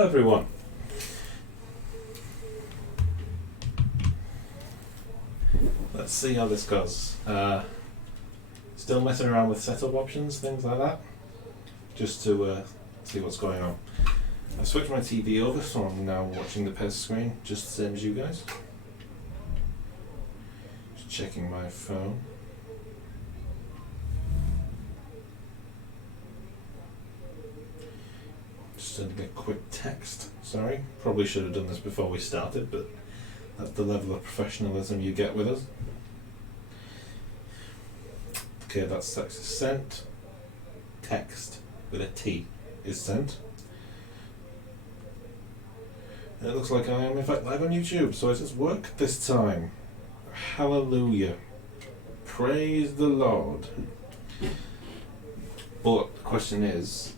Hello everyone. Let's see how this goes. Still messing around with setup options, things like that, just to see what's going on. I've switched my TV over, so I'm now watching the PES screen, just the same as you guys. Just checking my phone. Just sending a quick text. Sorry, probably should have done this before we started, but that's the level of professionalism you get with us. Okay, that's text is sent. Text with a T is sent. And it looks like I am in fact live on YouTube, so it says work this time. Hallelujah. Praise the Lord. But the question is,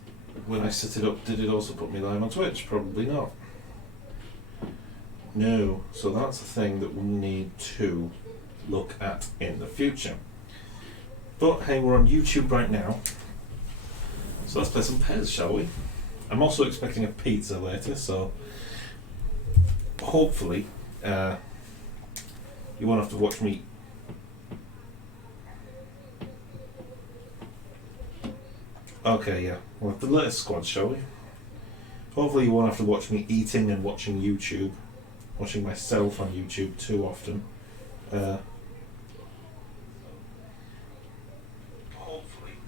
when I set it up, did it also put me live on Twitch? Probably not. No, so that's a thing that we'll need to look at in the future. But hey, we're on YouTube right now, so let's play some PES, shall we? I'm also expecting a pizza later, so hopefully you won't have to watch me. Okay, yeah, we'll have the latest squad, shall we? Hopefully you won't have to watch me eating and watching YouTube, watching myself on YouTube too often.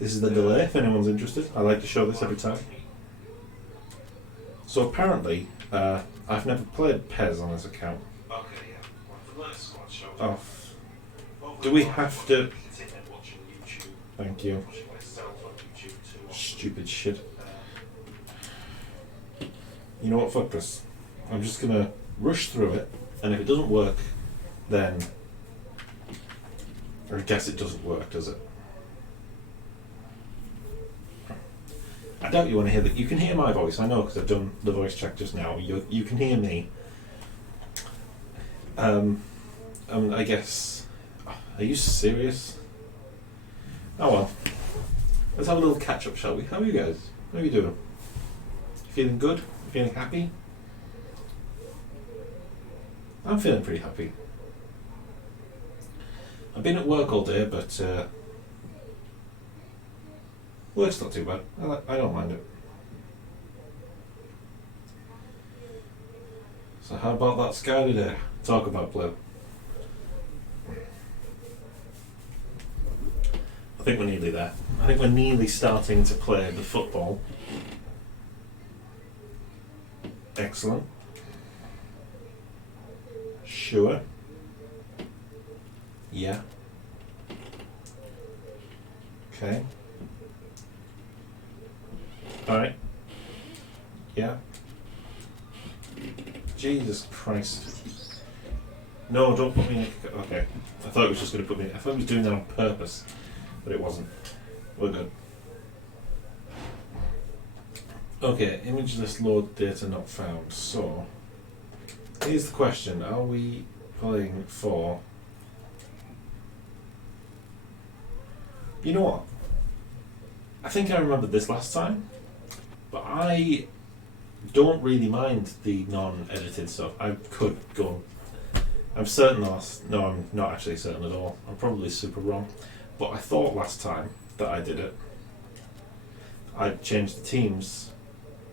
This is the delay, if anyone's interested. I like to show this every time. So apparently, I've never played PES on this account. Oh. Do we have to... Thank you. Stupid shit. You know what, fuck this. I'm just gonna rush through it, and if it doesn't work, then... I guess it doesn't work, does it? I doubt you want to hear that. You can hear my voice, I know, because I've done the voice check just now. You can hear me. I guess... Are you serious? Oh well. Let's have a little catch up, shall we? How are you guys? How are you doing? Feeling good? Feeling happy? I'm feeling pretty happy. I've been at work all day, but work's not too bad. I don't mind it. So how about that sky today? Talk about play. I think we're nearly there. I think we're nearly starting to play the football. Excellent. Sure. Yeah. Okay. Alright. Yeah. Jesus Christ. No, don't put me in a... Okay. I thought it was just going to put me... I thought it was doing that on purpose. But it wasn't. We're good. Okay, image list load data not found. So, here's the question. Are we playing for... You know what? I think I remembered this last time, but I don't really mind the non-edited stuff. I could go... I'm certain last... No, I'm not actually certain at all. I'm probably super wrong. But I thought last time that I did it, I'd changed the teams,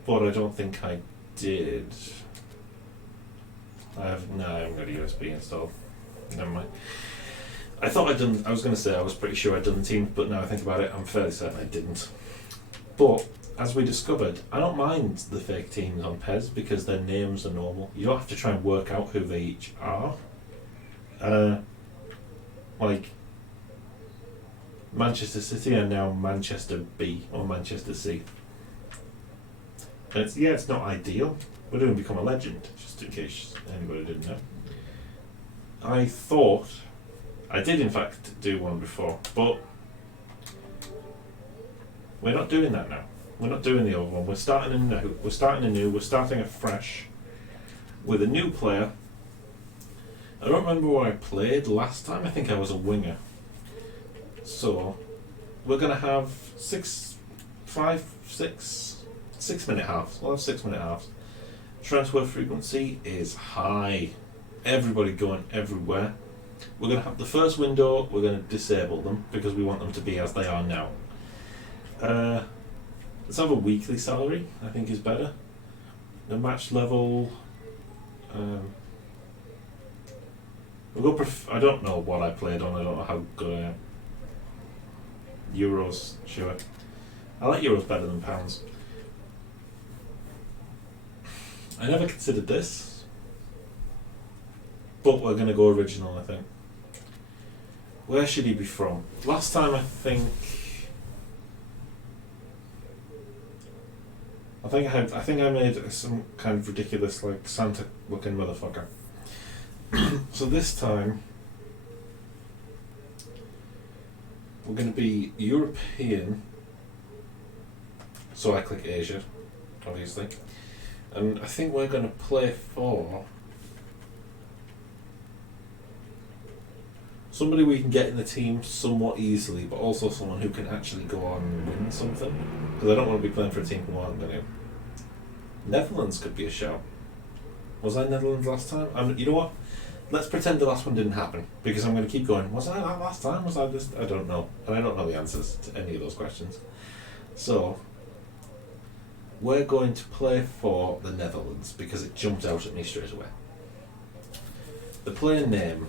but I don't think I did. I haven't got a USB installed. Never mind. I thought I'd done, I was going to say I was pretty sure I'd done the teams, but now I think about it, I'm fairly certain I didn't. But, as we discovered, I don't mind the fake teams on PES because their names are normal. You don't have to try and work out who they each are. Like, Manchester City are now Manchester B or Manchester C. And it's not ideal. We're doing Become a Legend, just in case anybody didn't know. I thought I did in fact do one before, but we're not doing that now. We're not doing the old one. We're starting anew. We're starting afresh with a new player. I don't remember where I played last time. I think I was a winger. So we're going to have 6 minute halves. We'll have 6 minute halves. Transfer frequency is high. Everybody going everywhere. We're going to have the first window, we're going to disable them because we want them to be as they are now. Let's have a weekly salary, I think is better. The match level. We'll go I don't know what I played on, I don't know how good I am. Euros, sure. I like euros better than pounds. I never considered this, but we're going to go original, I think. Where should he be from? Last time I think I made some kind of ridiculous, like, Santa looking motherfucker. So this time we're going to be European, so I click Asia, obviously, and I think we're going to play for somebody we can get in the team somewhat easily, but also someone who can actually go on and win something, because I don't want to be playing for a team who aren't going to. Netherlands could be a shout. Was I Netherlands last time? You know what? Let's pretend the last one didn't happen, because I'm going to keep going. Was I that last time? Was I this? I don't know. And I don't know the answers to any of those questions. So, we're going to play for the Netherlands, because it jumped out at me straight away. The player name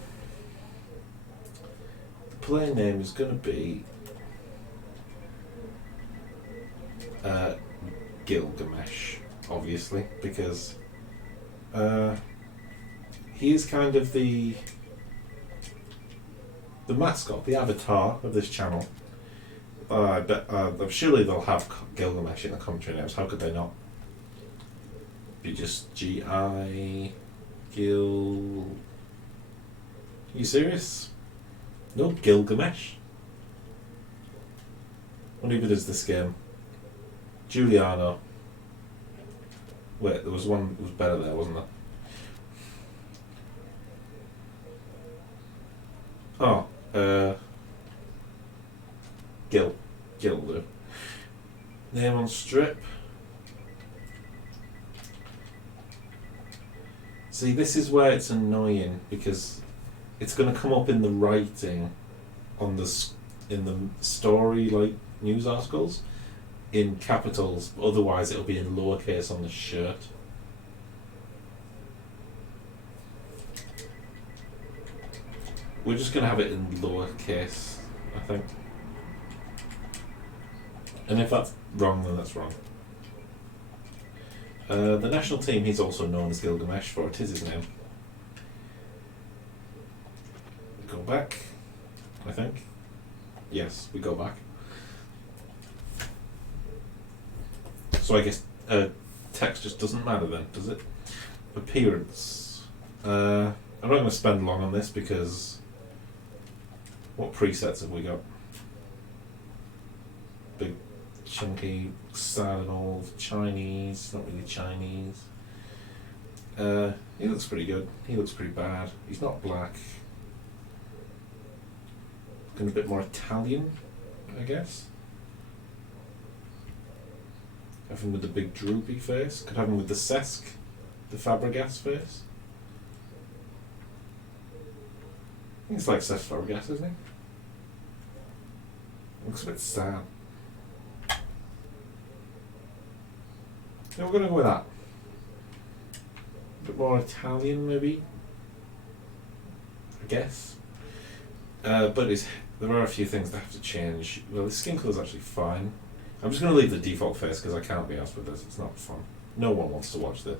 is going to be Gilgamesh, obviously, because he is kind of the mascot, the avatar of this channel. I bet surely they'll have Gilgamesh in the commentary names. How could they not? Be just G-I Gil. Are you serious? No, Gilgamesh. What even is this game? Giuliano. Wait, there was one that was better there, wasn't there? Oh, Gilder. Name on strip. See, this is where it's annoying, because it's going to come up in the writing on in the story, like news articles, in capitals. Otherwise, it'll be in lowercase on the shirt. We're just going to have it in lowercase, I think. And if that's wrong, then that's wrong. The national team, he's also known as Gilgamesh, for it is his name. Go back, I think. Yes, we go back. So I guess text just doesn't matter then, does it? Appearance. I'm not going to spend long on this, because what presets have we got? Big, chunky, sad and old, Chinese, not really Chinese. He looks pretty good. He looks pretty bad. He's not black. Looking a bit more Italian, I guess. Have him with the big droopy face. Could have him with the Cesc, the Fabregas face. I think it's like Cesc Fabregas, isn't he? Looks a bit sad. Yeah, we're going to go with that. A bit more Italian, maybe. I guess. But there are a few things that have to change. Well, the skin colour is actually fine. I'm just going to leave the default face because I can't be asked with this. It's not fun. No one wants to watch this.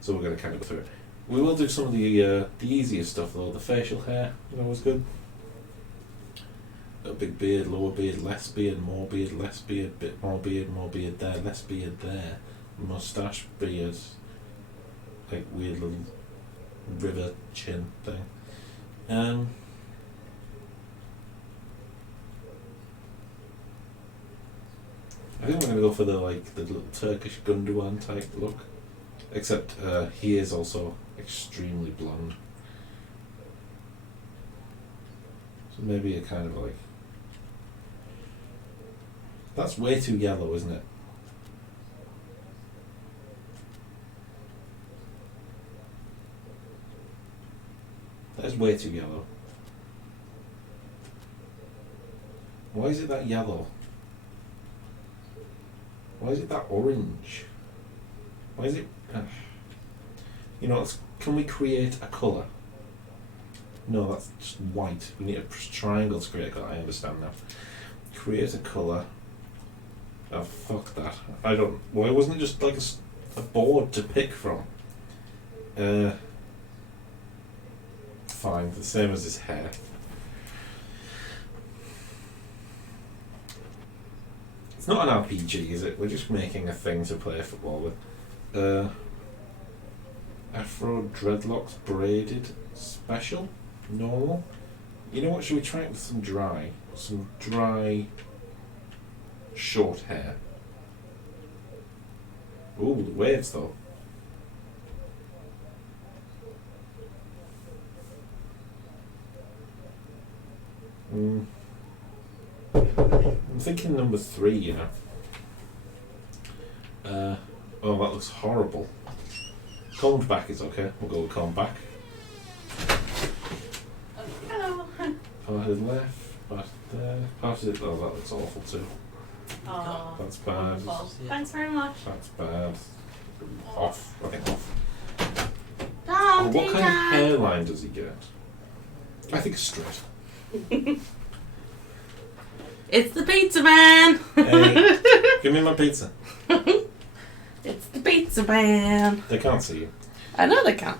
So we're going to kind of go through it. We will do some of the easier stuff though. The facial hair, was good. A big beard, lower beard, less beard, more beard, less beard, bit more beard there, less beard there. Moustache, beard. Like weird little river chin thing. I think we're going to go for the little Turkish Gundogan type look, except he is also extremely blonde. So maybe a kind of like, that's way too yellow, isn't it? way too yellow. Why is it that yellow? Why is it that orange? Why is it... You know, can we create a colour? No, that's just white. We need a triangle to create a colour. I understand now. Create a colour. Oh, fuck that. I don't... Why wasn't it just like a board to pick from? Fine, the same as his hair. It's not an RPG, is it? We're just making a thing to play football with. Afro dreadlocks braided special? Normal? You know what, should we try it with some dry? Some dry short hair. Ooh, the waves though. I'm thinking number 3, you know. Oh, that looks horrible. Combed back is okay. We'll go with combed back. Hello. Parted left, parted there, parted it. Oh, that looks awful too. Oh, that's bad. thanks very much. That's bad. Off. I think off. Oh, what kind of hairline does he get? I think straight. It's the pizza man. Hey, give me my pizza. It's the pizza man. They can't see you. I know they can.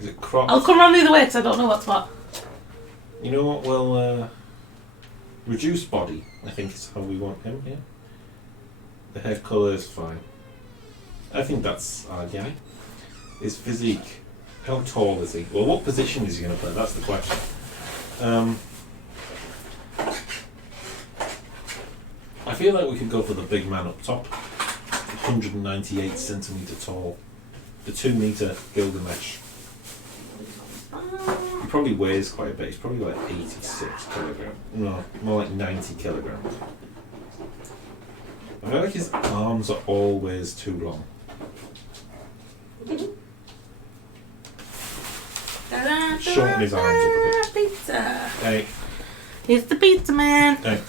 Is it cropped? I'll come round the other way because I don't know what's what. You know what? Well, reduce body. I think is how we want him. Yeah. The hair colour is fine. I think that's our guy. His physique. How tall is he? Well, what position is he going to play? That's the question. I feel like we could go for the big man up top. 198 centimetre tall. The 2 metre Gilgamesh. He probably weighs quite a bit. He's probably like 86 kilograms. No, more like 90 kilograms. I feel like his arms are always too long. Shorten his arms up a bit. Pizza. Hey. Here's the pizza man. Hey.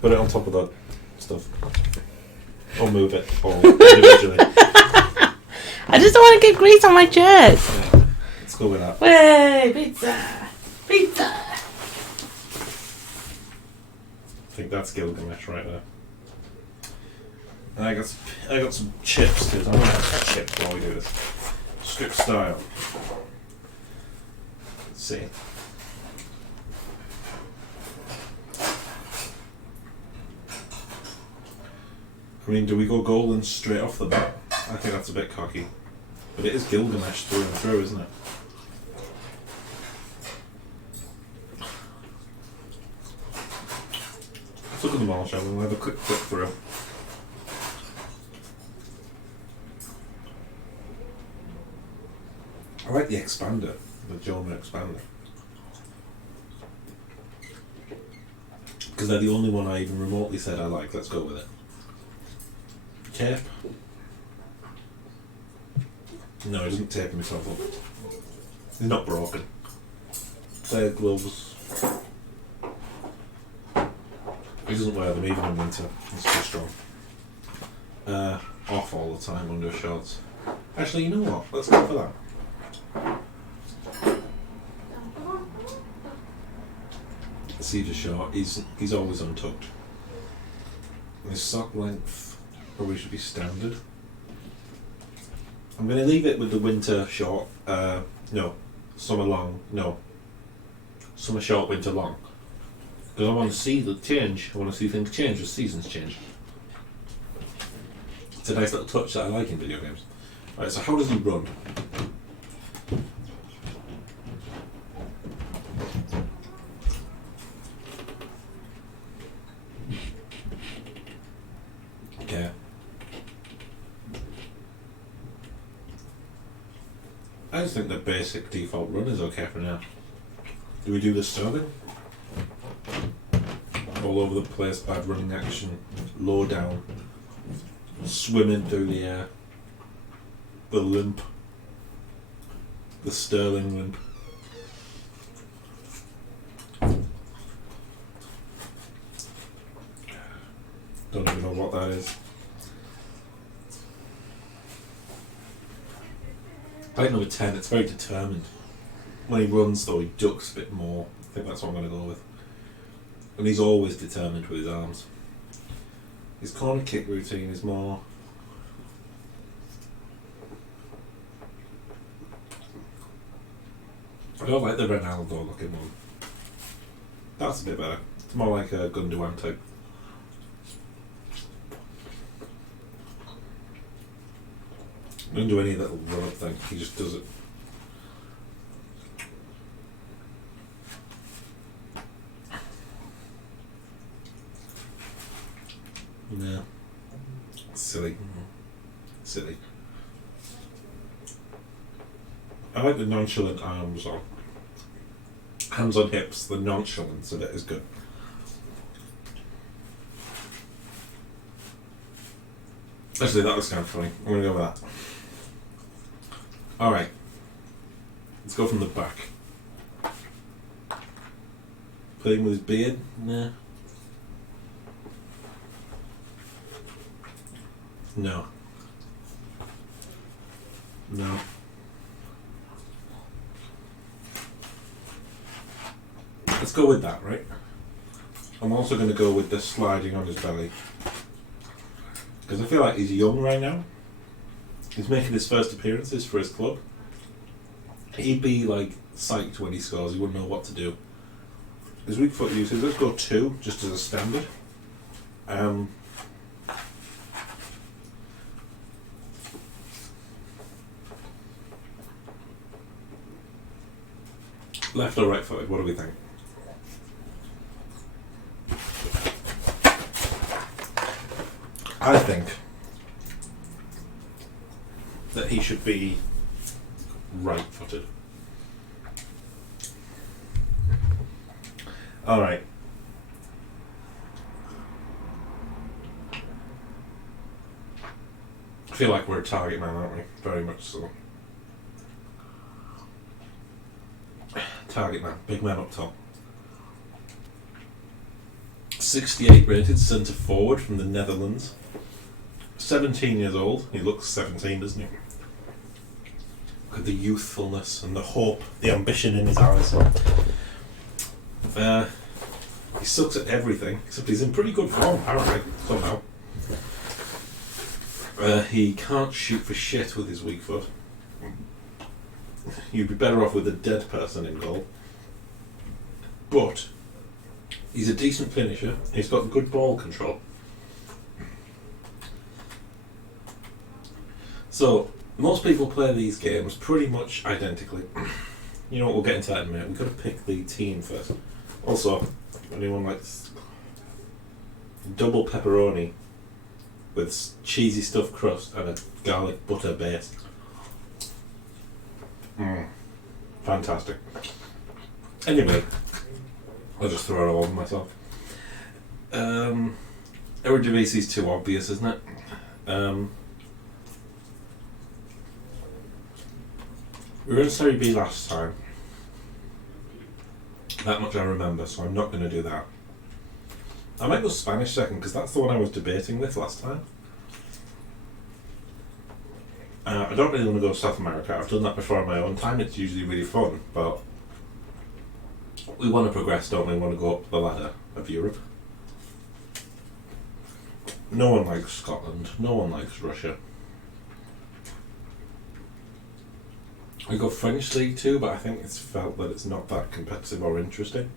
Put it on top of that stuff. Or move it. Or individually. I just don't want to get grease on my shirt. Yeah. Let's go with that. Way, pizza. Pizza. I think that's Gilgamesh right there. And I got some chips because I want to have some chips while we do this. Strip style. Let's see. I mean, do we go golden straight off the bat? I think that's a bit cocky. But it is Gilgamesh through and through, isn't it? Let's look at them all, shall we? We'll have a quick flip through. I like the expander, the Jonah expander. Because they're the only one I even remotely said I like. Let's go with it. Tape. No, he doesn't tape himself up. He's not broken. They're gloves. He doesn't wear them even in winter. He's too strong. Off all the time under shorts. Actually, you know what? Let's go for that. Cedar short. He's always untucked. His sock length probably should be standard. I'm going to leave it with the winter short. No, summer long. No, summer short, winter long. Because I want to see the change. I want to see things change as seasons change. It's a nice little touch that I like in video games. Right, so how does he run? Okay. I just think the basic default run is okay for now. Do we do the Sterling? All over the place, bad running action, low down, swimming through the air, the limp, the Sterling limp. Don't even know what that is. I like number 10, it's very determined. When he runs though, he ducks a bit more. I think that's what I'm going to go with. And he's always determined with his arms. His corner kick routine is more... I don't like the Ronaldo looking one. That's a bit better. It's more like a Gundogan type. Doesn't do any little run up thing, he just does it. Yeah. Silly. Silly. I like the nonchalant arms on. Hands on hips, the nonchalance of it is good. Actually, that was kind of funny. I'm going to go with that. Alright. Let's go from the back. Playing with his beard? Nah. No. No. Let's go with that, right? I'm also going to go with the sliding on his belly. Because I feel like he's young right now. He's making his first appearances for his club. He'd be like psyched when he scores, he wouldn't know what to do. His weak foot usage, let's go 2, just as a standard. Left or right footed, what do we think? I think that he should be right-footed. Alright. I feel like we're a target man, aren't we? Very much so. Target man, big man up top. 68 rated centre forward from the Netherlands. 17 years old. He looks 17, doesn't he? Look at the youthfulness and the hope, the ambition in his eyes. He sucks at everything, except he's in pretty good form, apparently, somehow. He can't shoot for shit with his weak foot. You'd be better off with a dead person in goal. But he's a decent finisher. He's got good ball control. So, most people play these games pretty much identically. You know what, we'll get into that in a minute. We've got to pick the team first. Also, anyone likes double pepperoni with cheesy stuffed crust and a garlic butter base. Fantastic. Anyway, I'll just throw it all over myself. Eredivisie's too obvious, isn't it? We were in Serie B last time. That much I remember, so I'm not going to do that. I might go Spanish second, because that's the one I was debating with last time. I don't really want to go South America. I've done that before on my own time. It's usually really fun, but we want to progress, don't we? We want to go up the ladder of Europe. No one likes Scotland. No one likes Russia. We got French League too, but I think it's felt that it's not that competitive or interesting.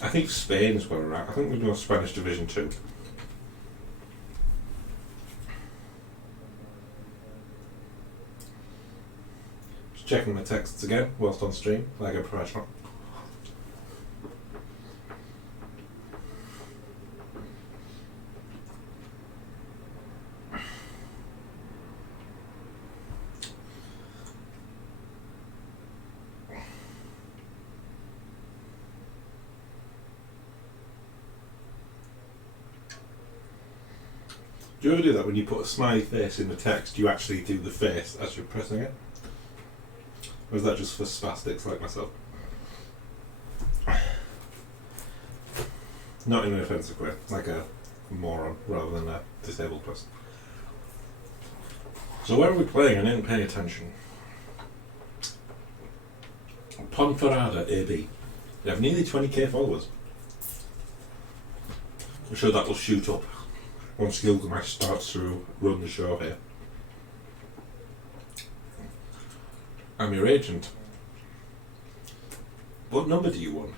I think Spain is where we're at. I think we're doing Spanish Division 2. Just checking my texts again whilst on stream, like a professional. Do you ever do that when you put a smiley face in the text, you actually do the face as you're pressing it? Or is that just for spastics like myself? Not in an offensive way, like a moron rather than a disabled person. So where are we playing? I didn't pay attention. Ponferrada AB. They have nearly 20k followers. I'm sure that will shoot up once Gilgamesh starts to run the show here. I'm your agent. What number do you want?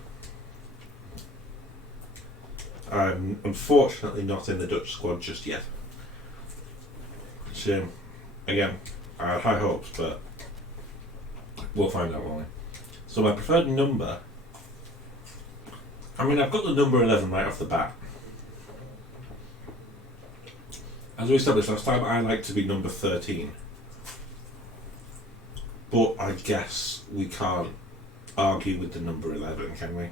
I'm unfortunately not in the Dutch squad just yet. Shame. Again, I had high hopes, but we'll find out, won't we? So my preferred number, I mean, I've got the number 11 right off the bat. As we established last time, I like to be number 13. But I guess we can't argue with the number 11, can we?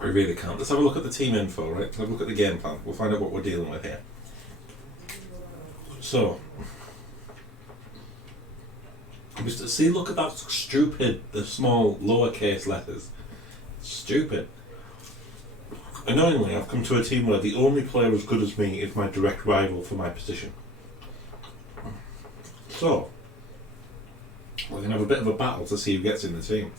We really can't. Let's have a look at the team info, right? Let's have a look at the game plan. We'll find out what we're dealing with here. So, see, look at that stupid, the small lowercase letters. Stupid. Annoyingly, I've come to a team where the only player as good as me is my direct rival for my position. So, we're going to have a bit of a battle to see who gets in the team.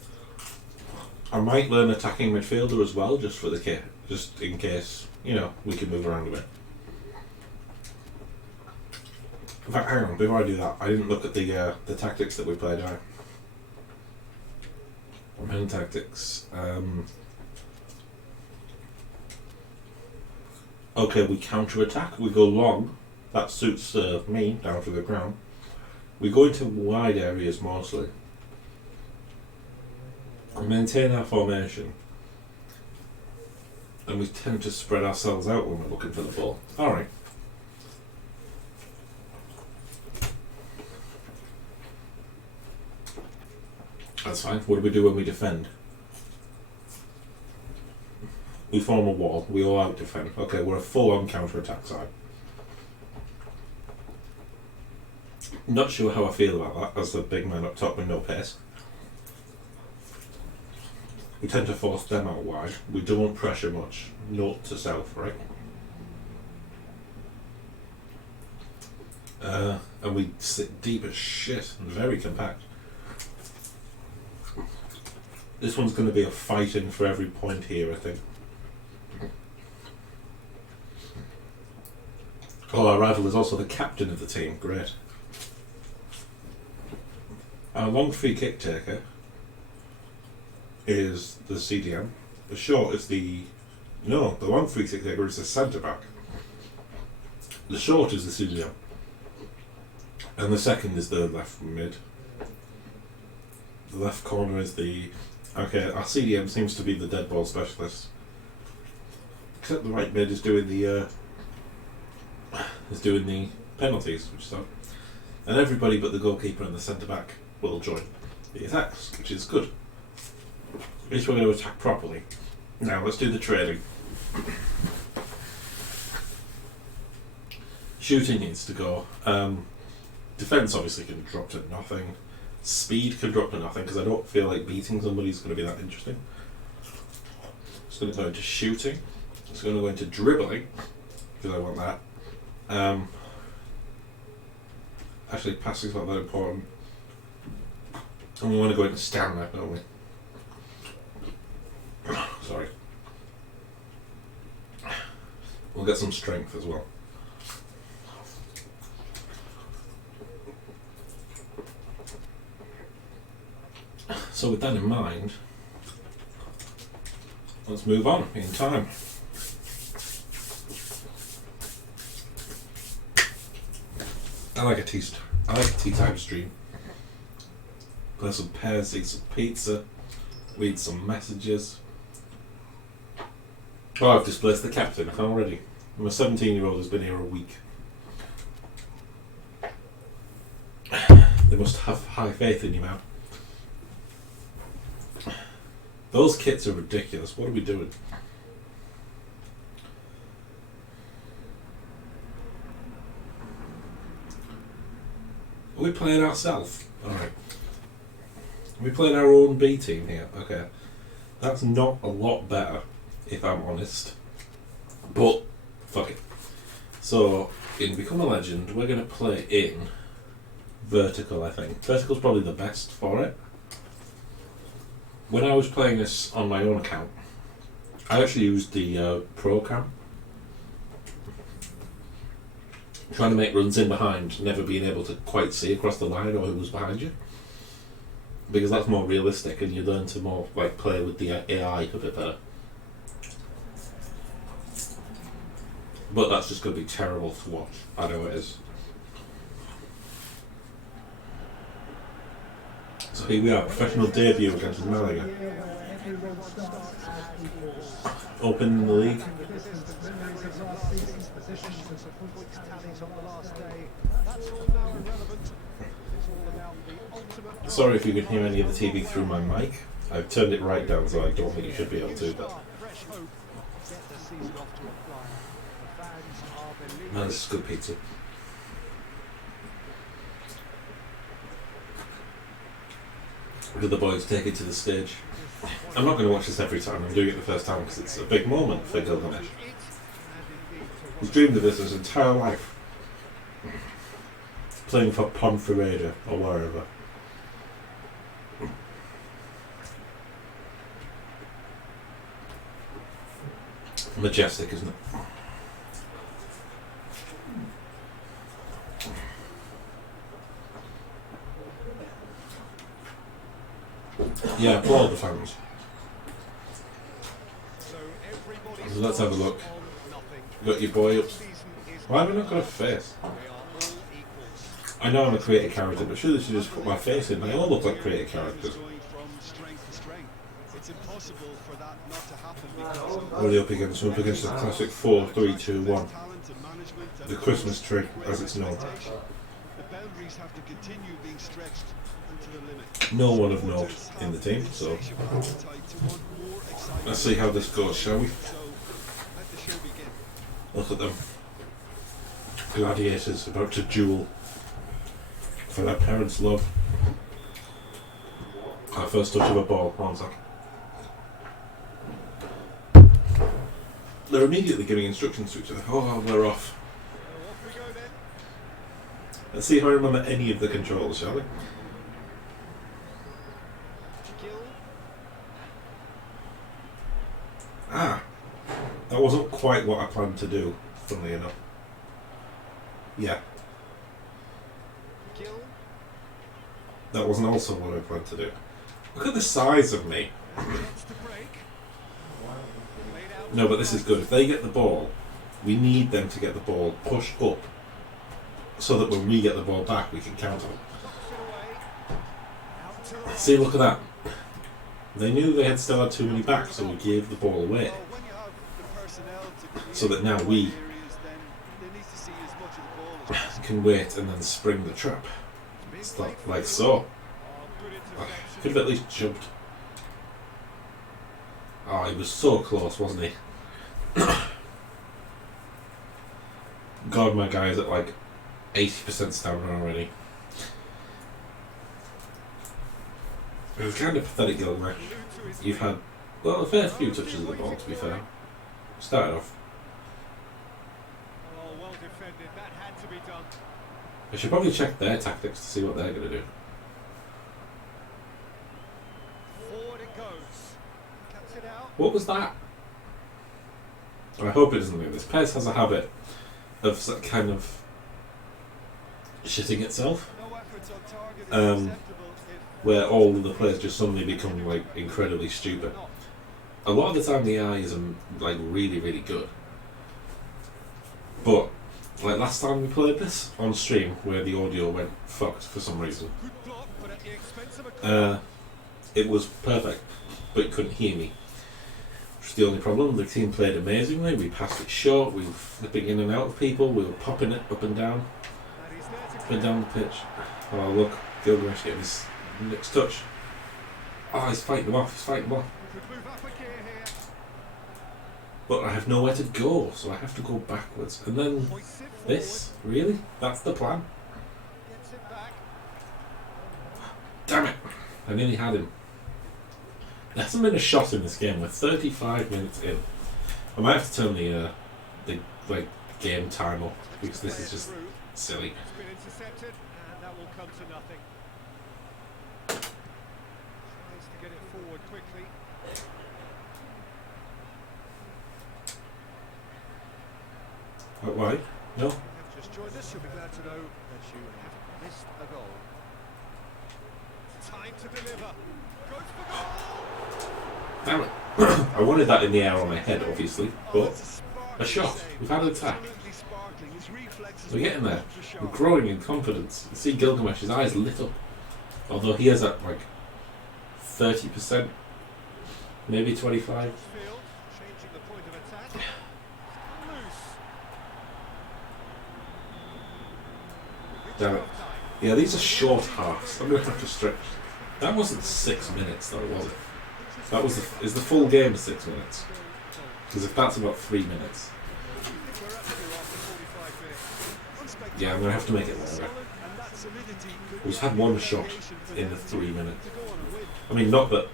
I might learn attacking midfielder as well, just for the kit, just in case, you know, we can move around a bit. In fact, hang on, before I do that, I didn't look at the tactics that we played, did I? Main tactics. Okay, we counter-attack, we go long, that suits me, down to the ground. We go into wide areas mostly. We maintain our formation. And we tend to spread ourselves out when we're looking for the ball. Alright. That's fine. What do we do when we defend? We form a wall. We all out defend. Okay, we're a full-on counter-attack side. Not sure how I feel about that as the big man up top with no pace. We tend to force them out wide. We don't pressure much. Note to self, right? And we sit deep as shit and very compact. This one's going to be a fighting for every point here, I think. Oh, our rival is also the captain of the team. Great. Our long free kick taker is the CDM. The short is the... No, the long free kick taker is the centre back. The short is the CDM. And the second is the left mid. The left corner is the... Okay, our CDM seems to be the dead ball specialist. Except the right mid is doing the penalties, which is odd. And everybody but the goalkeeper and the centre back will join the attacks, which is good. At least we're going to attack properly. Now let's do the training. Shooting needs to go. Defence obviously can drop to nothing. Speed can drop to nothing because I don't feel like beating somebody is going to be that interesting. It's going to go into shooting. It's going to go into dribbling because I want that. Actually, passing's not that important. And we want to go into stamina, don't we? Sorry. We'll get some strength as well. So with that in mind, let's move on in time. I like a tea time stream. Play some PES, eat some pizza, read some messages. Oh, I've displaced the captain already. I'm a 17-year-old who's been here a week. They must have high faith in you, man. Those kits are ridiculous. What are we doing? Are we playing ourselves? Alright. Are we playing our own B team here? Okay. That's not a lot better, if I'm honest. But, fuck it. So, in Become a Legend, we're going to play in Vertical, I think. Vertical's probably the best for it. When I was playing this on my own account, I actually used the Pro Cam. Trying to make runs in behind, never being able to quite see across the line or who was behind you. Because that's more realistic and you learn to more like play with the AI a bit better. But that's just going to be terrible to watch. I know it is. So here we are, professional debut against Malaga. Open in the league. Sorry if you can hear any of the TV through my mic. I've turned it right down, so I don't think you should be able to, but... Man, this is good pizza. Look at the boys take it to the stage. I'm not going to watch this every time, I'm doing it the first time because it's a big moment for Gilgamesh. He's dreamed of this his entire life. Playing for Ponferrada or wherever. Majestic, isn't it? Yeah, applaud the fans. So let's have a look. You got your boy up. Why have I not got a face? I know I'm a creative character, but surely I should just put my face in. They all look like creative characters. What are you up against? We're up against the classic 4, 3, 2, 1. The Christmas tree, as it's known. No one of note in the team, so let's see how this goes, shall we? Look at them. Gladiators about to duel for their parents' love. Our first touch of a ball, 1 sec. They're immediately giving instructions to each other. Oh, they're off. Let's see if I remember any of the controls, shall we? Ah, that wasn't quite what I planned to do, funnily enough. Yeah. That wasn't also what I planned to do. Look at the size of me. No, but this is good. If they get the ball, we need them to get the ball pushed up so that when we get the ball back, we can counter them. See, look at that. They knew they had still had too many back, so we gave the ball away. So that now we can wait and then spring the trap. It's like so. Could have at least jumped. Oh, he was so close, wasn't he? God, my guy's at like 80% stamina already. It was kind of pathetic, Gilgamesh. You've had, well, a fair few touches of the ball, to be fair. Started off. I should probably check their tactics to see what they're going to do. What was that? I hope it doesn't do this. PES has a habit of kind of shitting itself. Where all of the players just suddenly become like incredibly stupid. A lot of the time the AI is like really, really good. But like last time we played this on stream where the audio went fucked for some reason. It was perfect, but you couldn't hear me. Which was the only problem. The team played amazingly, we passed it short, we were flipping in and out of people, we were popping it up and down the pitch. Oh look, Gilgamesh getting his next touch. Oh, he's fighting them off, But I have nowhere to go, so I have to go backwards. And then this? Really? That's the plan? Damn it! I nearly had him. There hasn't been a shot in this game. We're 35 minutes in. I might have to turn the like game time up because this is just silly. It's been intercepted, and that will come to nothing. Tries to get it forward quickly. Why? No. If you have just joined us, you'll be glad to know that you haven't missed a goal. Time to deliver. Goes for goal. Damn it. I wanted that in the air on my head, obviously, but a shot. We've had an attack. We're getting there. We're growing in confidence. You see Gilgamesh's eyes lit up. Although he has at like 30%, maybe 25%. Changing the point of attack. Loose. Damn it. Yeah, these are short halves. I'm going to have to stretch. That wasn't 6 minutes though, was it? That was is the full game 6 minutes? Because if that's about 3 minutes. Yeah, I'm going to have to make it longer. We've had one shot in the 3 minutes. I mean, not that...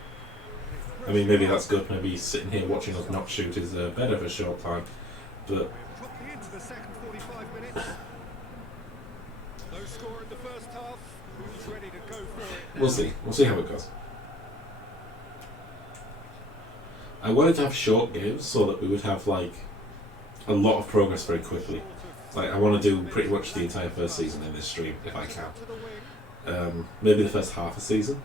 I mean, maybe that's good. Maybe sitting here watching us not shoot is better for a short time. But... Into the second 45 minutes. No score in the first half. Who's ready to go for it? We'll see. We'll see how it goes. I wanted to have short games so that we would have, like, a lot of progress very quickly. Like, I want to do pretty much the entire first season in this stream, if I can. Maybe the first half a season.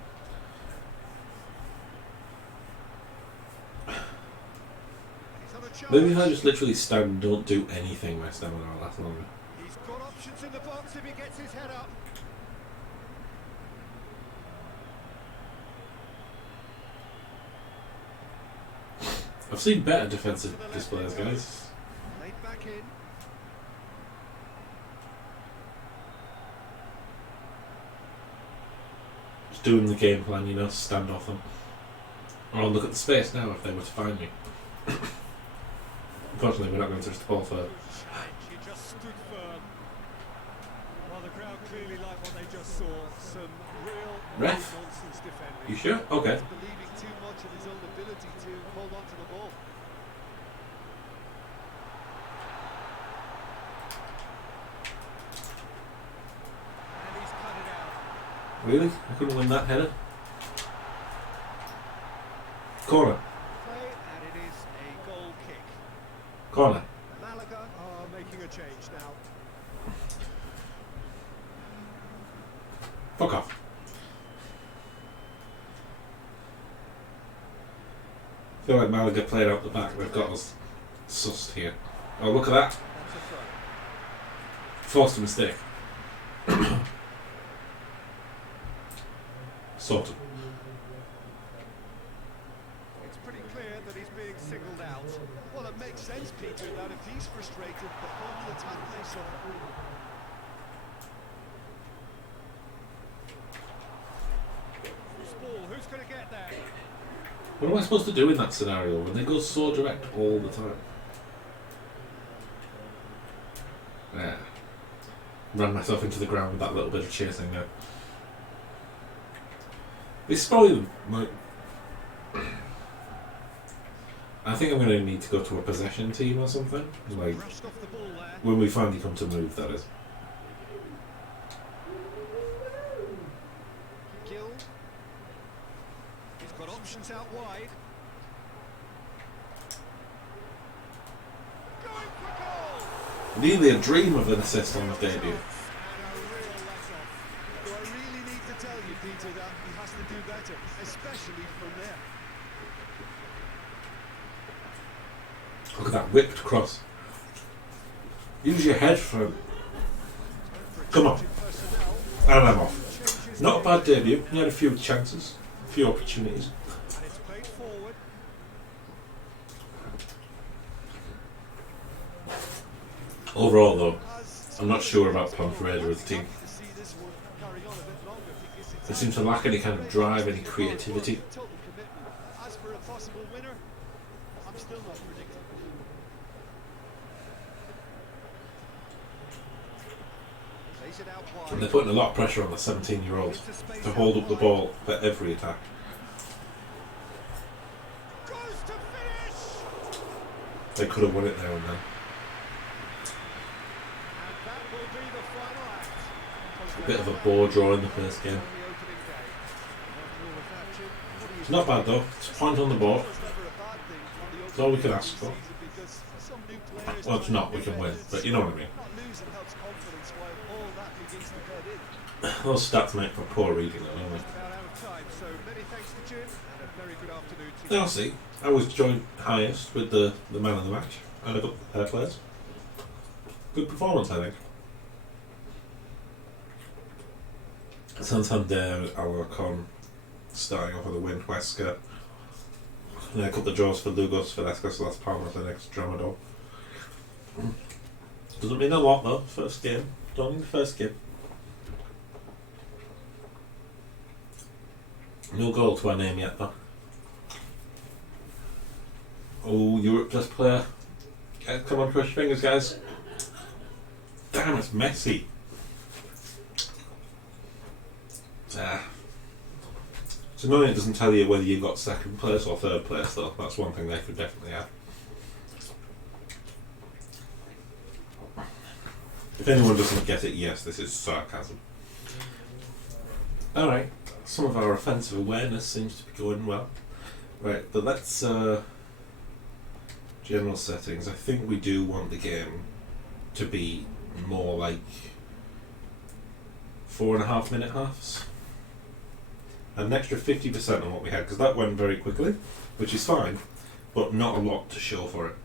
Maybe if I just literally stand and don't do anything, my stamina will last longer. He's got options in the box if he gets his head up. I've seen better defensive displays, guys. Laid back in. Just doing the game plan, you know, stand off them. Or look at the space now if they were to find me. Unfortunately, we're not going to touch the ball for... She just stood firm. While the crowd clearly like what they just saw. Some real Ref? nonsense defending. You sure? Okay. Believing too much in his own ability to hold on to the ball. And he's cut it out. Really? I couldn't win that header? Corner. Play, and it is a goal kick. Corner. Malaga are making a change now. Fuck off. I feel like Malaga played out the back. They've got us sussed here. Oh, look at that. That's a throw. Forced a mistake. Sort of. It's pretty clear that he's being singled out. Well, it makes sense, Peter, that if he's frustrated, the whole attack may suffer. Loose ball, who's going to get there? What am I supposed to do in that scenario when they go so direct all the time? Yeah. Ran myself into the ground with that little bit of chasing there. This is probably like... I think I'm going to need to go to a possession team or something. Like, Brushed off the ball there. when we finally come to move, that is. Gill. He's got options out wide. Going for goal! Nearly a dream of an assist on the debut. And a real let-off. Do I really need to tell you, Peter, that he has to do better, especially from there? Look at that whipped cross. Use your head for... Come on. And I'm off. Not a bad debut. He had a few chances, a few opportunities. And it's played forward. Overall, though, I'm not sure about Ponferrada as a team. To see this one carry on a bit longer because it's They seem to lack any kind of drive, any creativity. total commitment. As for a possible winner, I'm still not predicting. Plays it out And wide. they're putting a lot of pressure on the 17-year-old to hold up the ball for every attack. They could have won it there and then. And that will be the final act. A bit of a bore draw in the first game. It's not bad though. It's a point on the board. It's all we can ask for. Well, it's not. We can win, but you know what I mean. Those stats make for poor reading, though, don't they? I'll see. I was joint highest with the man of the match, and I got the pair players. Good performance, I think. Santander, Alarcon, starting off with a win, Huesca. And a couple of draws for Lugos, for Las Palmas, the next Dramador. Doesn't mean a lot though, first game. Don't need the first game. No goal to our name yet though. Oh, Europe best player. Come on, crush your fingers, guys. Damn, it's messy. It's annoying it doesn't tell you whether you got second place or third place though. That's one thing they could definitely have. If anyone doesn't get it, yes, this is sarcasm. Alright, some of our offensive awareness seems to be going well. Right, but let's general settings. I think we do want the game to be more like 4.5 minute halves. An extra 50% on what we had, because that went very quickly, which is fine, but not a lot to show for it.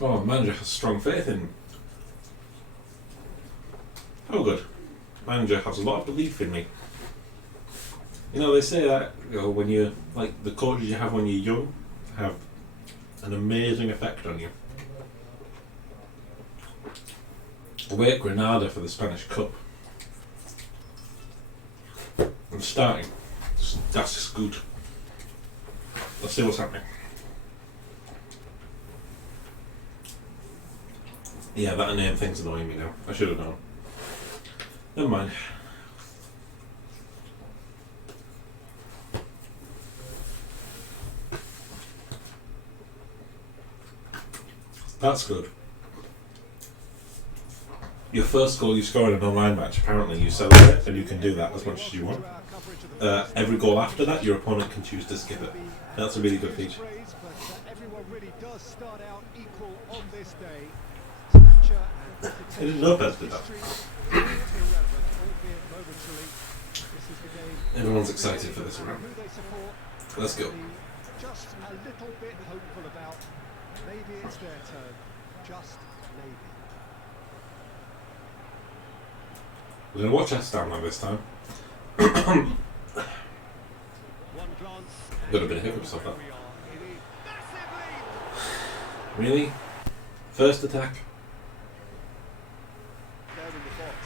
Oh, manager has strong faith in. Oh, good. Manager has a lot of belief in me. You know, they say that when you like the coaches you have when you're young have an amazing effect on you. Away at Granada for the Spanish Cup. I'm starting. That's just good. Let's see what's happening. Yeah, that name thing's annoying me now. I should have known. Never mind. That's good. Your first goal you score in an online match, apparently you celebrate, and you can do that as much as you want. Every goal after that, your opponent can choose to skip it. That's a really good feature. Everyone really does start out equal on this day. I didn't know PES did that. Everyone's excited for this round. Let's go. Just a little bit hopeful about maybe it's their turn. Just maybe. We're going to watch our stamina this time. One glance. Got a bit of hiccups off that. Really? First attack?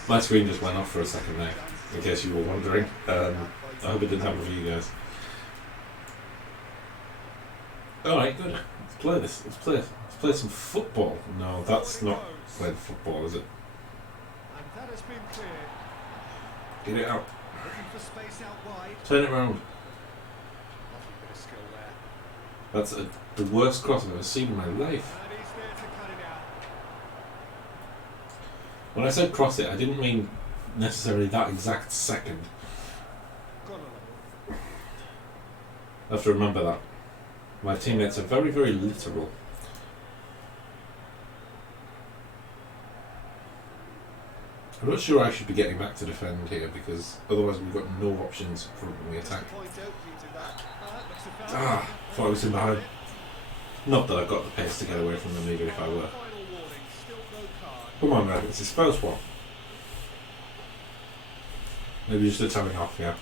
My screen just went off for a second there, in case you were wondering. I hope it didn't happen for you guys. Alright, good. Let's play this. Let's play some football. No, that's not playing football, is it? And that has been clear. Get it out. Looking for space out wide. Turn it around. Lovely bit of skill there. That's the worst cross I've ever seen in my life. And he's there to cut it out. When I said cross it, I didn't mean necessarily that exact second. I have to remember that. My teammates are very, very literal. I'm not sure I should be getting back to defend here, because otherwise we've got no options from when we attack. Ah, thought I was in behind. Not that I've got the pace to get away from them, even if I were. Come on, man, it's his first one. Maybe just a telling off, yeah.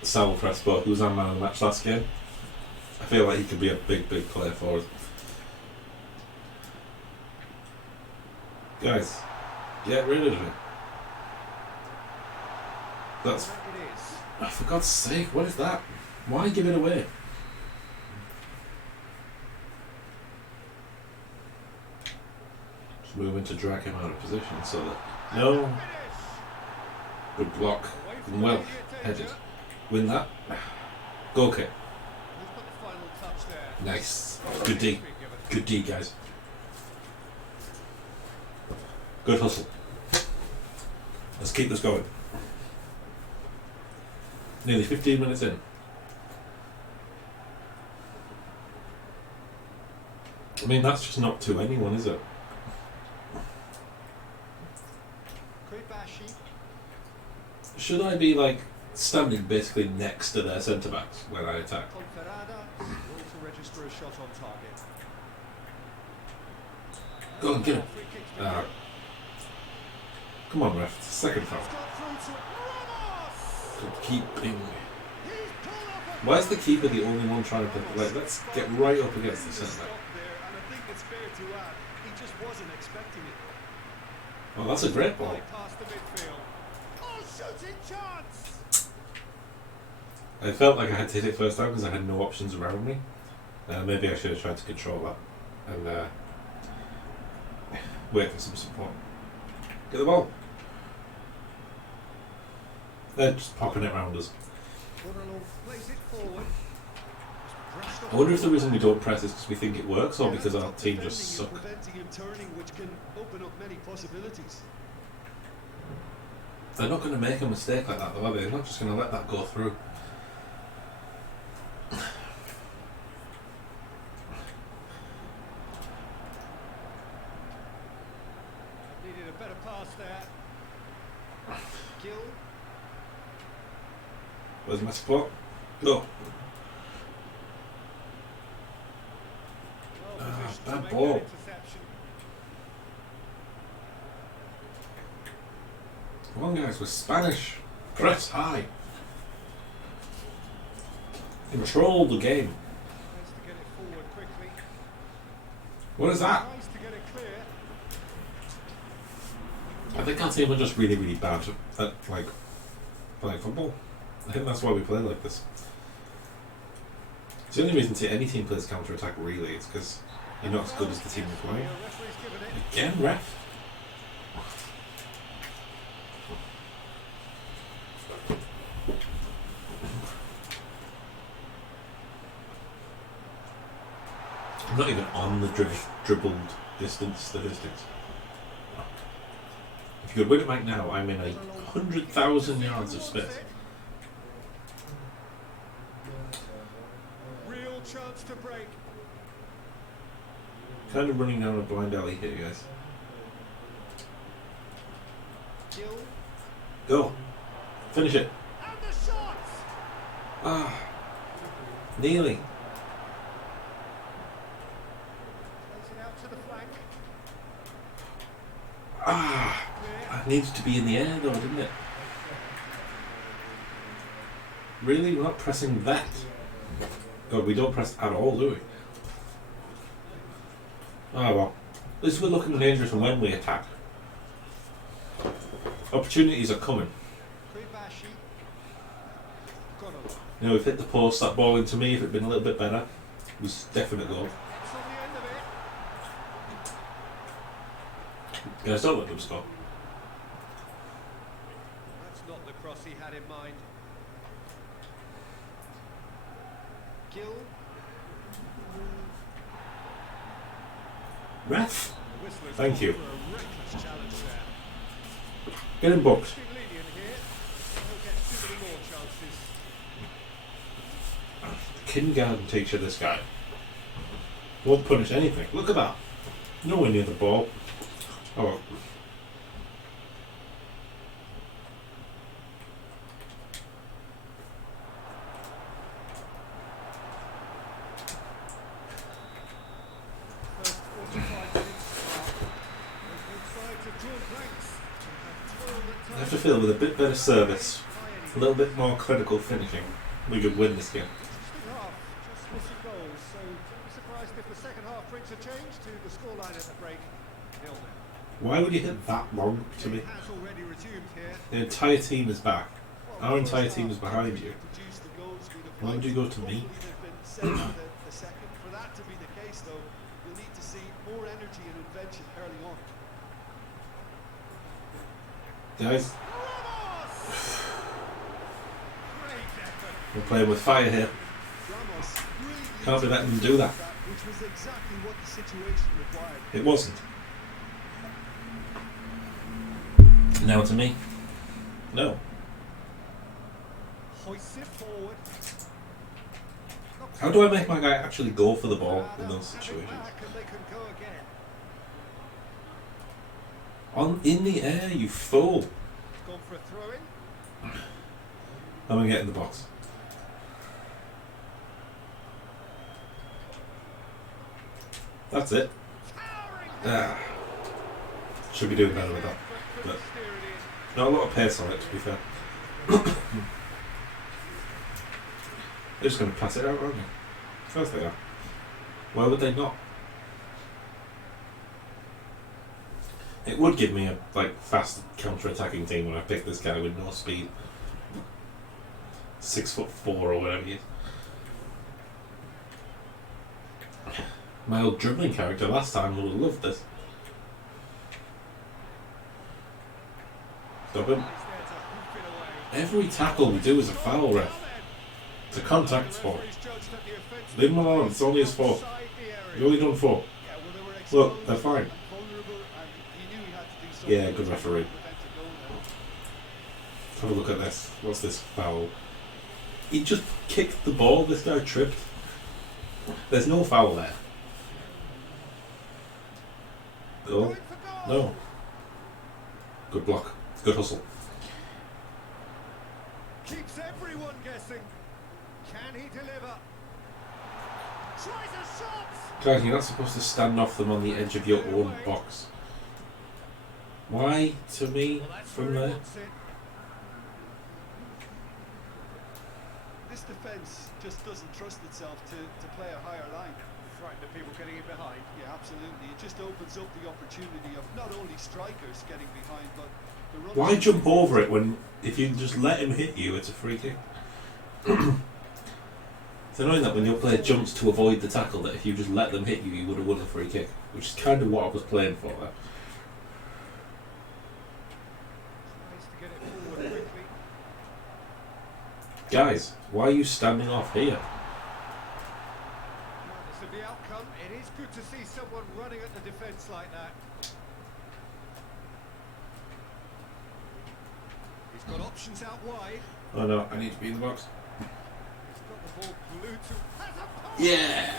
Sal Crespo, who was our man of the match last game. I feel like he could be a big, big player for us. Guys, get rid of it. That's... Oh, for God's sake, what is that? Why give it away? moving to drag him out of position so that no. Good block. Well headed. Win that. Goal kick. Nice. Good D. Good D, guys. Good hustle. Let's keep this going. Nearly 15 minutes in. I mean, that's just not to anyone, is it? Should I be like standing basically next to their centre backs when I attack? Go on, get him. Come on, ref. Second foul. Good keeping. Why is the keeper the only one trying to play? Like, let's get right up against the centre back. Oh, that's a great ball. I felt like I had to hit it first time because I had no options around me. Maybe I should have tried to control that and wait for some support. Get the ball. They're just popping it around us. I wonder if the reason we don't press is because we think it works or because our team just suck. They're not going to make a mistake like that though, are they? They're not just going to let that go through. Needed a better pass there. Gill. Where's my support? Go. Bad ball. Come on, guys, we're Spanish. Press high. Control the game. What is that? I think our team are just really, really bad at like playing football. I think that's why we play like this. It's the only reason any team plays counter attack really is because you're not as good as the team you're playing. Again, ref. I'm not even on the dribbled distance statistics. If you could win it back now, I'm in 100,000 yards of space. Real chance to break. Kind of running down a blind alley here, guys. Gill. Go. Finish it. And the shot. Ah. Nearly. Plays it out to the flank. Ah. It needed to be in the air though, didn't it? Really? We're not pressing that. God, we don't press at all, do we? Oh well. At least we're looking dangerous when we attack. Opportunities are coming. You know, we've hit the post, that ball into me, if it had been a little bit better, it was definite goal. Guys, don't let them score. That's not the cross he had in mind. Gill. Ref! Thank you. Get him booked. Kindergarten teacher, this guy. Won't punish anything. Look at that. Nowhere near the ball. Oh well. I have to feel with a bit better service, a little bit more clinical finishing, we could win this game. Why would you hit that long to me? The entire team is back. Our entire team is behind you. Why would you go to me? For that to be the case, though, you'll need to see more energy and invention early on. Guys, Ramos! Great effort. we're playing with fire here. Ramos really Can't be letting them do that. which was exactly what the situation required. It wasn't. Now to me. No. Hoists it forward. How do I make my guy actually go for the ball in those situations? Back and they can go again. In the air, you fool. Gone for a throw in. I'm gonna get in the box. That's it. Ah. Should be doing better with that. But not a lot of pace on it, to be fair. They're just going to pass it out, aren't they? Of course they are. Why would they not? It would give me a fast counter-attacking team when I pick this guy with no speed. 6'4" or whatever he is. My old dribbling character last time would have loved this. Stop him. Every tackle we do is a foul, ref. It's a contact sport. Leave him alone, it's only his fault. You've only done 4. Look, they're fine. Yeah, good referee. Have a look at this. What's this foul? He just kicked the ball, this guy tripped. There's no foul there. Goal? No. Good block. Good hustle. Keeps everyone guessing. Can he deliver? Tries a shot. Guys, you're not supposed to stand off them on the edge of your own box. Why to me from there? This defence just doesn't trust itself to play a higher line. Frightened of people getting in behind. Yeah, absolutely. It just opens up the opportunity of not only strikers getting behind, but the runners. Why jump over it when if you just let him hit you, it's a free kick? It's annoying that when your player jumps to avoid the tackle, that if you just let them hit you, you would have won a free kick, which is kind of what I was playing for there. Tries to get it forward quickly. Guys, why are you standing off here? Regardless of the outcome, it is good to see someone running at the defence like that. He's got options out wide. Oh no, I need to be in the box. He's got the ball glued to. Has a pass! Yeah!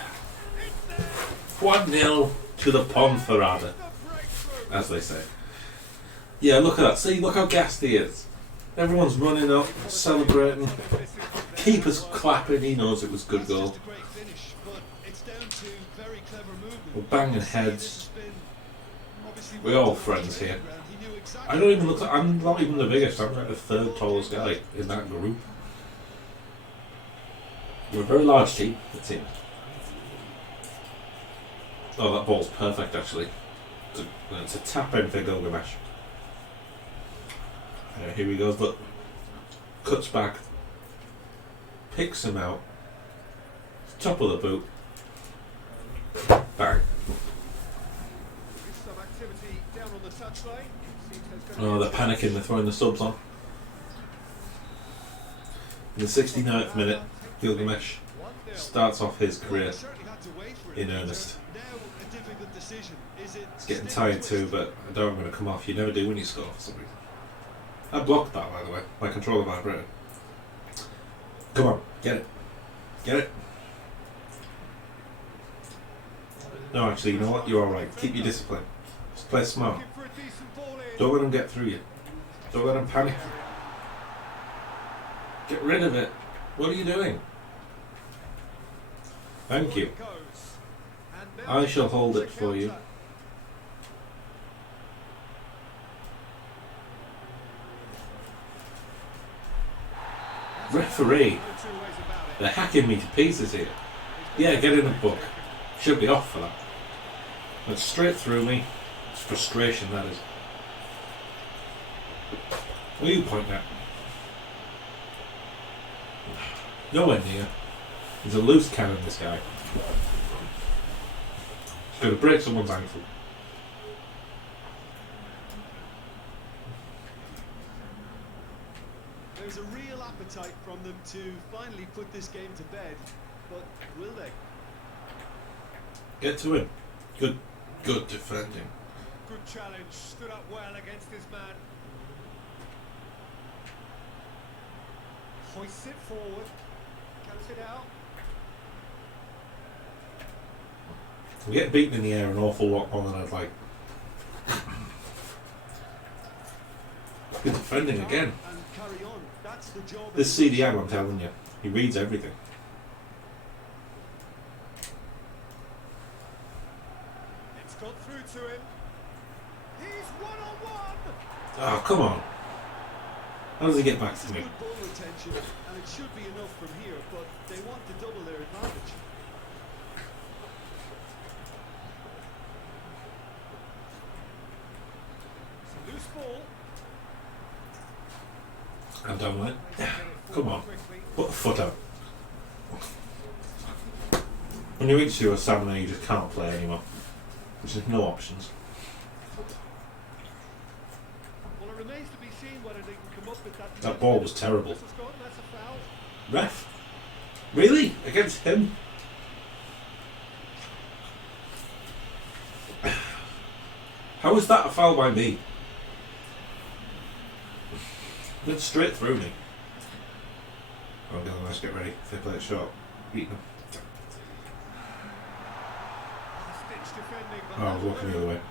It's there! 1-0 to the Ponferrada, The breakthrough! as they say. Yeah, look at that. See, look how gassed he is. Everyone's running up, celebrating. Keeper's clapping, he knows it was a good goal. Just a great finish, but it's down to very clever movement. We're banging heads. We're all friends here. I don't even look like, I'm not even the biggest, I'm like the 3rd tallest guy in that group. We're a very large team, it seems. Oh, that ball's perfect actually. It's a tap in for Gilgamesh. Here he goes, look. Cuts back. Picks him out. Top of the boot. Bang. Some activity down on the touchline. Oh, they're panicking, they're throwing the subs on. In the 69th minute, Gilgamesh starts off his career in earnest. It's getting tired too, but I don't want him to come off. You never do when you score for some reason. I blocked that, by the way. My controller vibrated. Come on, get it. Get it. No, actually, you know what? You're alright. Keep your discipline. Just play smart. Don't let them get through you. Don't let them panic. Get rid of it. What are you doing? Thank you. I shall hold it for you. Referee. They're hacking me to pieces here. Yeah, get in the book. Should be off for that. Went straight through me. It's frustration, that is. What are you pointing at? Nowhere near. He's a loose cannon, this guy. He's going to break someone's ankle. appetite from them to finally put this game to bed, but will they? Get to him. Good defending. Good challenge, stood up well against his man. Hoists it forward, counts it out. We get beaten in the air an awful lot more than I'd like. Good defending again. And carry on. That's the job. This CDM, I'm telling you, he reads everything. It's got through to him. He's one-on-one. Oh, come on. How does he get back to me? Good ball retention, and it should be enough from here, but they want to double their advantage. It's a loose ball. I'm done with it. Come on. Put the foot out. When you reach your stamina, you just can't play anymore. There's just no options. Well, it remains to be seen whether they can come up with that. That ball was terrible. That's a foul. Ref? Really? Against him? How is that a foul by me? Went straight through me. Oh, let's get ready. If they play it short, beat them. Stitch defending, but Oh, I was walking the other way. it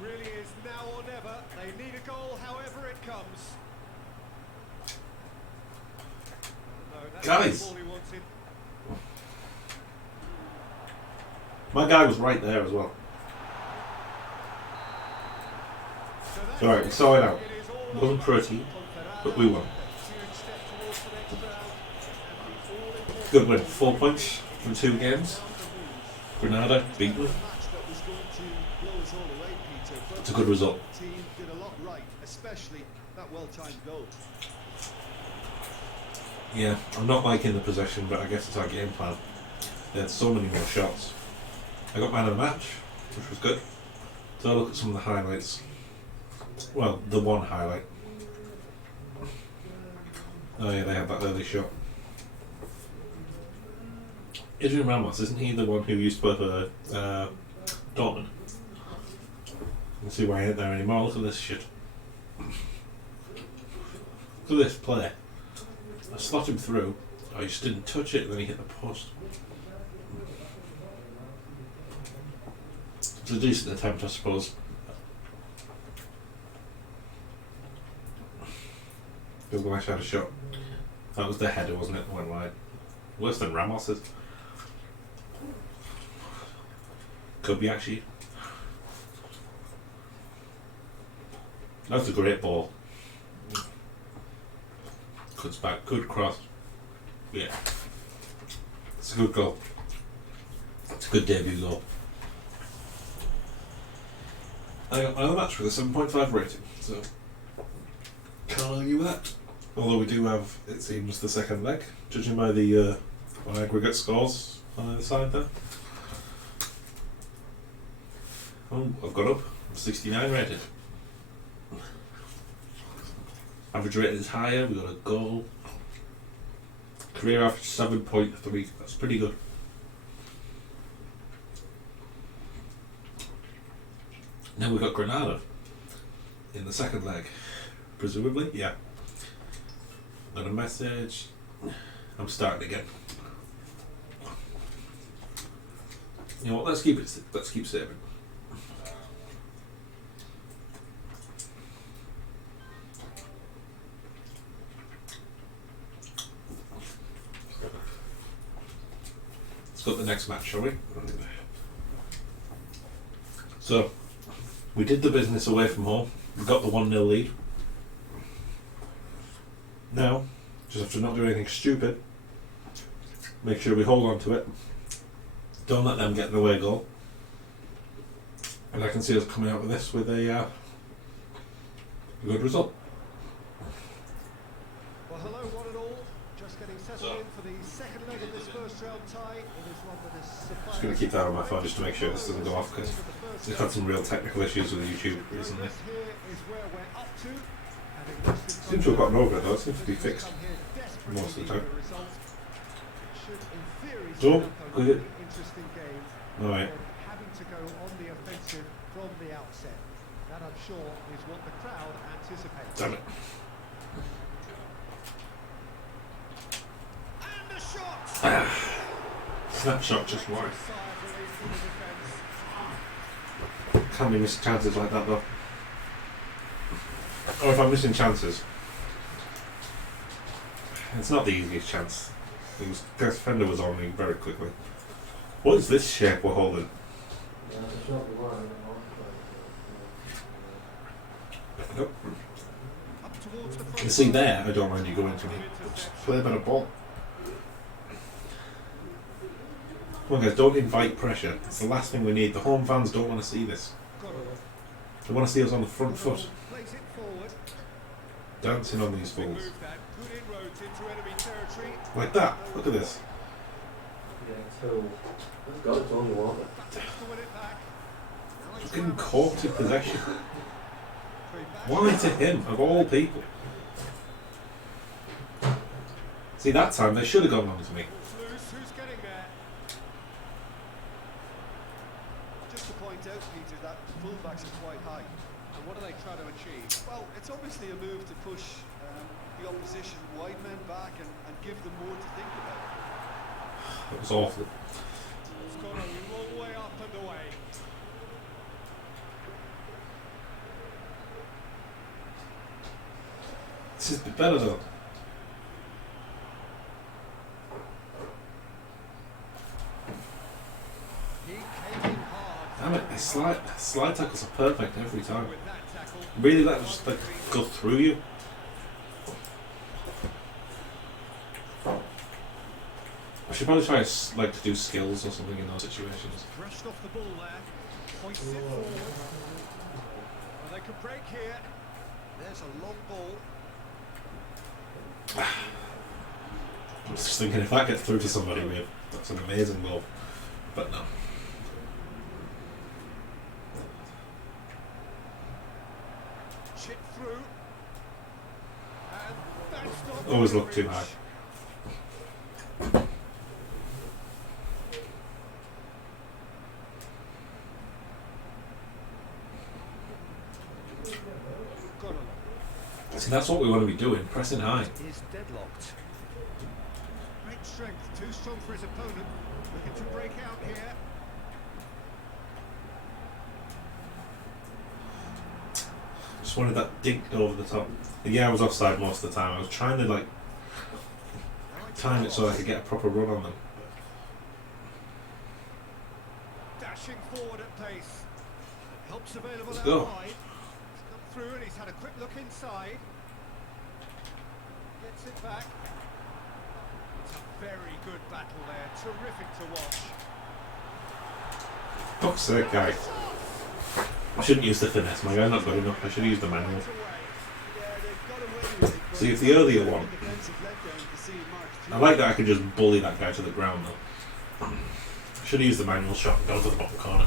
really is now or never. They need a goal, however it comes. No, that's Guys. the ball he wanted. My guy was right there as well. So that's Alright, we saw it out. It is all It wasn't over. pretty, but we won. Huge step towards the next round, and the all-important Good win. 4 points from 2 games. Granada beaten. match that was going to blow us all away, Peter, but It's a good result. the team did a lot right, especially that well-timed goal. Yeah, I'm not liking the possession, but I guess it's our game plan. They had so many more shots. I got man of the match, which was good. So I'll look at some of the highlights. Well, the one highlight. Oh yeah, they had that early shot. Adrian Ramos, isn't he the one who used to play for Dortmund? You can see why he ain't there anymore. Look at this shit. Look at this play. I slot him through. Oh, he just didn't touch it, then he hit the post. It's a decent attempt, I suppose. Gilgamesh had a shot. That was the header, wasn't it? Went wide. Worse than Ramos's. Could be actually. That's a great ball. Cuts back, good cross. Yeah. It's a good goal. It's a good debut goal. I got another match with a 7.5 rating, so can't argue with that. Although we do have, it seems, the second leg, judging by the aggregate scores on either side there. Oh, I've got up. I'm 69 rated. Average rating is higher, we got a goal. Career average 7.3, that's pretty good. Now we've got Granada in the second leg, presumably, yeah. Got a message. I'm starting again. You know what? Let's keep saving. Let's go to the next match, shall we? So, we did the business away from home. We got the 1-0 lead. Now, just have to not do anything stupid. Make sure we hold on to it. Don't let them get an away goal. And I can see us coming out with this with a good result. Well, hello, one and all. Just getting settled in for the second leg of this first round tie. It is one that is Just going to keep that on my phone just to make sure this doesn't go off, because we've had some real technical issues with YouTube recently. Here is where we're up to, and Seems to have gotten over it though. It seems to be fixed most of the time. Don't click it. Interesting game. Alright. Having to go on the offensive from the outset. That I'm sure is what the crowd anticipates. Damn it. And a shot. Snapshot just wide. Can't be missing chances like that though. Or if I'm missing chances, it's not the easiest chance. The defender was on me very quickly. What is this shape we're holding? Nope. You see there, I don't mind you going to me. Just play a better ball. Come on guys, don't invite pressure. It's the last thing we need. The home fans don't want to see this. They want to see us on the front foot. Dancing on these fools. Like that. Look at this. Fucking caught in possession. Why to him, of all people? See, that time they should have gone on to me. Just to point out, Peter, that fullbacks are quite high. And what are they trying to achieve? Well, it's obviously a move to push the opposition wide men back and give them more to think about. It was awful. It's gone a long way up and away. This is better though. He came in hard. Damn it, his slide tackles are perfect every time. Really let them just like go through you. I should probably try like to do skills or something in those situations. Brushed off the ball there. Points it forward. Well, they could break here. There's a long ball. I'm just thinking if that gets through to somebody, that's an amazing goal. But no. Chip through. And that's not Always look too high. See, that's what we want to be doing, pressing high. Is deadlocked. Great strength, too strong for his opponent. Looking to break out here. Just wanted that dinked over the top. Yeah, I was offside most of the time. I was trying to like time it so I could get a proper run on them. Dashing forward at pace. Helps available Let's go. out wide. He's come through and he's had a quick look inside. Gets it back. It's a very good battle there. Terrific to watch. Fuck's sake, guy. I shouldn't use the finesse, my guy's not good enough. I should use the manual. See, if the earlier one, I like that I can just bully that guy to the ground though. I should have used the manual shot and go to the bottom corner.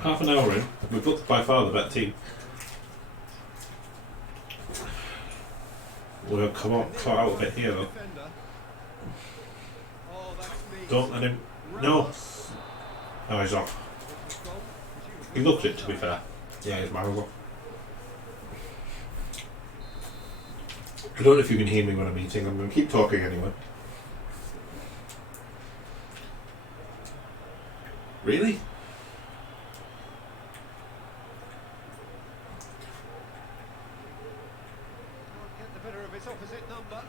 Half an hour in, we've looked by far the better team. We'll come on, cut out a bit here though. Don't let him. No! Oh, he's off. He looked it, to be fair. Yeah, he's miles off. I don't know if you can hear me when I'm eating. I'm going to keep talking anyway. Really? Get the better of his opposite number.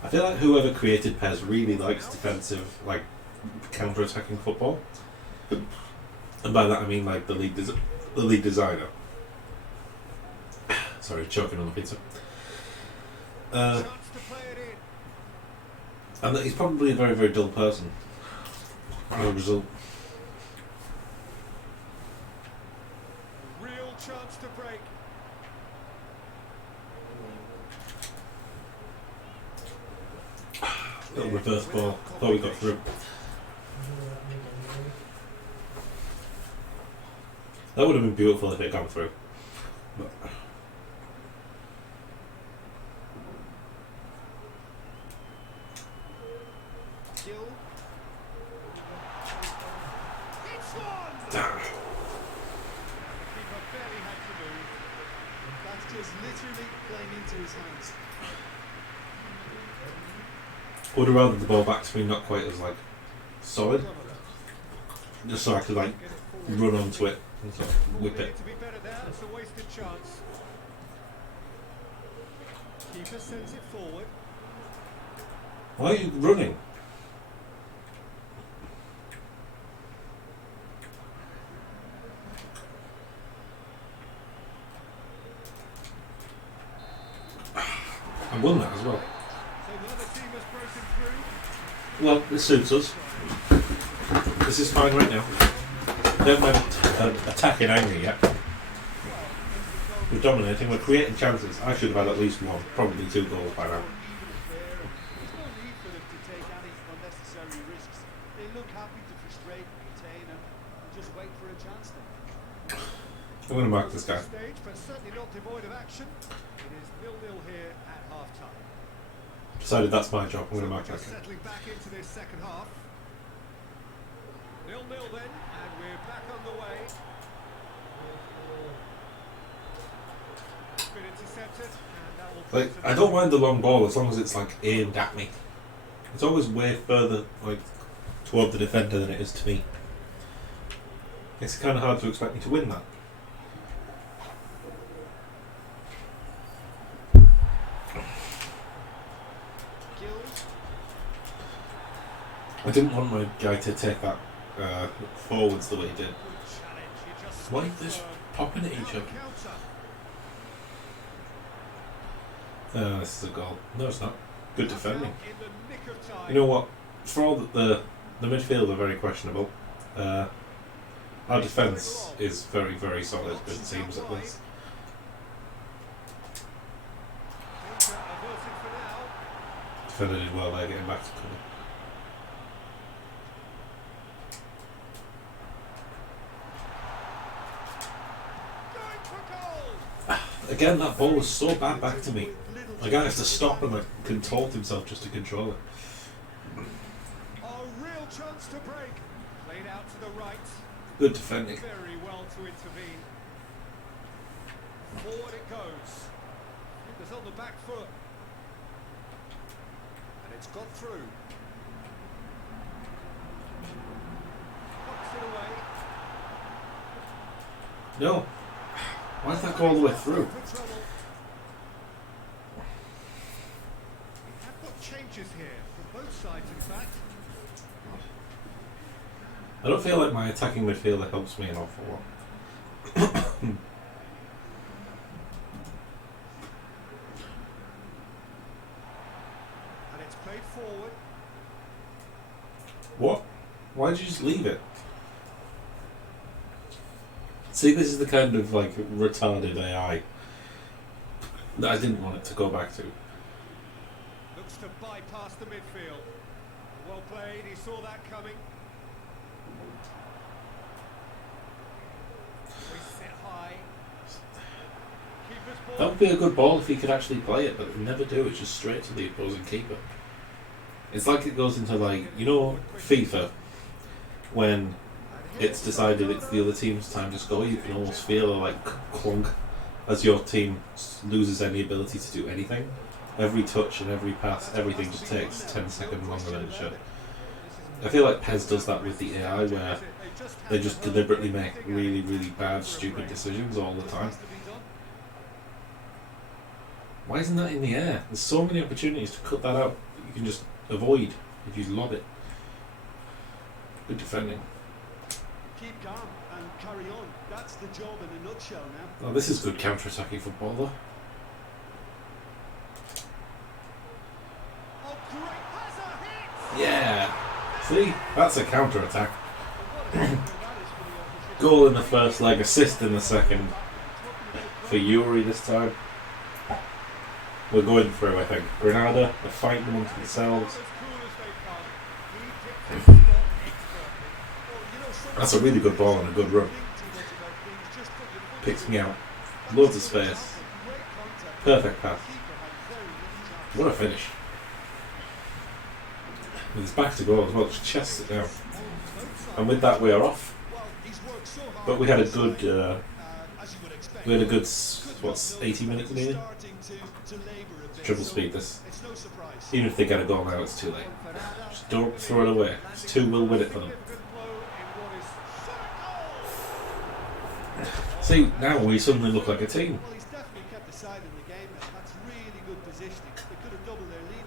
I feel like whoever created PES really likes defensive, like counter-attacking football, and by that I mean like the league designer. Sorry, choking on the pizza. And that he's probably a very, very dull person. No result. Real chance to break. Little reverse ball. Thought we got through. That would have been beautiful if it had gone through. But Gill. It's one! ah, Keeper barely had to move. That's just literally playing into his hands. would have rather the ball back to me not quite as like solid, just so I could like run onto it and sort of whip it. To be better there, it's a wasted chance. Keeper sends it forward. Why are you running? I won that as well. So the other team has broken through. Well, this suits us. This is fine right now. Don't mind attacking angry yet. We're dominating, we're creating chances. I should have had at least one, probably 2 goals by now. There's no need for them to take any unnecessary risks. They look happy to frustrate, contain, and just wait for a chance then. I'm going to mark this guy. Stage, but certainly not devoid of action. It is 0-0 here at half time. Decided that's my job, I'm going to mark that Just guy. settling back into this second half. 0-0 then, and we're back underway. Been intercepted, and that will Like, I don't mind the long ball as long as it's like aimed at me. It's always way further like toward the defender than it is to me. It's kind of hard to expect me to win that. Gills. I didn't want my guy to take that forwards the way he did. Good challenge. He just Why are stood they just firm. popping at each Now other? the counter. This is a goal. No, it's not. Good defending. In the nick of time. You know what? For all that the midfield are very questionable, our defence is very, very solid, it seems at least. Danger averted for now. Defender did well there, getting back to cover. Going for goal. Again, that ball was so bad back to me. My guy has to stop and like contort himself just to control it. A real chance to break. Played out to the right. Good defending. Very well to intervene. Forward it goes. It was on the back foot. And it's got through. Knocks it away. No. Why did that go all the way through? For trouble. We have got changes here from both sides, in fact. I don't feel like my attacking midfielder helps me an awful lot. And it's played forward. What? Why did you just leave it? See, this is the kind of like retarded AI that I didn't want it to go back to. Looks to bypass the midfield. Well played, he saw that coming. We sit high. Keeper's ball. That would be a good ball if he could actually play it, but they never do. It's just straight to the opposing keeper. It's like it goes into like, you know, FIFA, when it's decided it's the other team's time to score, you can almost feel a like clunk as your team loses any ability to do anything. Every touch and every pass, everything just takes 10 seconds longer than it should. I feel like PES does that with the AI, where they just deliberately make really, really bad, stupid decisions all the time. Why isn't that in the air? There's so many opportunities to cut that out that you can just avoid if you lob it. Good defending. Keep calm and carry on. That's the job in a nutshell now. Oh, this is good counter-attacking football though. Oh, great pass, a hit! Yeah! See? That's a counter-attack. What a that is for the opposition. Goal in the first leg, assist in the second. For Yuri this time. We're going through, I think. Granada, they're fighting amongst themselves. As cool That's a really good ball and a good run. Picks me out. Loads of space. Perfect pass. What a finish. With his back to goal as well, just chests it down. And with that we are off. But we had a good, what's 80 minutes nearly? Triple speed this. Even if they get a goal now, it's too late. Just don't throw it away. It's 2 will win it for them. See, now we suddenly look like a team. Well, he's definitely kept the side in the game, and that's really good positioning. They could have doubled their lead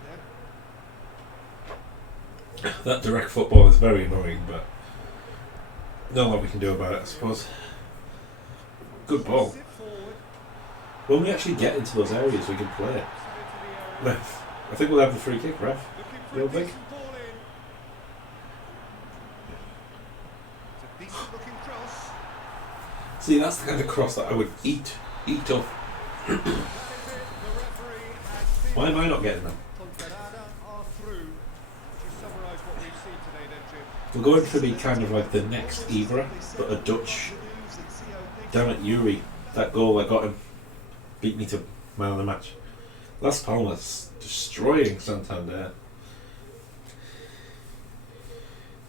there. That direct football is very annoying, but not a lot we can do about it, I suppose. Good ball. When we actually get into those areas, we can play it. Ref, I think we'll have the free kick, ref. You don't think? See, that's the kind of cross that I would eat up. Why am I not getting them? We're going to be kind of like the next Ibra, but a Dutch. Damn it, Yuri. That goal I got him beat me to man of the match. Las Palmas destroying Santander.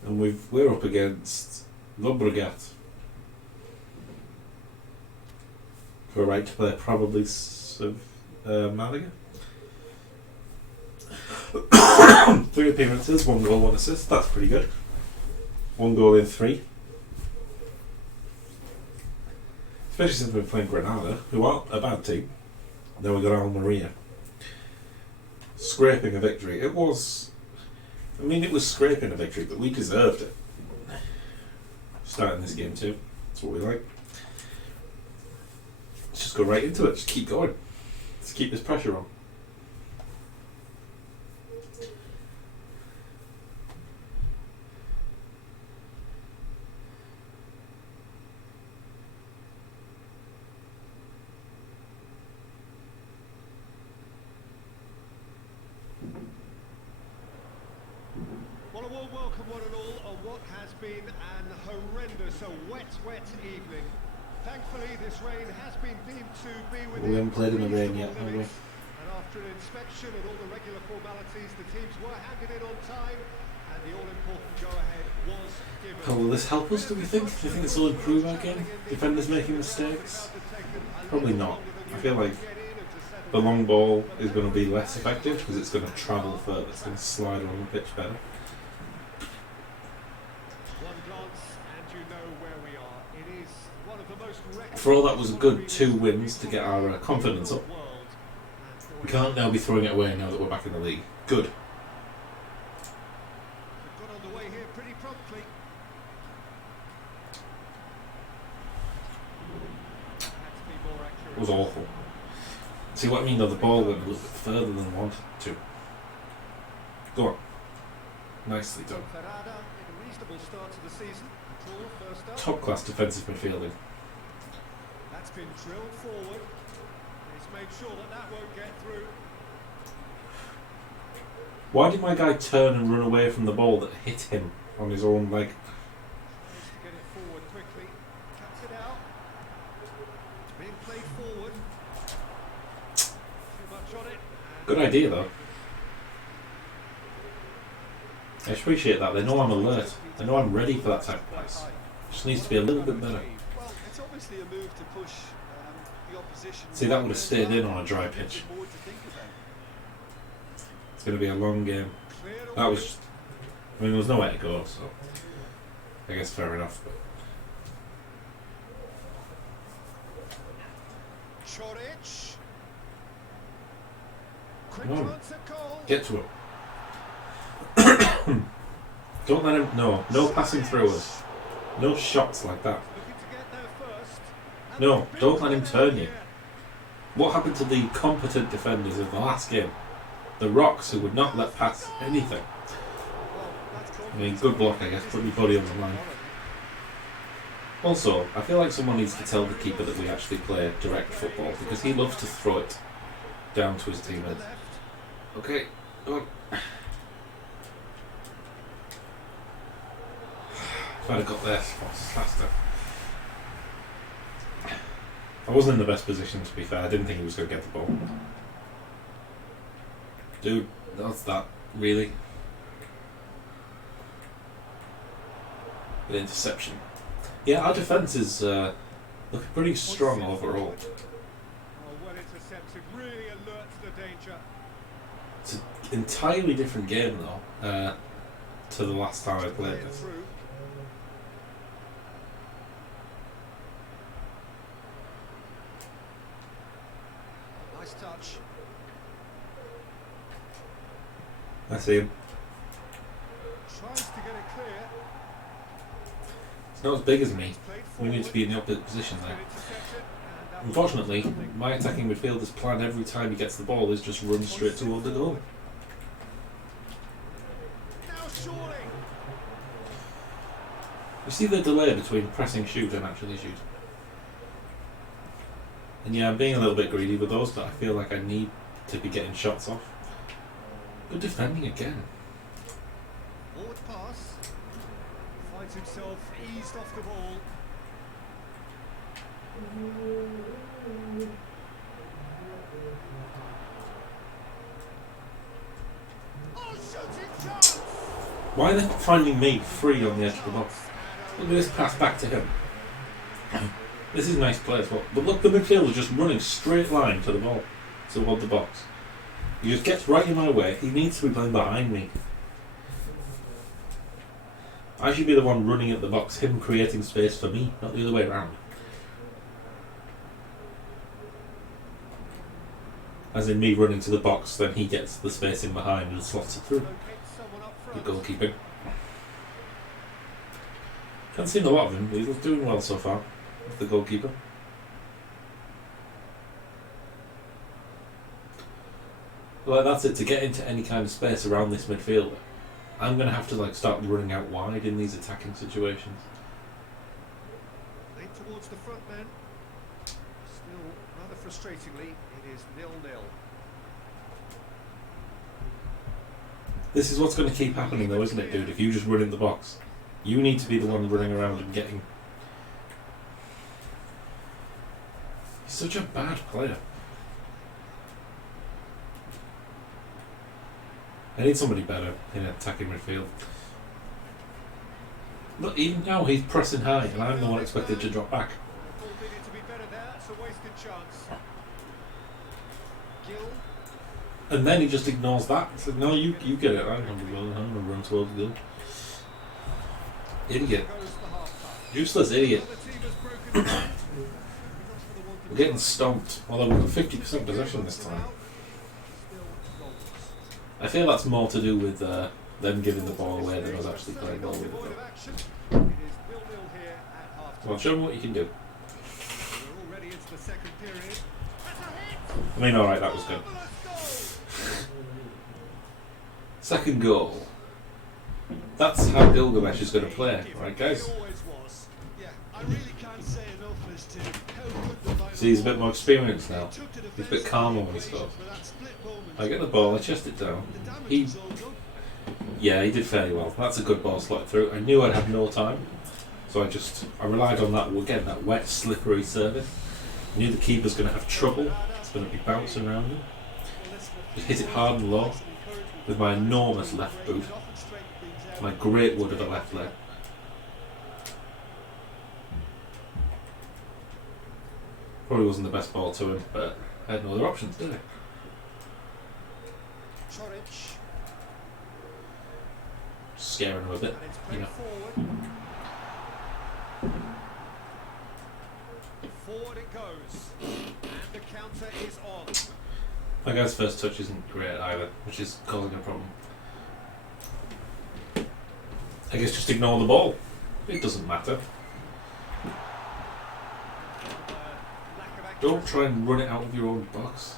And we're up against Llobregat. For a right to play probably Malaga. 3 appearances, 1 goal, 1 assist. That's pretty good. 1 goal in 3. Especially since we're playing Granada, who aren't a bad team. Then we got Almeria. Scraping a victory. It was scraping a victory, but we deserved it. Starting this game too. That's what we like. Let's just go right into it. Just keep going. Let's keep this pressure on. Well, a warm welcome one and all on what has been an horrendous, wet evening. Thankfully, this rain has been deemed to be within. We haven't played in the rain yet, have we? And after an inspection and all the regular formalities, the teams were handed in on time, and the all-important go-ahead was given. How will this help us, do we think? Do you think this will improve our game? Defenders making mistakes? Probably not. I feel like the long ball is going to be less effective because it's going to travel further. It's going to slide along the pitch better. For all that was a good 2 wins to get our confidence up. We can't now be throwing it away now that we're back in the league. Good. Got on the way here pretty promptly. It was awful. See what I mean though, the ball went a little bit further than I wanted to. Go on. Nicely done. Top class defensive midfielding. That's been drilled forward. He's made sure that won't get through. Why did my guy turn and run away from the ball that hit him on his own leg? Needs to get it forward quickly. Cuts it out. It's being played forward. Too much on it. Good idea though. I appreciate that. They know I'm alert. They know I'm ready for that type of pass. Just needs to be a little bit better. Well, it's obviously a move to push the opposition. See, that would have stayed in on a dry pitch. It's going to be a long game. That was just, I mean, there was nowhere to go, so I guess fair enough. But Choric. come on, get to him. Don't let him. No passing through us. No shots like that. No, don't let him turn you. What happened to the competent defenders of the last game? The Rocks, who would not let pass anything. I mean, good block, I guess. Put your body on the line. Also, I feel like someone needs to tell the keeper that we actually play direct football because he loves to throw it down to his teammates. Okay, go on. I'd have got there faster. I wasn't in the best position, to be fair. I didn't think he was going to get the ball. Dude, that's that, really. An interception. Yeah, our defence is looking pretty strong overall. Well intercepted, really alerts the danger. It's an entirely different game, though, to the last time I played this. Nice touch. I see him. Tries to get it clear. It's not as big as me. We need to be in the opposite position there. Unfortunately, my attacking midfielder's plan every time he gets the ball is just run straight toward the goal. Now surely. You see the delay between pressing shoot and actually shoot. And yeah, I'm being a little bit greedy with those, but I feel like I need to be getting shots off. Good defending again. Forward pass. Finds himself eased off the ball. Oh, shooting chance! Why are they finding me free on the edge of the box? Look at this pass back to him. This is nice play as well. But look, the midfielder just running straight line to the ball, toward the box. He just gets right in my way. He needs to be playing behind me. I should be the one running at the box, him creating space for me, not the other way around. As in me running to the box, then he gets the space in behind and slots it through. Good goalkeeping. Haven't seen a lot of him, but he's doing well so far with the goalkeeper. Well, that's it. To get into any kind of space around this midfielder, I'm going to have to start running out wide in these attacking situations. Late towards the front men. Still, rather frustratingly, it is 0-0. This is what's going to keep happening though, isn't it, dude? If you just run in the box, you need to be the one running around and getting... He's such a bad player. I need somebody better in attacking midfield. Look, even now he's pressing high and I'm the one expected to drop back. To be better there, it's a wasted chance. Gill. And then he just ignores that. It's like, no, you get it. I'm going to run towards the goal. Idiot. Useless idiot. We're getting stomped. Although we've got 50% possession this time. I feel that's more to do with them giving the ball away than us actually playing well with it. Well, show me what you can do. I mean, alright, that was good. Second goal. That's how Gilgamesh is going to play, right, guys? See, he's a bit more experienced now. He's a bit calmer when he scores. I get the ball, I chest it down. Yeah, he did fairly well. That's a good ball slot through. I knew I'd have no time, so I relied on that, again, that wet, slippery service. I knew the keeper's going to have trouble. It's going to be bouncing around him. Just hit it hard and low with my enormous left boot. My great wood of a left leg. Probably wasn't the best ball to him, but I had no other options, did I? Scaring him a bit, you know. Forward it goes, and the counter is on. My guy's first touch isn't great either, which is causing a problem. I guess just ignore the ball. It doesn't matter. Don't try and run it out of your own box.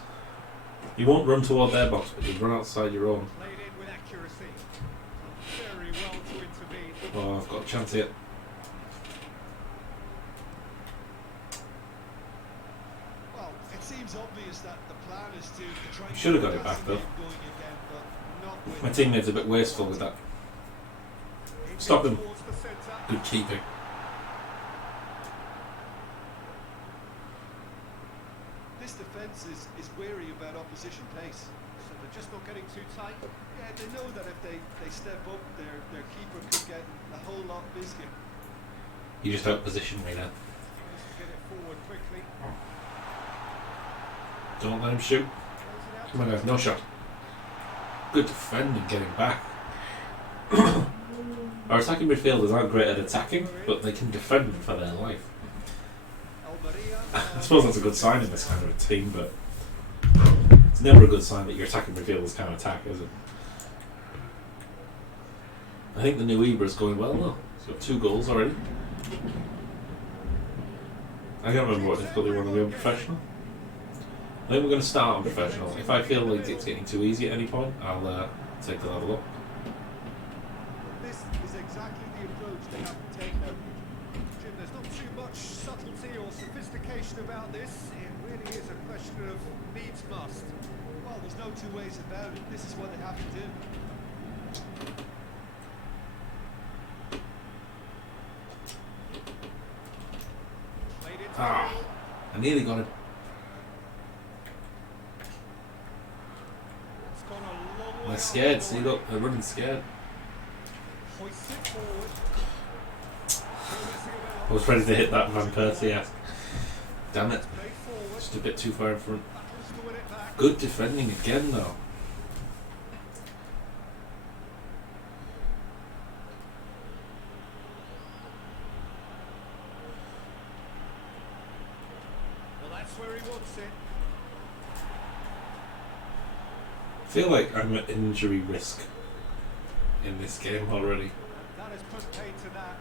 You won't run toward their box, but you run outside your own. Oh, I've got a chance here. Well, it seems obvious that the plan is to try. Should have got it back though. My teammate's a bit wasteful with that. Stop him. the centre. Good keeping. This defence is wary about opposition pace. So they're just not getting too tight. Yeah, they know that if they step up, their keeper could get a whole lot busier. You just out position me now. Tries to get it forward quickly. Don't let him shoot. Throws it out Come on guys, no shot. Good defending, getting back. Our attacking midfielders aren't great at attacking, but they can defend for their life. I suppose that's a good sign in this kind of a team, but it's never a good sign that your attacking midfielders can't attack, is it? I think the new Ibra's going well though. He's got 2 goals already. I can't remember what difficulty we're going to be on professional. I think we're going to start on professional. If I feel like it's getting too easy at any point, I'll take the level up. This is exactly the approach they have to take now. Jim, there's not too much subtlety or sophistication about this. It really is a question of needs must. Well, there's no two ways about it. This is what they have to do. Played into Ah, I nearly got him. It's gone a long way. They're out scared, the see, way. look, they're running scared. Hoists it forward. I was ready to hit that Van Persie, yeah. Damn it, Played forward. just a bit too far in front. Battles to win it back. Good defending again though. Well, that's where he wants it. I feel like I'm at injury risk in this game already. That has put paid to that.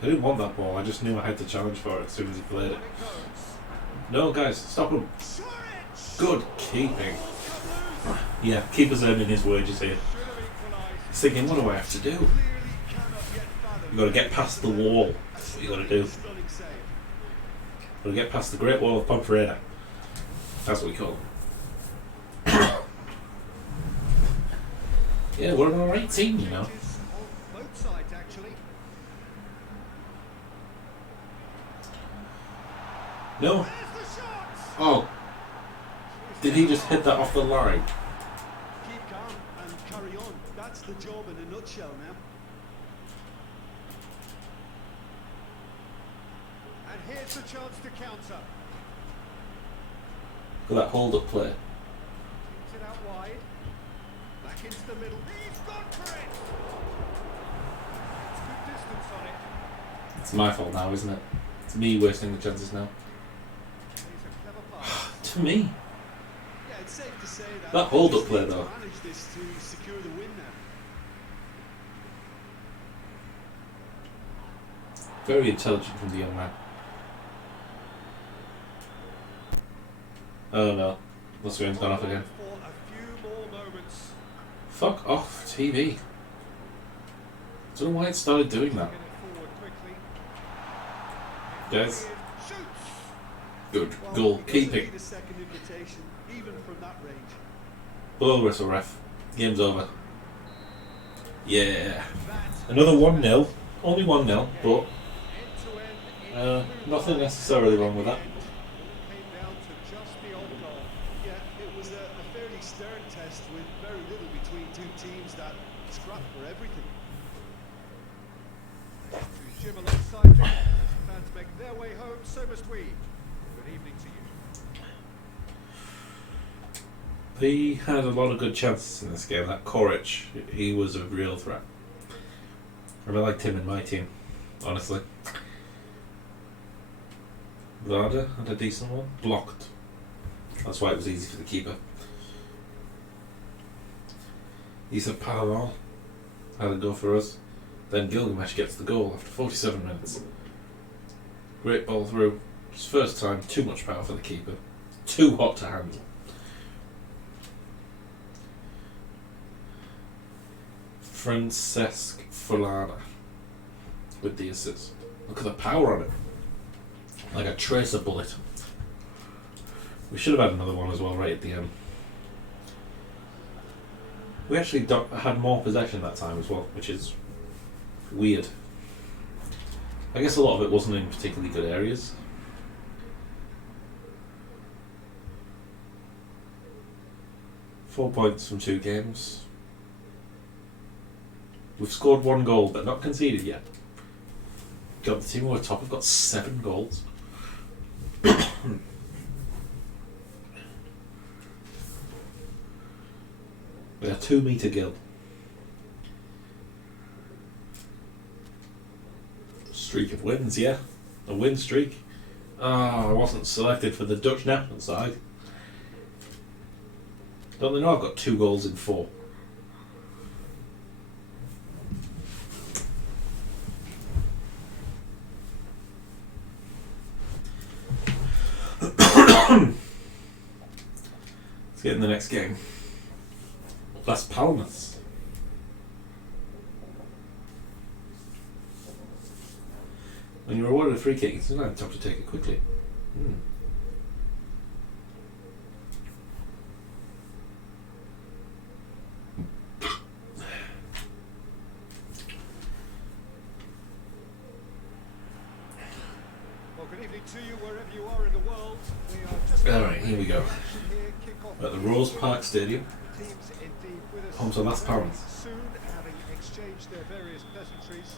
I didn't want that ball, I just knew I had to challenge for it as soon as he played it. On it goes. No guys, stop him. Suric! Good keeping. Come loose. Yeah, keeper's earning his wages here. Should have equalised. He's thinking, what do I have to do? Clearly cannot yet fathom. You got to get past the wall. That's what you got to do. Stunning save. Got to get past the Great Wall of Pomfrey. That's what we call it. Yeah, we're an alright team, you know. Changes on both sides, actually. No. There's the shot! Oh, did he just hit that off the line? Keep calm and carry on. That's the job in a nutshell now. And here's the chance to counter. Look at that hold-up play. Keeps it out wide. Back into the middle. He's gone for it! It's good distance on it. It's my fault now, isn't it? It's me wasting the chances now. He's a clever pass. To me. Yeah, it's safe to say that. That hold-up they play, need to though. manage this to secure the win now. Very intelligent from the young man. Oh no. The screen's gone off again. For a few more moments. Fuck off, TV. Don't know why it started doing that. Get it forward quickly. Guys, Shoots! good. Well, Goal. he doesn't Keeping. need a second invitation, even from that range. Blow the whistle, ref. Game's over. Yeah. That Another 1-0. Only 1-0, but end-to-end nothing necessarily wrong with that. came down to just the odd goal. Yeah, it was a fairly stern test with very little between two teams that scrapped for everything. To Jim alongside him. Fans make their way home, so must we. Good evening to you. He had a lot of good chances in this game. That Koric, he was a real threat. And I liked him in my team, honestly. Varda had a decent one. Blocked. That's why it was easy for the keeper. He said Ballon had a go for us. Then Gilgamesh gets the goal after 47 minutes. Great ball through. His first time, too much power for the keeper. Too hot to handle. Francesc Fulana with the assist. Look at the power on it. Like a tracer bullet. We should have had another one as well right at the end. We actually had more possession that time as well, which is weird. I guess a lot of it wasn't in particularly good areas. Four points from 2 games. We've scored 1 goal, but not conceded yet. God, the team over top have got 7 goals. With a 2-metre gill. Streak of wins, yeah. A win streak. I wasn't selected for the Dutch national side. Don't they know I've got 2 goals in 4? Let's get in the next game. Las Palmas. When you're awarded a free kick, it's not tough to take it quickly. Well, good evening to you wherever you are in the world. We are just Alright, here we go. here, kick-off At the Rose Park Stadium. teams indeed with us Home to Las very Palmas. soon, having exchanged their various pleasantries.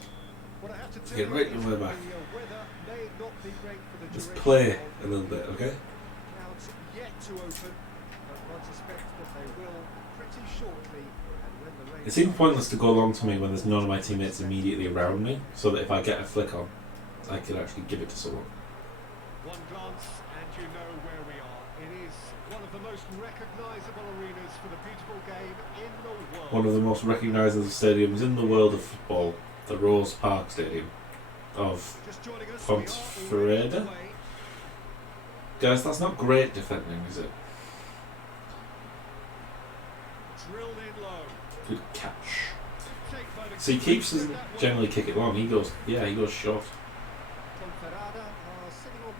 What I have to tell Get you right is the way that back. the weather may not be great for the Just duration play of a little bit, okay? clouds yet to open, but one suspects that they will pretty shortly. And when the rain It seems pointless to go along to me when there's none of my teammates immediately around me, so that if I get a flick on, I can actually give it to someone. One glance and you know where we are. It is one of the most recognisable arenas for the beautiful game in the world. One of the most recognisable stadiums in the world of football, the Rose Park Stadium of Just joining us, Ponferrada. Guys, that's not great defending, is it? Drilled in low. Good catch. Take by the See, Keeps doesn't generally kick it long. He goes short. Ponferrada are sitting on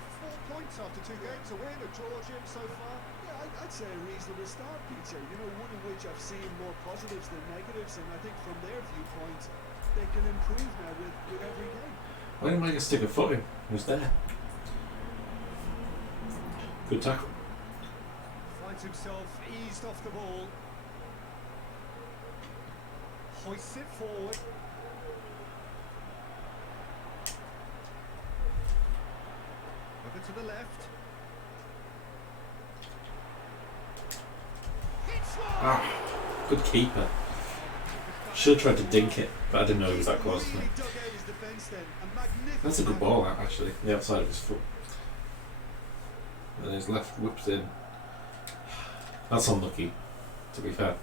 4 points after 2 games. A win, a draw, Jim, so far. Yeah, I'd say a reasonable start, Peter. You know, one in which I've seen more positives than negatives, and I think from their viewpoint, they can improve now with every game. Why didn't I just stick a foot in? He was there. Good tackle. Finds himself eased off the ball. Hoists it forward. Over to the left. Hits one! Good keeper. Should have tried to dink it, but I didn't know he was that close to me. Really dug out his defence then. A magnificent That's a good ball, that, actually. The outside of his foot. And his left whips in. That's unlucky, to be fair.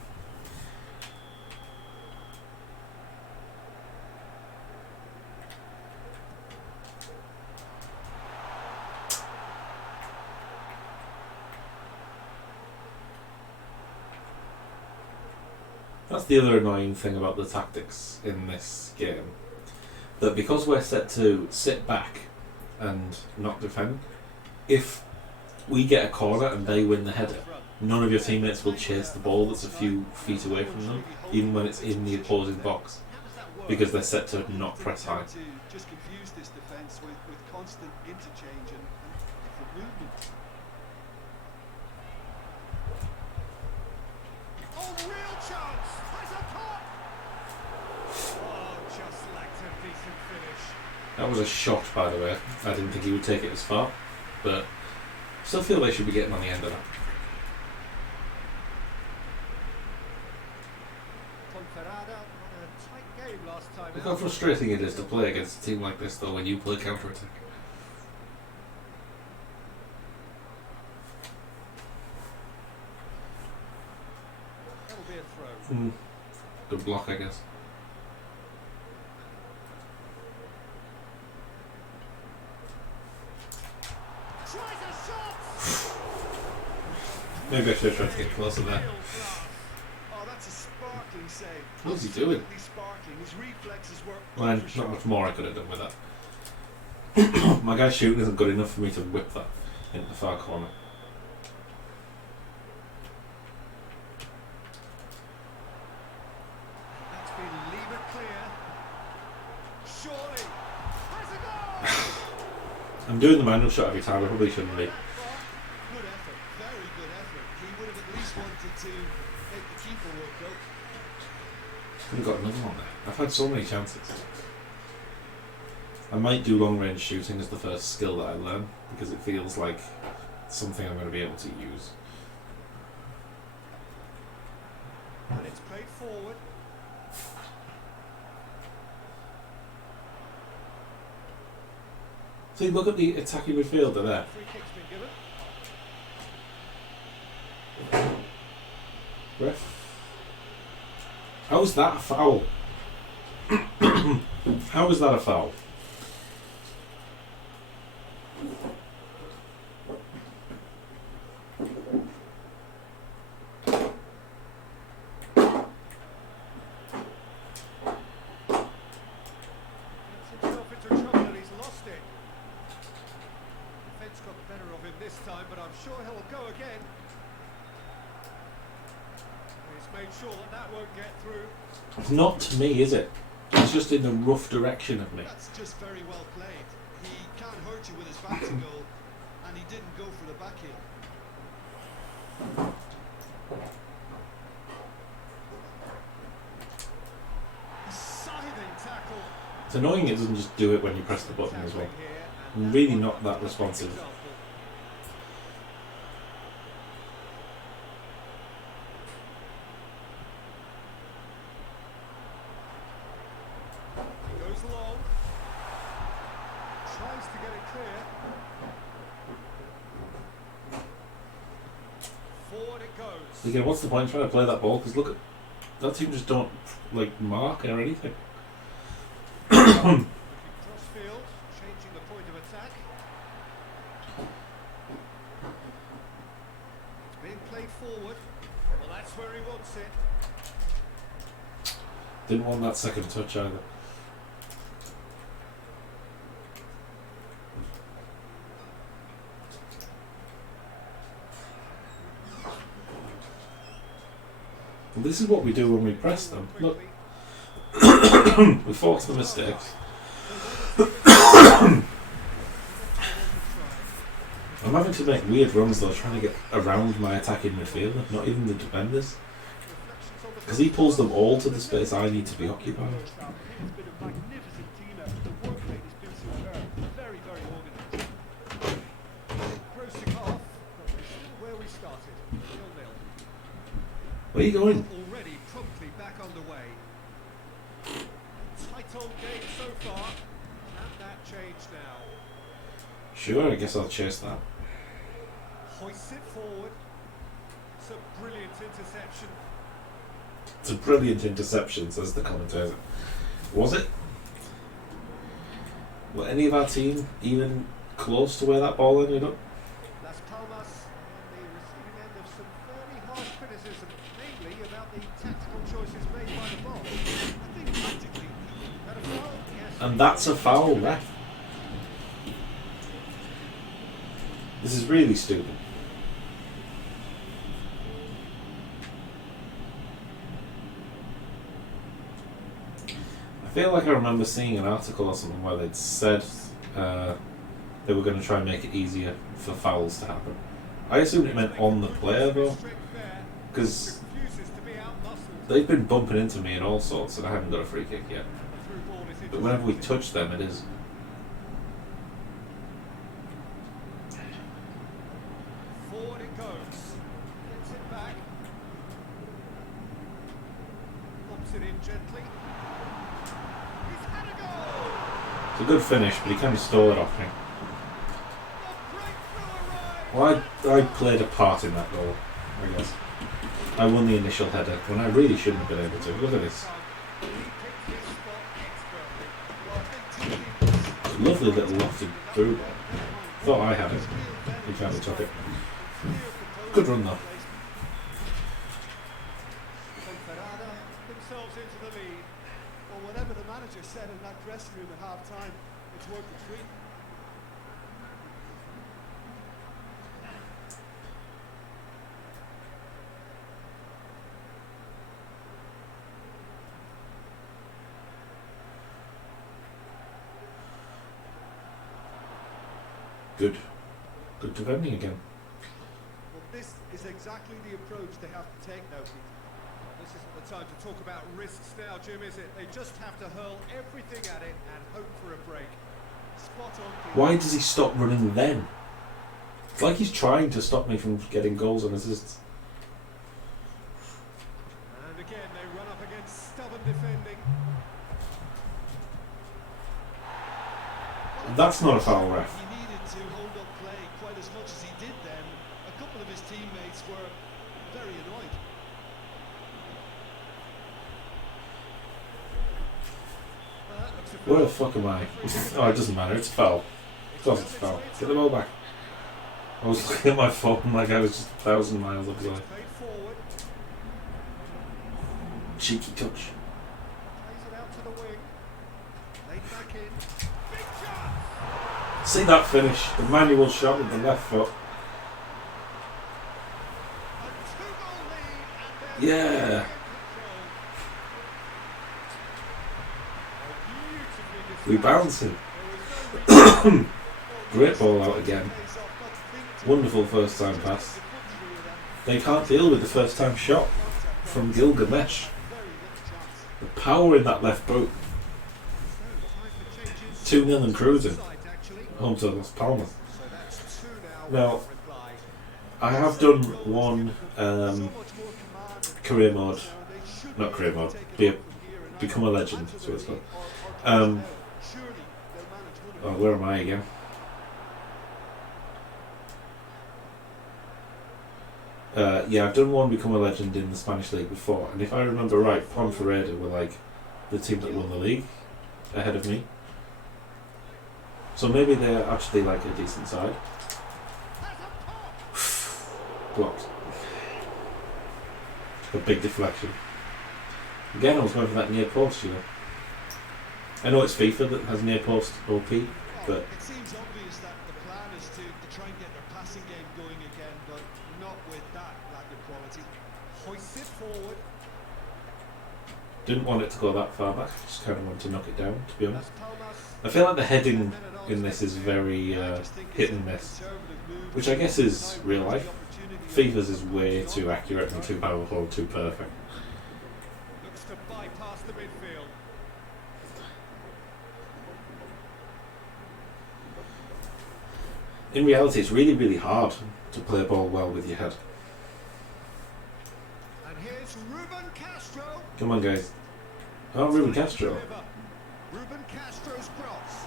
That's the other annoying thing about the tactics in this game. That because we're set to sit back and not defend, if we get a corner and they win the header, none of your teammates will chase the ball that's a few feet away from them, even when it's in the opposing box, because they're set to not press high. To just confuse this defence with constant interchange and different movements. Oh, real chance! Has a pop! Oh, just lacked a decent finish. That was a shot, by the way. I didn't think he would take it as far, but still feel they should be getting on the end of that. Ponferrada won a tight game last time Look how out. frustrating it is to play against a team like this, though, when you play counter-attack. That'll be a throw. Good block, I guess. Tries a shot! Maybe I should have tried to get closer there. Real class. Oh, that's a sparkling save. What's he doing? Absolutely sparkling. His reflexes were Well, ultra not sharp. much more I could have done with that. My guy's shooting isn't good enough for me to whip that into the far corner. surely. Has a goal! I'm doing the manual shot every time. I probably shouldn't be. Good effort, very good effort. He would have at least wanted to make the keeper work though. Could have got another one there. I've had so many chances. I might do long range shooting as the first skill that I learn because it feels like something I'm going to be able to use. And it's played forward. See, look at the attacking midfielder there. Free kick's been given. Ref. How is that a foul? How is that a foul? Gets himself into trouble and he's lost it. Defence got the better of him this time, but I'm sure he'll go again. He's made sure that that won't get through. It's not to me, is it? It's just in the rough direction of me. That's just very well played. He can't hurt you with his back to goal, and he didn't go for the back heel. A scything tackle. It's annoying it doesn't just do it when you press the button as well. Tackling here, I'm and really that not one that is a responsive. example. He goes long. Tries to get it clear. Forward it goes. Again, what's the point trying to play that ball? Because look at that team just don't like mark or anything. Crossfield, changing the point of attack. It's being played forward. Well, that's where he wants it. Didn't want that second touch either. Well, this is what we do when we press them. Look, Quickly. we force the mistakes. I'm having to make weird runs though, trying to get around my attacking midfielder, not even the defenders. Because he pulls them all to the space I need to be occupied. He's been a magnificent team effort. The work rate has been superb. Very, very organised. Grossing half, but we're still where we started. 0-0. Where are you going? Already promptly back underway. Tight old game so far. Can that change now? Sure, I guess I'll chase that. Hoists it forward. It's a brilliant interception. It's a brilliant interception, says the commentator. Was it? Were any of our team even close to where that ball ended up? Las Palmas on the receiving end of some fairly harsh criticism, mainly about the tactical choices made by the ball. I think tactically, that a foul? Yes. And that's a foul, ref. This is really stupid. I feel like I remember seeing an article or something where they'd said they were going to try and make it easier for fouls to happen. I assumed it meant on the player though, because Refuses to be outmuscled. they've been bumping into me and all sorts and I haven't got a free kick yet. The through ball is But whenever we intercepted. touch them, it is. Forward it goes. Gets it back. Lobs it in gently. He's had a goal! It's a good finish, but he kind of stole it off me. The breakthrough arrives! Well, I played a part in that goal, I guess. I won the initial header when I really shouldn't have been able to. Look at this. He picked his spot expertly. Well, I think two keepers. Lovely little lofted through ball. Thought I had it. He kind of took it. Good run though. Ponferrada themselves into the lead. Well, whatever the manager said in that dressing room at half time, it's worked a treat. Good defending again. Well, this is exactly the approach they have to take now, Pete. This isn't the time to talk about risks now, Jim, is it? They just have to hurl everything at it and hope for a break. Spot on, Pete. Why does he stop running then? It's like he's trying to stop me from getting goals and assists. And again, they run up against stubborn defending. That's not a foul, ref. He needed to hold up play quite as much as he did then. A couple of his teammates were very annoyed. Where the fuck am I? Oh, it doesn't matter. It's a foul. Of course it's a foul. Get the ball back. I was looking at my phone like I was just 1,000 miles upside. Played forward, Cheeky touch. plays it out to the wing. Laid back in. Big shot! See that finish? The manual shot with the left foot. A two-goal lead, and they're Yeah. in control. We bouncing. Great ball out again. Wonderful first time pass. They can't deal with the first time shot from Gilgamesh. The power in that left boot. 2-0 and cruising. Home to Las Palmas. Now, I have done one career mode. Not career mode. Become a legend. That's what it's called. Oh, where am I again? Yeah, I've done one Become a Legend in the Spanish League before, and if I remember right, Ponferrada were like the team that won the league ahead of me. So maybe they're actually like a decent side. Blocked. A big deflection. Again, I was going for that near post, you know. I know it's FIFA that has near post OP, but It seems obvious that the plan is to try and get their passing game going again, but not with that lack of quality. Hoists it forward. didn't want it to go that far back. Just kind of wanted to knock it down, to be honest. Las Palmas. I feel like the heading in this is very hit and miss, which I guess is real life. FIFA's is way too accurate and too powerful and too perfect. Looks to bypass the midfield. In reality, it's really, really hard to play a ball well with your head. And here's Ruben Castro. Come on, guys. Oh, Ruben Castro. Ruben Castro's cross.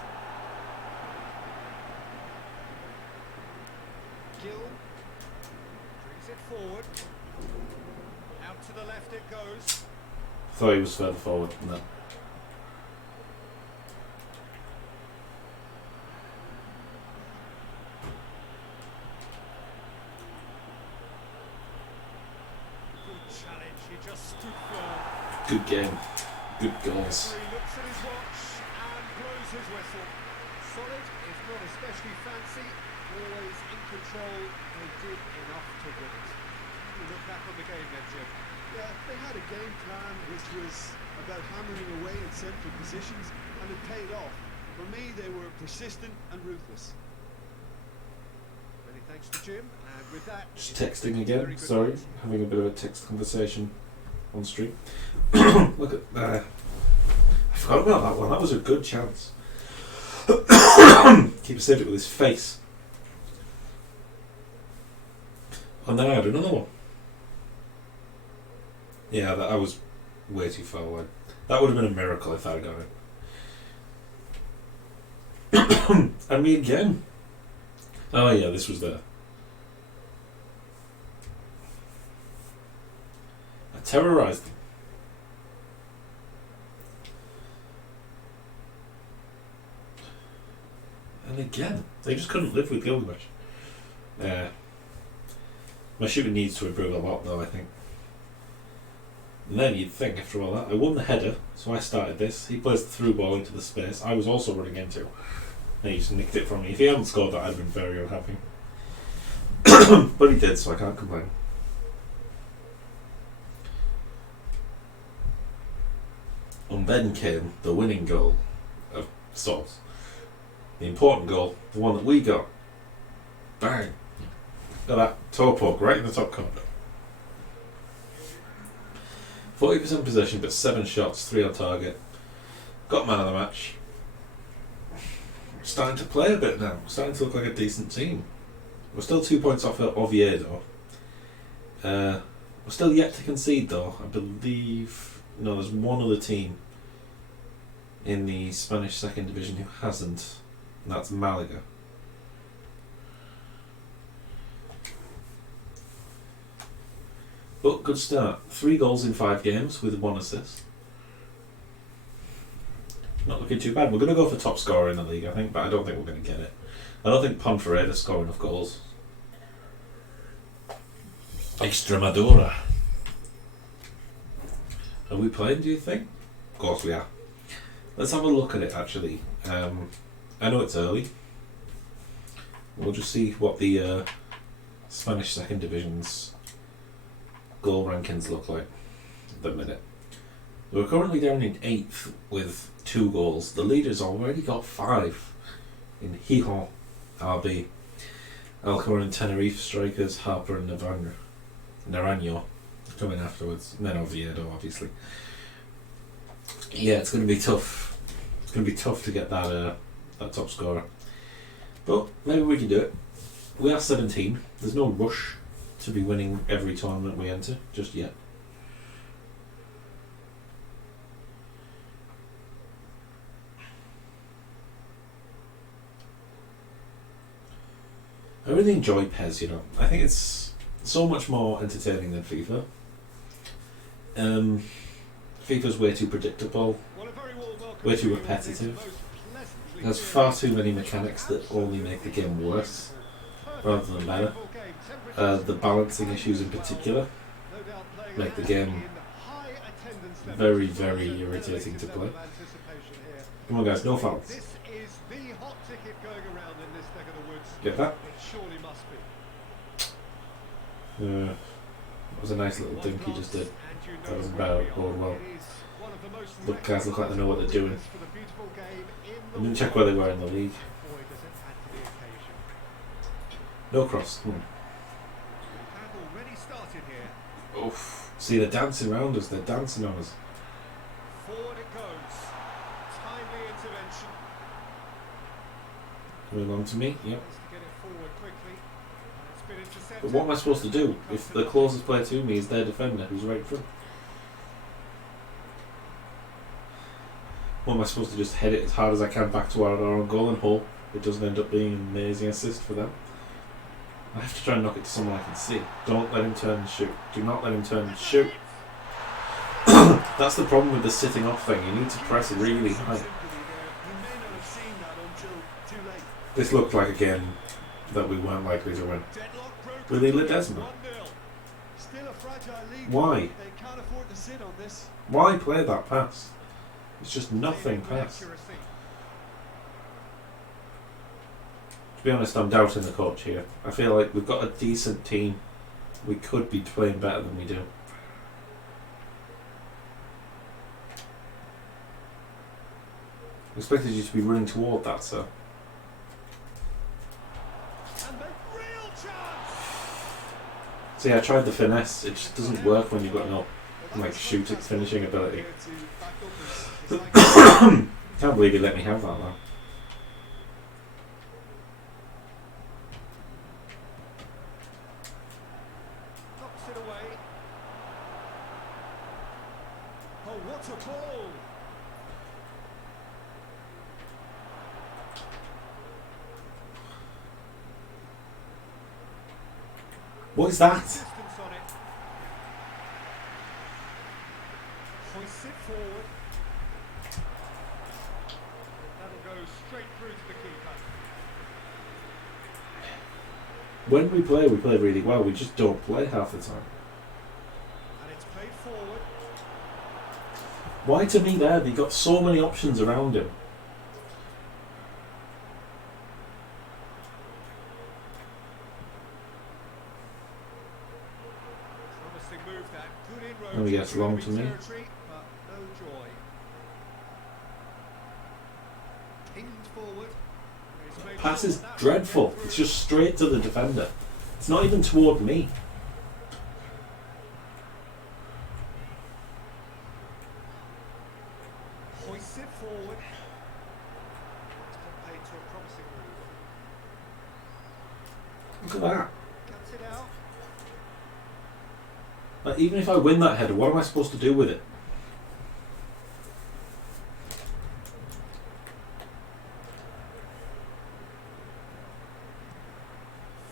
Gill brings it forward. Out to the left it goes. Thought he was further forward than that. Good challenge. He just stood firm. Good game. Good goals. He looks at his watch and blows his whistle. Solid is not especially fancy. Always in control. They did enough to win it. You look back on the game then, Jim. Yeah, they had a game plan which was about hammering away in central positions, and it paid off. For me, they were persistent and ruthless. Many thanks to Jim. And with that, Just it's texting very again. good Sorry, news. having a bit of a text conversation on stream. Look at that. I forgot about that one. That was a good chance. Keeper saved it with his face. And then I had another one. Yeah, I was way too far away. That would have been a miracle if I had got it. And me again. Oh yeah, this was there. I terrorised them. And again, they just couldn't live with Gilgamesh. My shooting needs to improve a lot though, I think. And then you'd think after all that, I won the header, so I started this. He plays the through ball into the space I was also running into. And he just nicked it from me. If he hadn't scored that, I'd have been very unhappy. But he did, so I can't complain. And then came the winning goal of sorts. The important goal, the one that we got. Bang. Look at that toe poke right in the top corner. 40% possession, but 7 shots, 3 on target. Got man of the match. Starting to play a bit now. Starting to look like a decent team. We're still 2 points off Oviedo. We're still yet to concede though. I believe... No, there's one other team in the Spanish second division who hasn't. And that's Malaga. But good start. 3 goals in 5 games with 1 assist. Not looking too bad. We're going to go for top scorer in the league, I think, but I don't think we're going to get it. I don't think Ponferrada score enough goals. Extremadura. Are we playing, do you think? Of course we are. Let's have a look at it, actually. I know it's early. We'll just see what the Spanish second division's goal rankings look like at the minute. We're currently down in 8th with 2 goals. The leader's already got 5 in Gijón, RB, Alcor and Tenerife strikers, Harper and Naranjo coming afterwards, and then Oviedo obviously. Yeah, it's going to be tough. It's going to be tough to get that top scorer, but maybe we can do it. We are 17. There's no rush to be winning every tournament we enter just yet. I really enjoy PES, you know. I think it's so much more entertaining than FIFA. FIFA's way too predictable, way too repetitive. It has far too many mechanics that only make the game worse rather than better. The balancing issues in particular make the game very, very irritating to play. Come on guys, no fouls. Get that? That was a nice little dink he just did. That was about going well. Look, guys look like they know what they're doing. I didn't check where they were in the league. No cross. Oof. See, they're dancing around us. They're dancing on us. Forward it goes. Timely intervention. Coming along to me. Yep. Get it forward quickly. It's been intercepted. But what am I supposed to do if the closest player to me is their defender who's right in front? What am I supposed to just head it as hard as I can back to our own goal and hope it doesn't end up being an amazing assist for them? I have to try and knock it to someone I can see. Don't let him turn and shoot. Do not let him turn and shoot. That's the problem with the sitting off thing. You need to press really high. This looked like a game that we weren't likely to win. Really, Ledesma? Why? Why play that pass? It's just nothing pass. To be honest, I'm doubting the coach here. I feel like we've got a decent team. We could be playing better than we do. I expected you to be running toward that, sir. See, I tried the finesse. It just doesn't work when you've got no like shooting, finishing ability. Can't believe you let me have that though. Knocks it away. Oh, what a ball! What is that? Distance on it. Hoists it forward. That'll go straight through to the keeper. When we play really well. We just don't play half the time. And it's played forward. Why to me there? They got so many options around him. Promising move that. Good inroads. Let me guess, long to me. Territory, but no joy. Pinged forward. Pass is dreadful. It's just straight to the defender. It's not even toward me. Hoists it forward. It's been paid to a promising move. Look at that. Cuts it out. Like, even if I win that header, what am I supposed to do with it?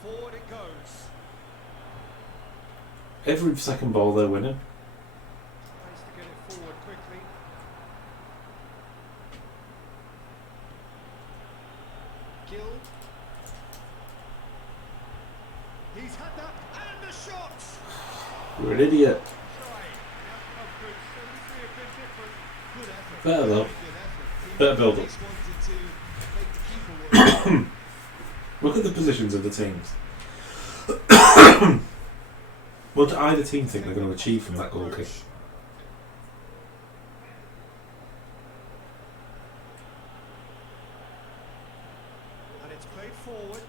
Forward it goes. Every second ball they're winning. Tries to get it forward quickly. Gill. He's had that and the shot. You're an idiot. Try. The outcome could certainly have been different. Good effort. Better though. Very good effort. Better build up. Just wanted to make the keeper work. Look at the positions of the teams. What do either team think they're going to achieve from that goal kick? And it's played forward.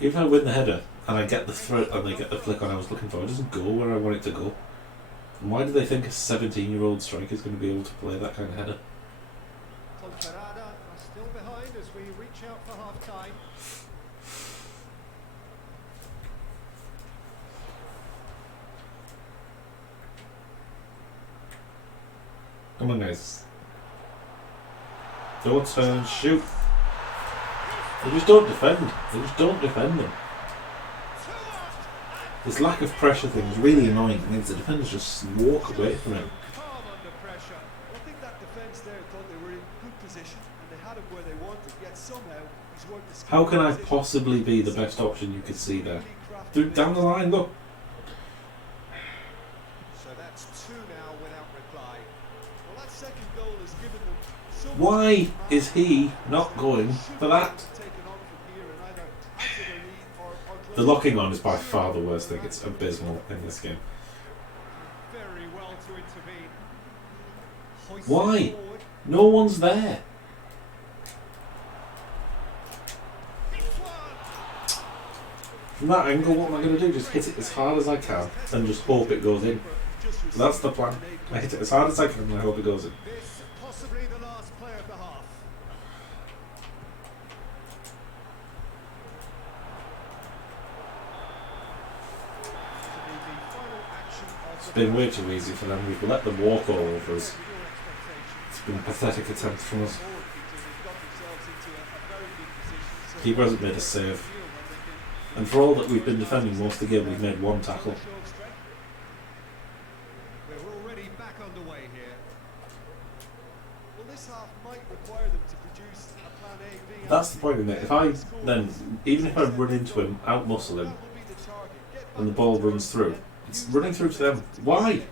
If I win the header and I get the threat and they get the flick on I was looking for, it doesn't go where I want it to go. And why do they think a 17-year-old striker is going to be able to play that kind of header? Ponferrada are still behind as we reach out for half time. Come on, guys. Don't turn, shoot. They just don't defend. They just don't defend them. This lack of pressure thing is really annoying. It makes the defenders just walk away from it. Calm under pressure. I think that defence there thought they were in good position and they had him where they wanted, yet somehow he's worked the How can I position. possibly be the best option you could see there? Down the line, look. So that's two now without reply. Well, that second goal has given them so much Why is he not going for that? taken on from here and either add to their lead or The close locking on is by far the worst thing. It's abysmal in this game. Very well to intervene. Hoists Why? it forward. No one's there. It's one. From that angle, what am I going to do? Just hit it as hard as I can and just hope it goes in. That's the plan. I hit it as hard as I can and I hope it goes in. This possibly the last play of the half. To be the final action of It's the been way match. too easy for them. We've let them walk all over us. Your expectations. It's been a pathetic attempt from us. forward because they've got themselves into a very good position. So Keeper hasn't made a save. feel that they can And for all that we've been defending most of the game, we've made one tackle. show of strength. We're already back underway here. Well, this half might require them to produce a plan A, B, and That's C. the point, isn't it? If I then, even if I run into him, outmuscle him, That will be the target. Get and the back ball into runs it through, and it's use running that through to them. momentum to Why? get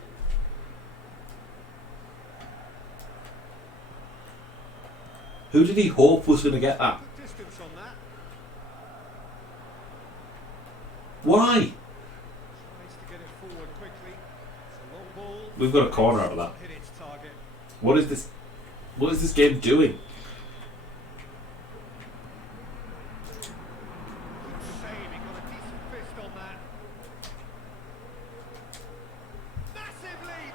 Who did he hope was going to get that? Good distance on that. Why? Tries to get it forward quickly. It's a long ball. We've got a corner out of that. Hit its target. What is this? What is this game doing? Good save. He got a decent fist on that. Massive lead.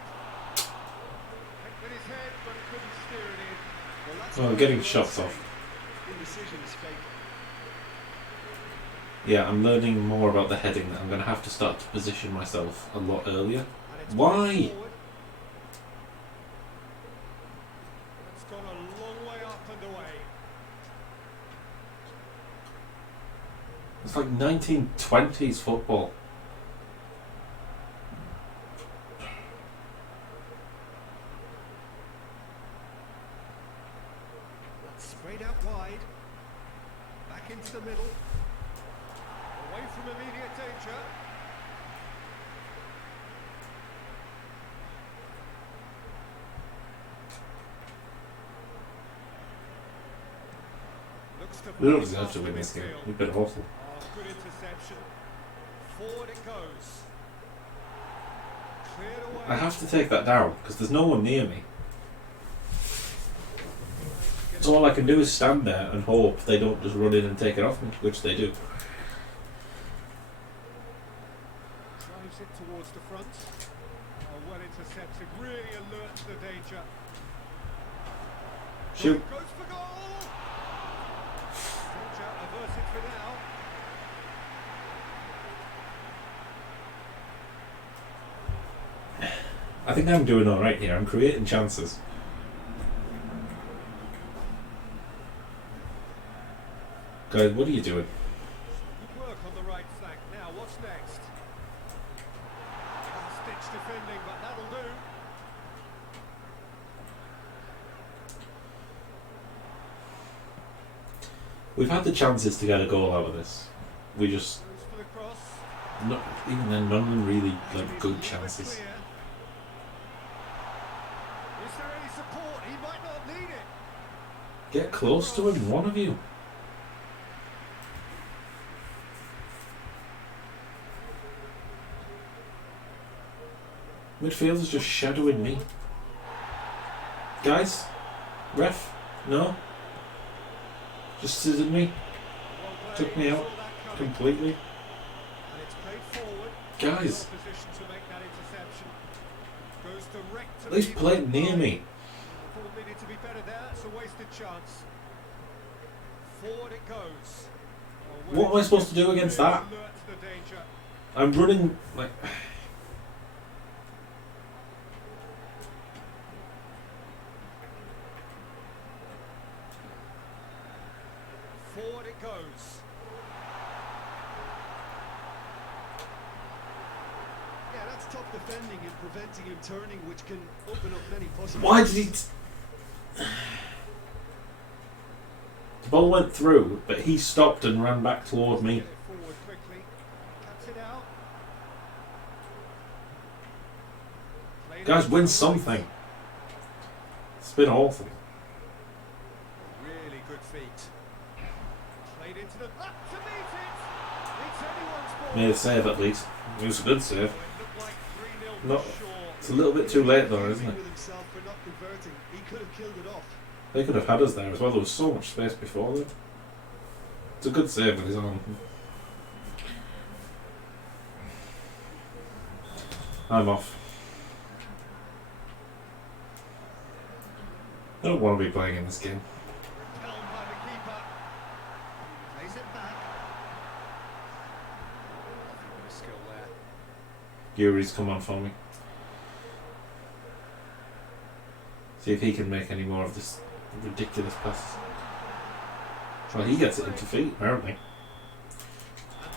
Hit with his head, but couldn't steer it in. Well, that's Oh, why getting the shots off. indecision is fake. Yeah, I'm learning more about the heading. That I'm going to have to start to position myself a lot earlier. And it's Why? played forward. It's gone a long way up and away. It's like 1920s football. That's sprayed out wide. Back into the middle. Away from immediate danger. Looks to We don't play deserve past to win the this game. midfield. We've been awful. Oh, good interception. Forward it goes. Cleared away. I have to take that down because there's no one near me. Tries to get So all I can do is stand there and hope they don't just run in and take it off me, which they do. Drives it towards the front. Oh, well intercepted, really alert to the danger. Shoot. Goes for goal! Danger averted for now. I think I'm doing alright here. I'm creating chances. Guys, what are you doing? Good work on the right flank. Now, what's next? Last-ditch defending, but that'll do. We've had the chances to get a goal out of this. We just, Goes for the cross. not, even then, none of them really like good chances. Is there any support? He might not need it. Get close to him, one of you. Midfielder's just shadowing me. Guys? Ref? No? Just scissored me? Well Took played. me Saw out that coming. completely? And it's played forward. Guys, Well positioned to make that interception. Goes direct to at least the play it near me. Ball needed to be better there. It's a wasted chance. Forward it goes. Oh, What am I supposed to do against that? Alert to the danger. I'm running like... Forward it goes. Yeah, that's top defending and preventing him turning, which can open up many possibilities. Why did he... The ball went through, but he stopped and ran back toward me. Get it forward quickly. Cuts it out. Played Guys, it win to the something. right. It's been awful. Really good feet. Played into the up to meet it. It's anyone's ball. Made a save at least. It was a good save. It looked like 3-0 Not- for sure. It's a little bit too late though, isn't it? With himself for not converting. He could have killed it off. They could have had us there as well. There was so much space before them. It's a good save with his arm. I'm off. I don't want to be playing in this game. Held by the keeper. Plays it back. Nothing but a skill there. Yuri's come on for me. See if he can make any more of this ridiculous pass. Well, he gets it into feet, apparently. And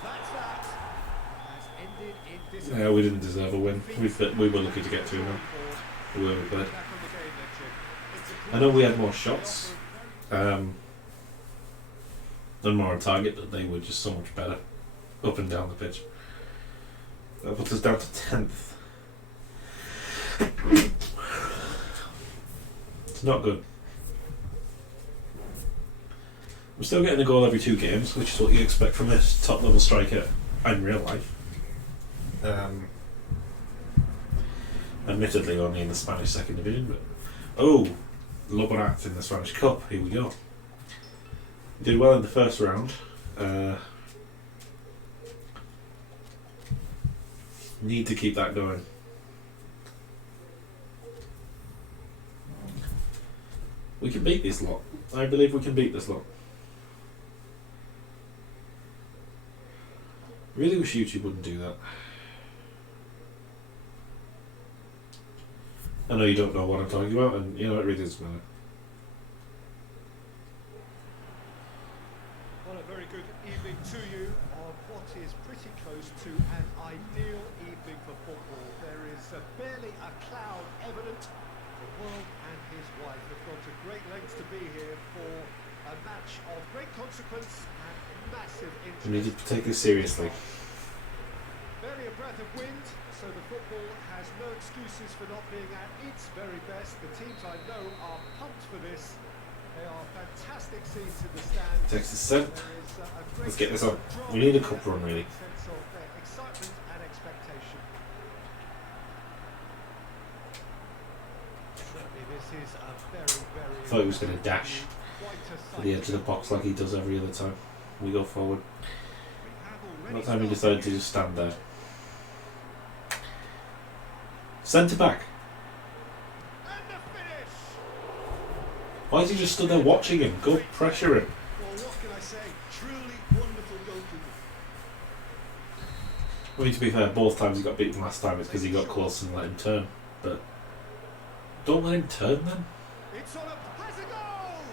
that's that. Has ended in disappointment. Yeah, we didn't deserve a win. We were lucky to get 2-0. The way we played. Back on the game then, Jim. It's a I know we had more shots. And more on target, but they were just so much better up and down the pitch. That puts us down to 10th. It's not good. We're still getting a goal every 2 games, which is what you expect from a top level striker in real life. Admittedly only in the Spanish second division, but Loborat in the Spanish Cup, here we go. Did well in the first round. Need to keep that going. We can beat this lot. I believe we can beat this lot. Really wish YouTube wouldn't do that. I know you don't know what I'm talking about, and you know it really doesn't matter. Well, a very good evening to you on what is pretty close to an ideal evening for football. There is barely a cloud evident. The world and his wife have gone to great lengths to be here for a match of great consequence and massive interest. We need to take this seriously. Barely a breath of wind, so the football has no excuses for not being at its very best. The teams I know are pumped for this. They are fantastic scenes in the stands. Text is sent. There is a great Let's get this on. drama We need a here, cup run, really. sense of excitement and expectation. Certainly, this is a very, very. Thought he was going to dash. to the edge of the box like he does every other time we go forward. That time he decided to just stand there. Centre back. Why is he just stood there watching him? Go pressure him. Well, what can I say? Truly wonderful goalkeeper. I mean, to be fair, both times he got beaten last time it's because he got close and let him turn. But don't let him turn then. It's on a has a goal!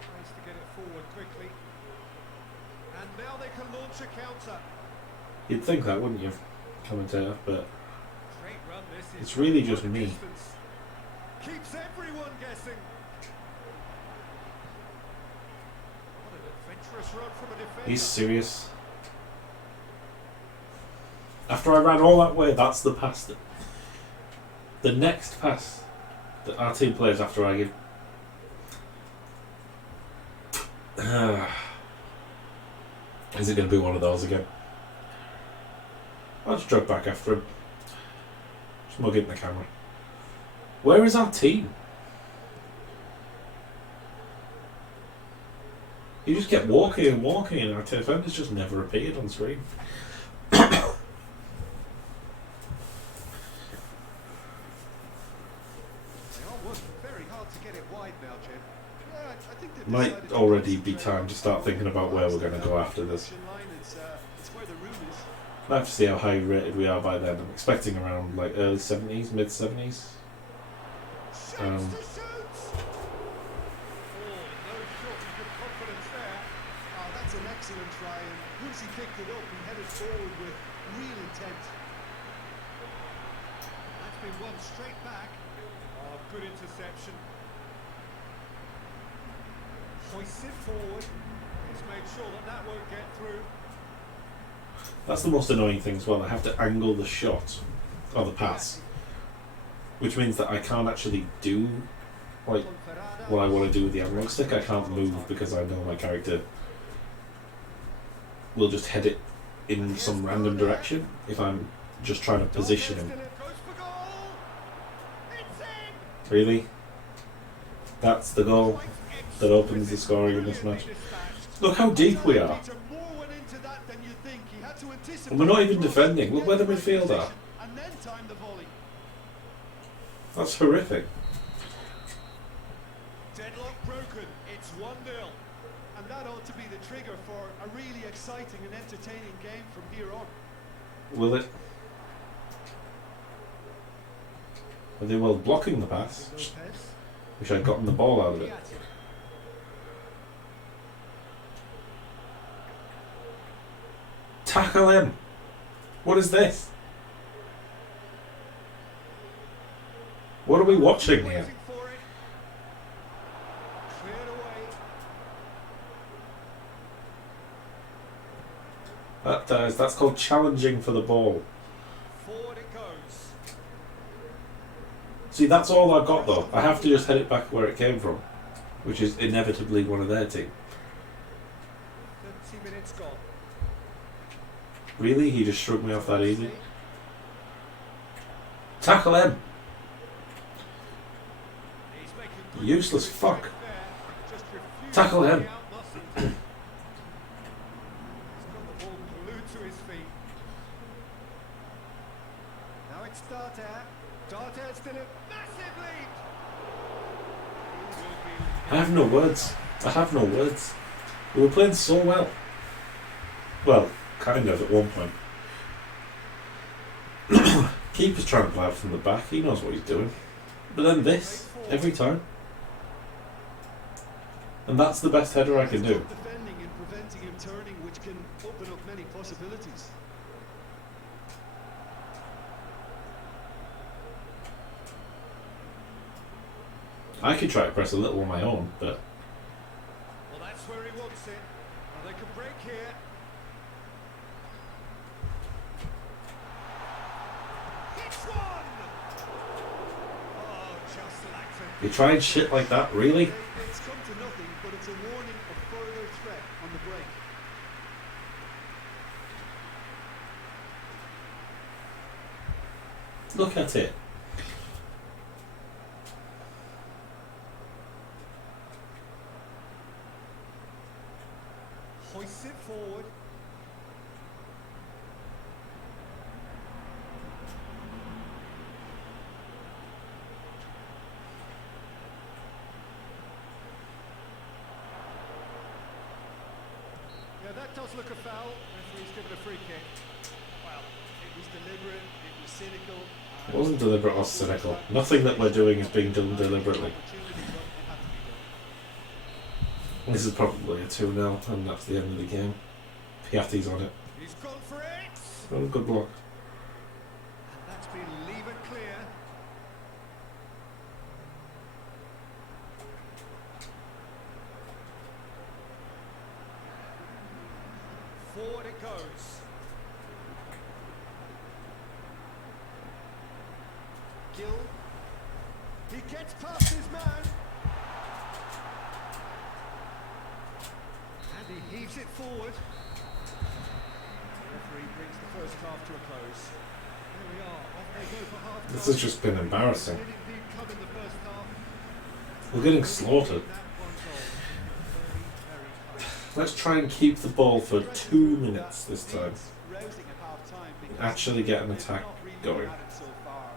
Tries to get it forward quickly. And now they can launch a counter. You'd think that, wouldn't you, commentator? But Great run this is. it's really just me. Distance. Keeps everyone guessing. What an adventurous run from a defender. He's serious. After I ran all that way, that's the pass. The next pass that our team plays after I give. Is it going to be one of those again? I'll just jog back after him. Just mug it in the camera. Where is our team? He just kept walking and walking, and our defenders just never appeared on screen. Might already be time to start thinking about where we're going to go after this. I'll have to see how high rated we are by then. I'm expecting around like early 70s, mid 70s. That's an excellent try, and once he picked it up, he headed forward with real intent. That's been won straight back. Oh, good interception. Hoists it forward. He's made sure that that won't get through. That's the most annoying thing as well. I have to angle the shot or the pass, which means that I can't actually do like what I want to do with the analog stick. I can't move because I know my character will just head it in some random direction if I'm just trying to position him. Really? That's the goal that opens the scoring in this match. Look how deep we are. And we're not even defending. Look where the midfield are. That's horrific. Deadlock broken. It's 1-0. And that ought to be the trigger for a really exciting and entertaining game from here on. Will it? Are they well blocking the pass? Wish I'd gotten the ball out of it. Tackle him! What is this? What are we watching here? That's called challenging for the ball. Forward it goes. See, that's all I've got though. I have to just head it back where it came from, which is inevitably one of their team. 30 minutes gone. Really? He just shrugged me off that easy? Tackle him! Useless fuck. Tackle him! Now it's Darter. Darter still a massive lead. I have no words. I have no words. We were playing so well. Well, kind of at one point. Keeper's trying to play out from the back. He knows what he's doing. But then this, every time. And that's the best header I can do. Defending and preventing him turning, which can open up many possibilities. I could try to press a little on my own, but Well, that's where he wants it. Well, they can break here. Hits one! Oh, just lacked it. you tried shit like that, really? It's come to nothing, but it's a warning of further threat on the break. Look at it. hoists it forward. Yeah, that does look a foul. Referee's given a free kick. Well, it was deliberate, it was cynical. It wasn't deliberate or cynical. Nothing that we're doing is being done deliberately. Opportunity, but it had to be done. This is probably a 2-0, and that's the end of the game. Piatti's on it. He's gone for it. Oh, good block. And that's been lever clear. Forward it goes. Gill. He gets past his man. And he heaves it forward. The referee brings the first half to a close. There we are. Off they go for half time. This has just been embarrassing. Did indeed come in the first half. We're getting slaughtered. That one goal. Very close. Let's try and keep the ball for 2 minutes this time. Rousing at half time because Actually get an they've attack not really going. had it so far.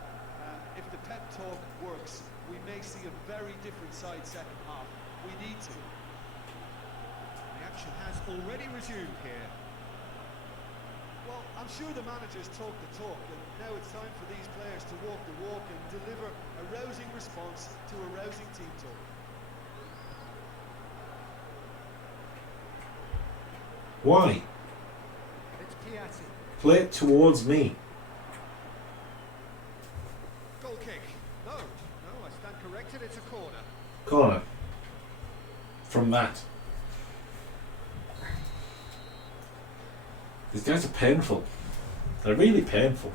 If the pep talk works, we may see a very different side second half. We need to. The action has already resumed here. Well, I'm sure the managers talk the talk, and now it's time for these players to walk the walk and deliver a rousing response to a rousing team talk. Why? It's Piatti. Play it towards me. Goal kick. No, I stand corrected. It's a corner. Corner. From that. These guys are painful. They're really painful.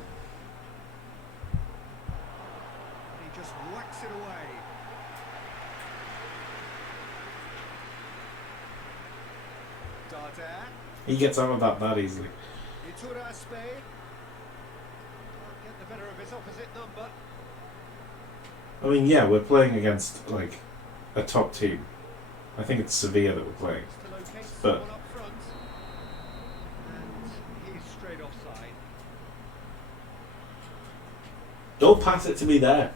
And he just whacks it away. Dardare. He gets out of that easily. Itura Spain. Can't get the better of his opposite number. I mean, yeah, we're playing against, like, a top team. I think it's Sevilla that we're playing. To locate But- someone up front. And he's straight offside. Don't pass it to me there.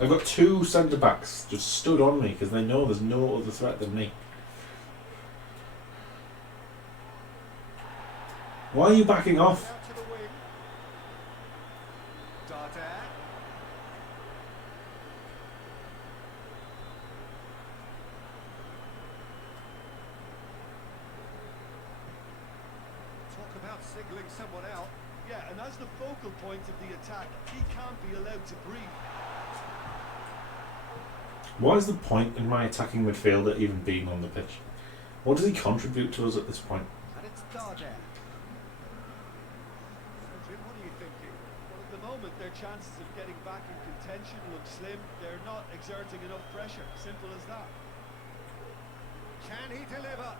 I've got 2 centre-backs just stood on me because they know there's no other threat than me. Why are you backing off? Out to the wing. Dardare. Talk about signalling someone out. Yeah, and as the focal point of the attack, he can't be allowed to breathe. What is the point in my attacking midfielder even being on the pitch? What does he contribute to us at this point? And it's Dardare. So Jim, what are you thinking? Well, at the moment, their chances of getting back in contention look slim. They're not exerting enough pressure. Simple as that. Can he deliver?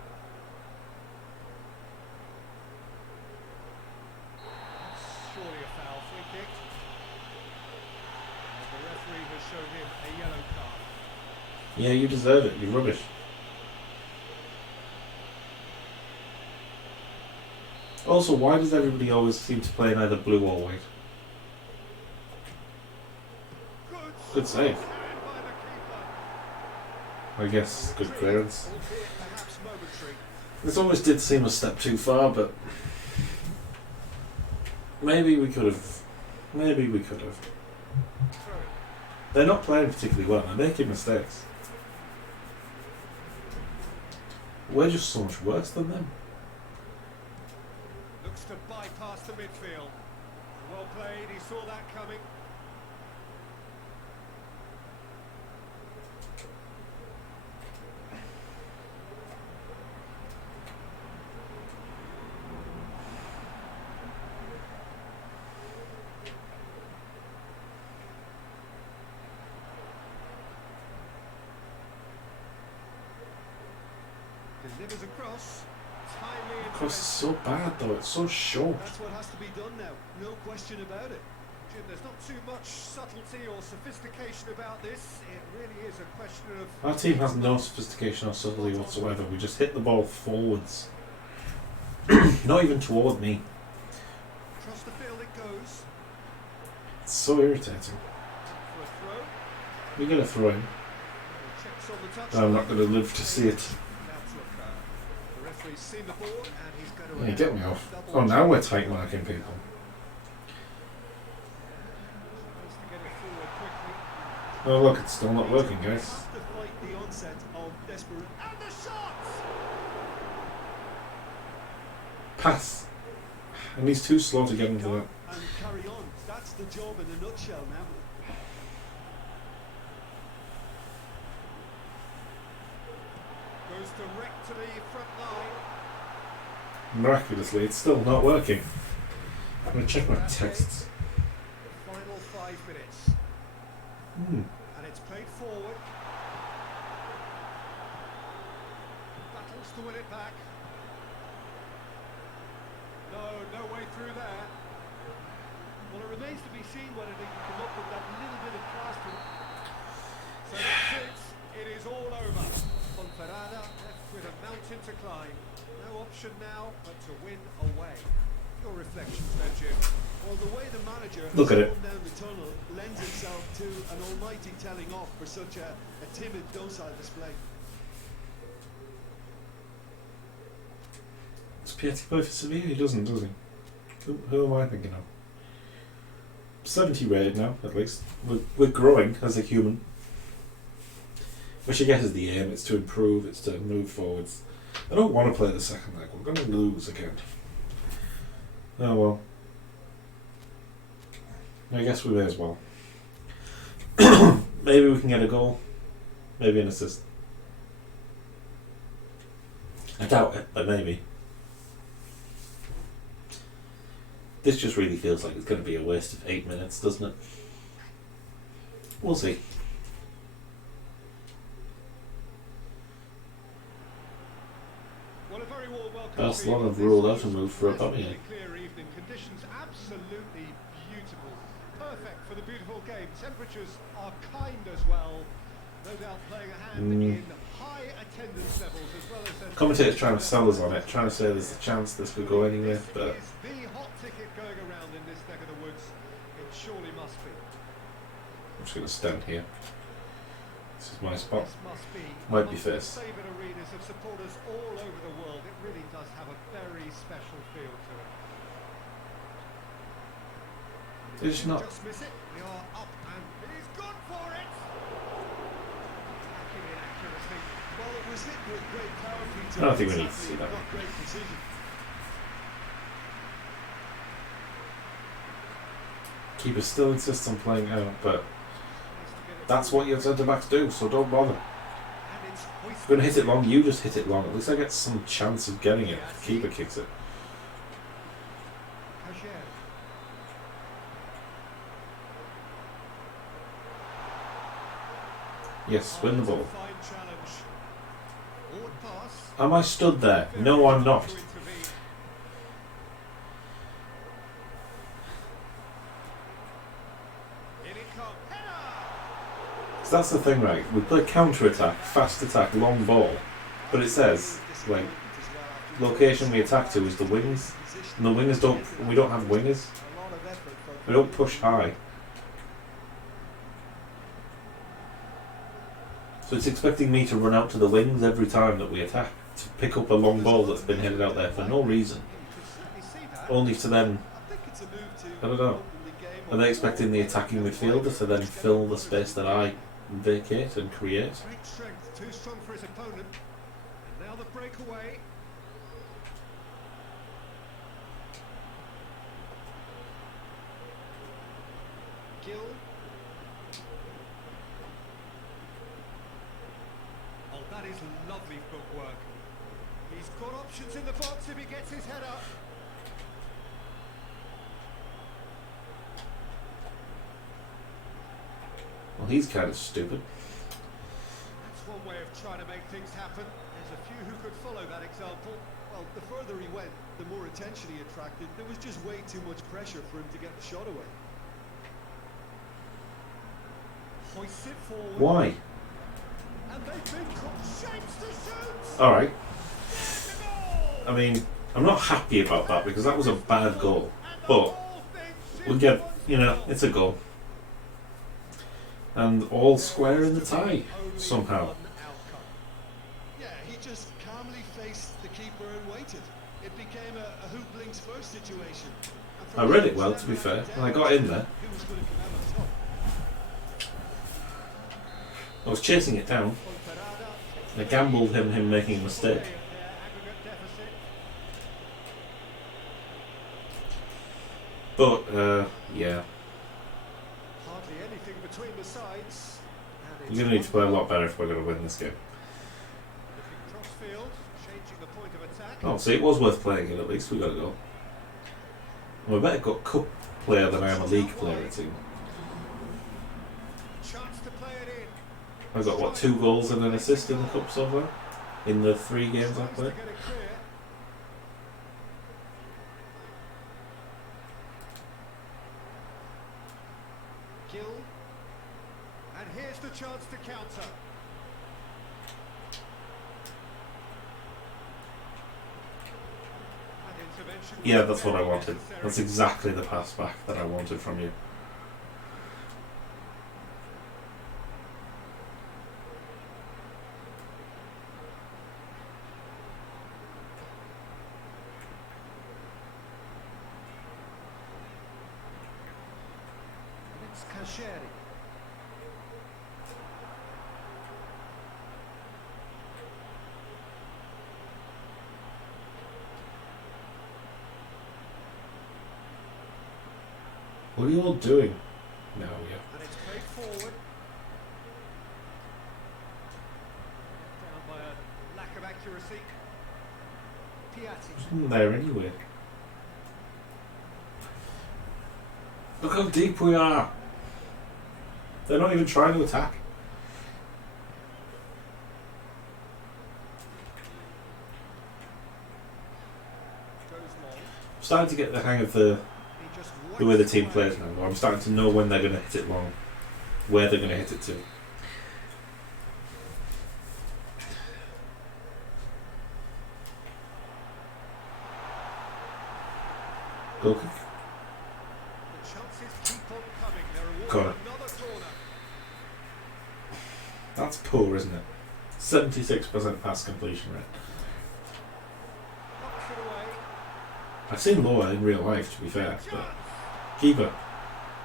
That's surely a foul. Free kick. And the referee has shown him a yellow card. Yeah, you deserve it. You're rubbish. Also, why does everybody always seem to play in either blue or white? Good save. Carried by the keeper. I guess good clearance. Albeit perhaps momentary. This almost did seem a step too far, but maybe we could have. Maybe we could have. Throw. They're not playing particularly well. They're making mistakes. We're just so much worse than them. Looks to bypass the midfield. Well played, he saw that coming. Delivers across. Timely Cross is so bad though. It's so short. That's what has to be done now. No question about it. Jim, there's not too much subtlety or sophistication about this. It really is a question of... Our team has no sophistication or subtlety whatsoever. We just hit the ball forwards. Not even toward me. Across the field it goes. It's so irritating. For a throw. We're going to throw him. Checks on the touch. I'm not going to live to see it. The referee's seen the ball and he's going to Yeah, get me off. Oh, now we're tight marking people. Tries to get it forward quickly. Oh, look, it's still not working, guys. Has to fight the onset of desperate. And the shots! Pass. And he's too slow to get into that. And carry on. That's the job in a nutshell now. Goes direct to the front line. Miraculously, it's still not working. I'm going to check my texts. The final 5 minutes. Hmm. And it's played forward. Battles to win it back. No way through there. Well, it remains to be seen whether they can come up with that little bit of class to it. So that's it. It is all over. Ponferrada left with a mountain to climb. No option now but to win away. Your reflections then, Jim? Well, the way the manager has Look at it. gone down the tunnel lends itself to an almighty telling off for such a timid, docile display. Does Piatti play for Sevilla? He doesn't, does he? Who am I thinking of? 70 rated now, at least. We're growing as a human. Which I guess is the aim. It's to improve, it's to move forwards. I don't want to play the second leg. We're going to lose again. Oh well. I guess we may as well. Maybe we can get a goal. Maybe an assist. I doubt it, but maybe. This just really feels like it's going to be a waste of 8 minutes, doesn't it? We'll see. Well, a very warm welcome. Barcelona have ruled out a move for Aubameyang. Clear evening conditions, absolutely beautiful, perfect for the beautiful game. Temperatures are kind as well. No doubt playing a hand in high attendance levels as well as. Commentators trying to sell us on it, trying to say there's a chance this could go anywhere, but This is the hot ticket going around in this neck of the woods. It surely must be. I'm just going to stand here. This is my spot. This must be. Might be amongst the first. favoured arenas of supporters all over the world. It really does have a very special feel to it. They're just not. Just miss it. We are up and he's gone for it. Lacking in accuracy. Well, it was hit with great power. Peter. I don't think we need to see that. Not great precision. Keeper still insists on playing out, but that's what your centre backs do, so don't bother. And it's If you're going to hit it long, you just hit it long. At least I get some chance of getting it. The keeper kicks it. Yes, win the ball. Fine challenge. Forward pass. Am I stood there? No, I'm not. To intervene. In it comes. Header! So that's the thing, right? We play counter-attack, fast attack, long ball. But it says, like, location we attack to is the wings. And the wingers don't, we don't have wingers. A lot of effort for We don't push high. So it's expecting me to run out to the wings every time that we attack, to pick up a long ball that's been headed out there for no reason. Only to then, I don't know, are they expecting the attacking midfielder to then fill the space that I vacate and create? Great strength, too strong for his opponent. And now the breakaway. Gill. Oh, that is lovely footwork. He's got options in the box if he gets his head up. Well, he's kind of stupid. That's one way of trying to make things happen. There's a few who could follow that example. Well, the further he went, the more attention he attracted. There was just way too much pressure for him to get the shot away. Hoists it forward. Why? And they've been caught. Shapes to shoot. Alright. There's the goal. I mean, I'm not happy about that because that was a bad goal. But we get, you know, it's a goal. And all square in the tie, somehow. Yeah, he just calmly faced the keeper and waited. It became a who blinks first situation. I read it well, to be fair, and I got in there. Who was going to come out on top? I was chasing it down. I gambled him making a mistake. But, yeah. Hardly anything between the sides. We're going to need to play a lot better if we're going to win this game. Looking crossfield, changing the point of attack. Oh, see, it was worth playing it at least. We got to go. I'm a better cup player than I am a league player, it seems. Chance to play it in. I've got, what, 2 goals and an assist in the cup so far? In the 3 games I've played? To get it clear. Gill. And here's the chance to counter. And intervention was Yeah, that's what I very wanted. necessary. That's exactly the pass back that I wanted from you. And it's Kasheri. What are you all doing? No, yeah. And it's played forward. Down by a lack of accuracy. Piatti. Wasn't there anyway. Look how deep we are. They're not even trying to attack. Goes long. I'm starting to get the hang of the way the team plays now. I'm starting to know when they're going to hit it long, where they're going to hit it to. Goal kick. The chances keep on coming. They're Got awarded it. another corner. That's poor, isn't it? 76% pass completion rate. Knocks it away. I've seen lower in real life, to be fair, but keeper,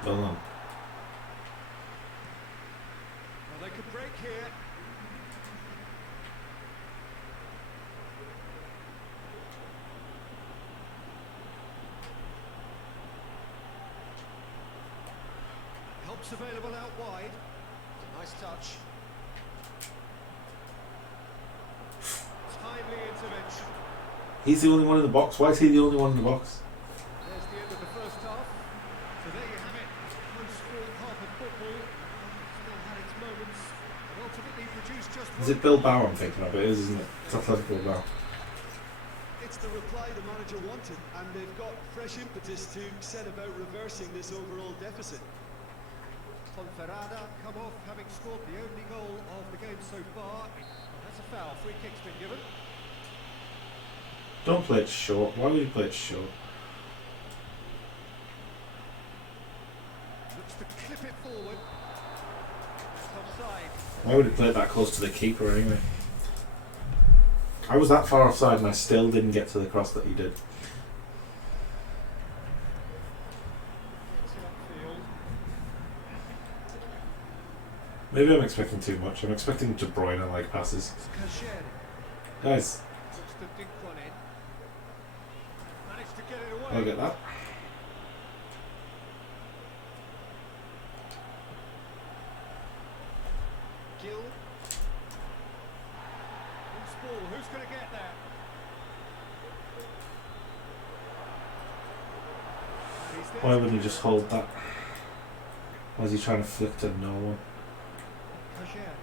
Ballon. Well, they could break here. Helps available out wide. Nice touch. Timely intervention. He's the only one in the box. Why is he the only one in the box? There's the end of the first half. So there you have it. Unscored half of football. Still had its moments. And ultimately produced just Is it Bilbao I'm thinking of? It is, isn't it? It's Athletic Bilbao. It's the reply the manager wanted, and they've got fresh impetus to set about reversing this overall deficit. Ponferrada come off having scored the only goal of the game so far. That's a foul. Free kick's been given. Don't play it short. Why would you play it short? Looks to clip it forward. Offside. Why would he play it that close to the keeper anyway? I was that far offside and I still didn't get to the cross that he did. Gets it upfield. Maybe I'm expecting too much. I'm expecting De Bruyne-like passes. It's Kasheri. Guys, Looks to dink one in. Managed to get it away. I'll get that. Gill. Loose ball. Who's going to get there? And he's there Why to wouldn't he keep just it. hold that? Why is he trying to flick to no one? Kasheri.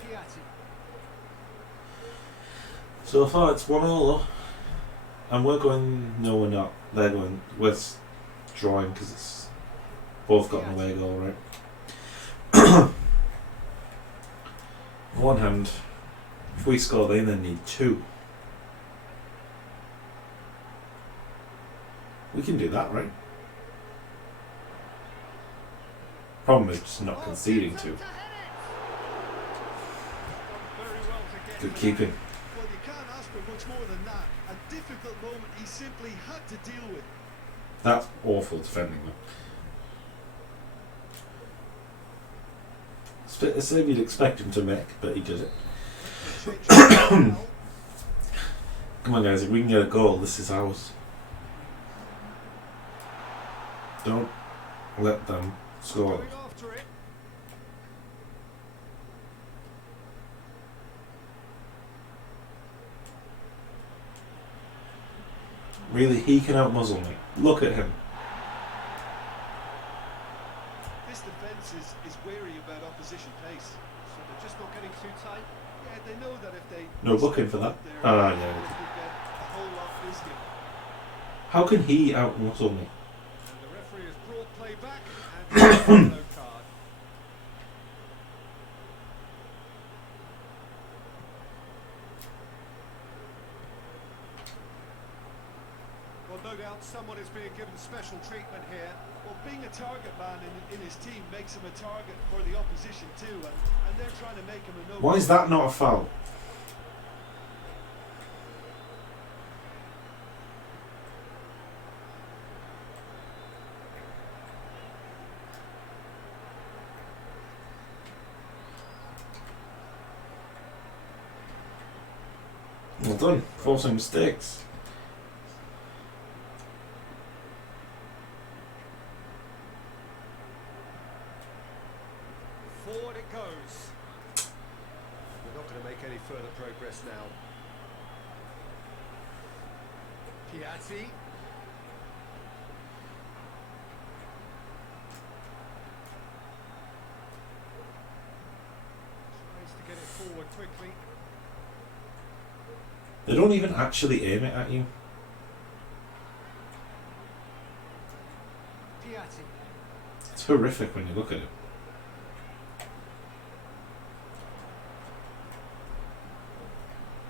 Piatti. So far it's 1-0 though. And we're going, no we're not. They're going, we're drawing because it's both got an away goal, right? On one hand, If we score, they then need 2. We can do that, right? Problem is just not conceding 2. Very well to get Good to keeping. that. Well, you can't ask for much more than that. A difficult moment he simply had to deal with. That's awful defending though. It's a save you'd expect him to make, but he did it. Come on guys, if we can get a goal, this is ours. Don't let them score. Going after it. Really, he can outmuzzle me. Look at him. This defence is wary about opposition pace. So they're just not getting too tight. Yeah, they know that if they No looking for that. there, Ah, they yeah. could get a whole lot busier. How can he outmuscle me? And the referee has brought play back and no card. Well, no doubt someone is being given special treatment here. Well, being a target man in his team makes him a target for the opposition too, and they're trying to make him a no. Why is that not a foul? Well done, forcing mistakes. Forward it goes. We're not going to make any further progress now. Piatti. Tries to get it forward quickly. They don't even actually aim it at you. Piatti. It's horrific when you look at it.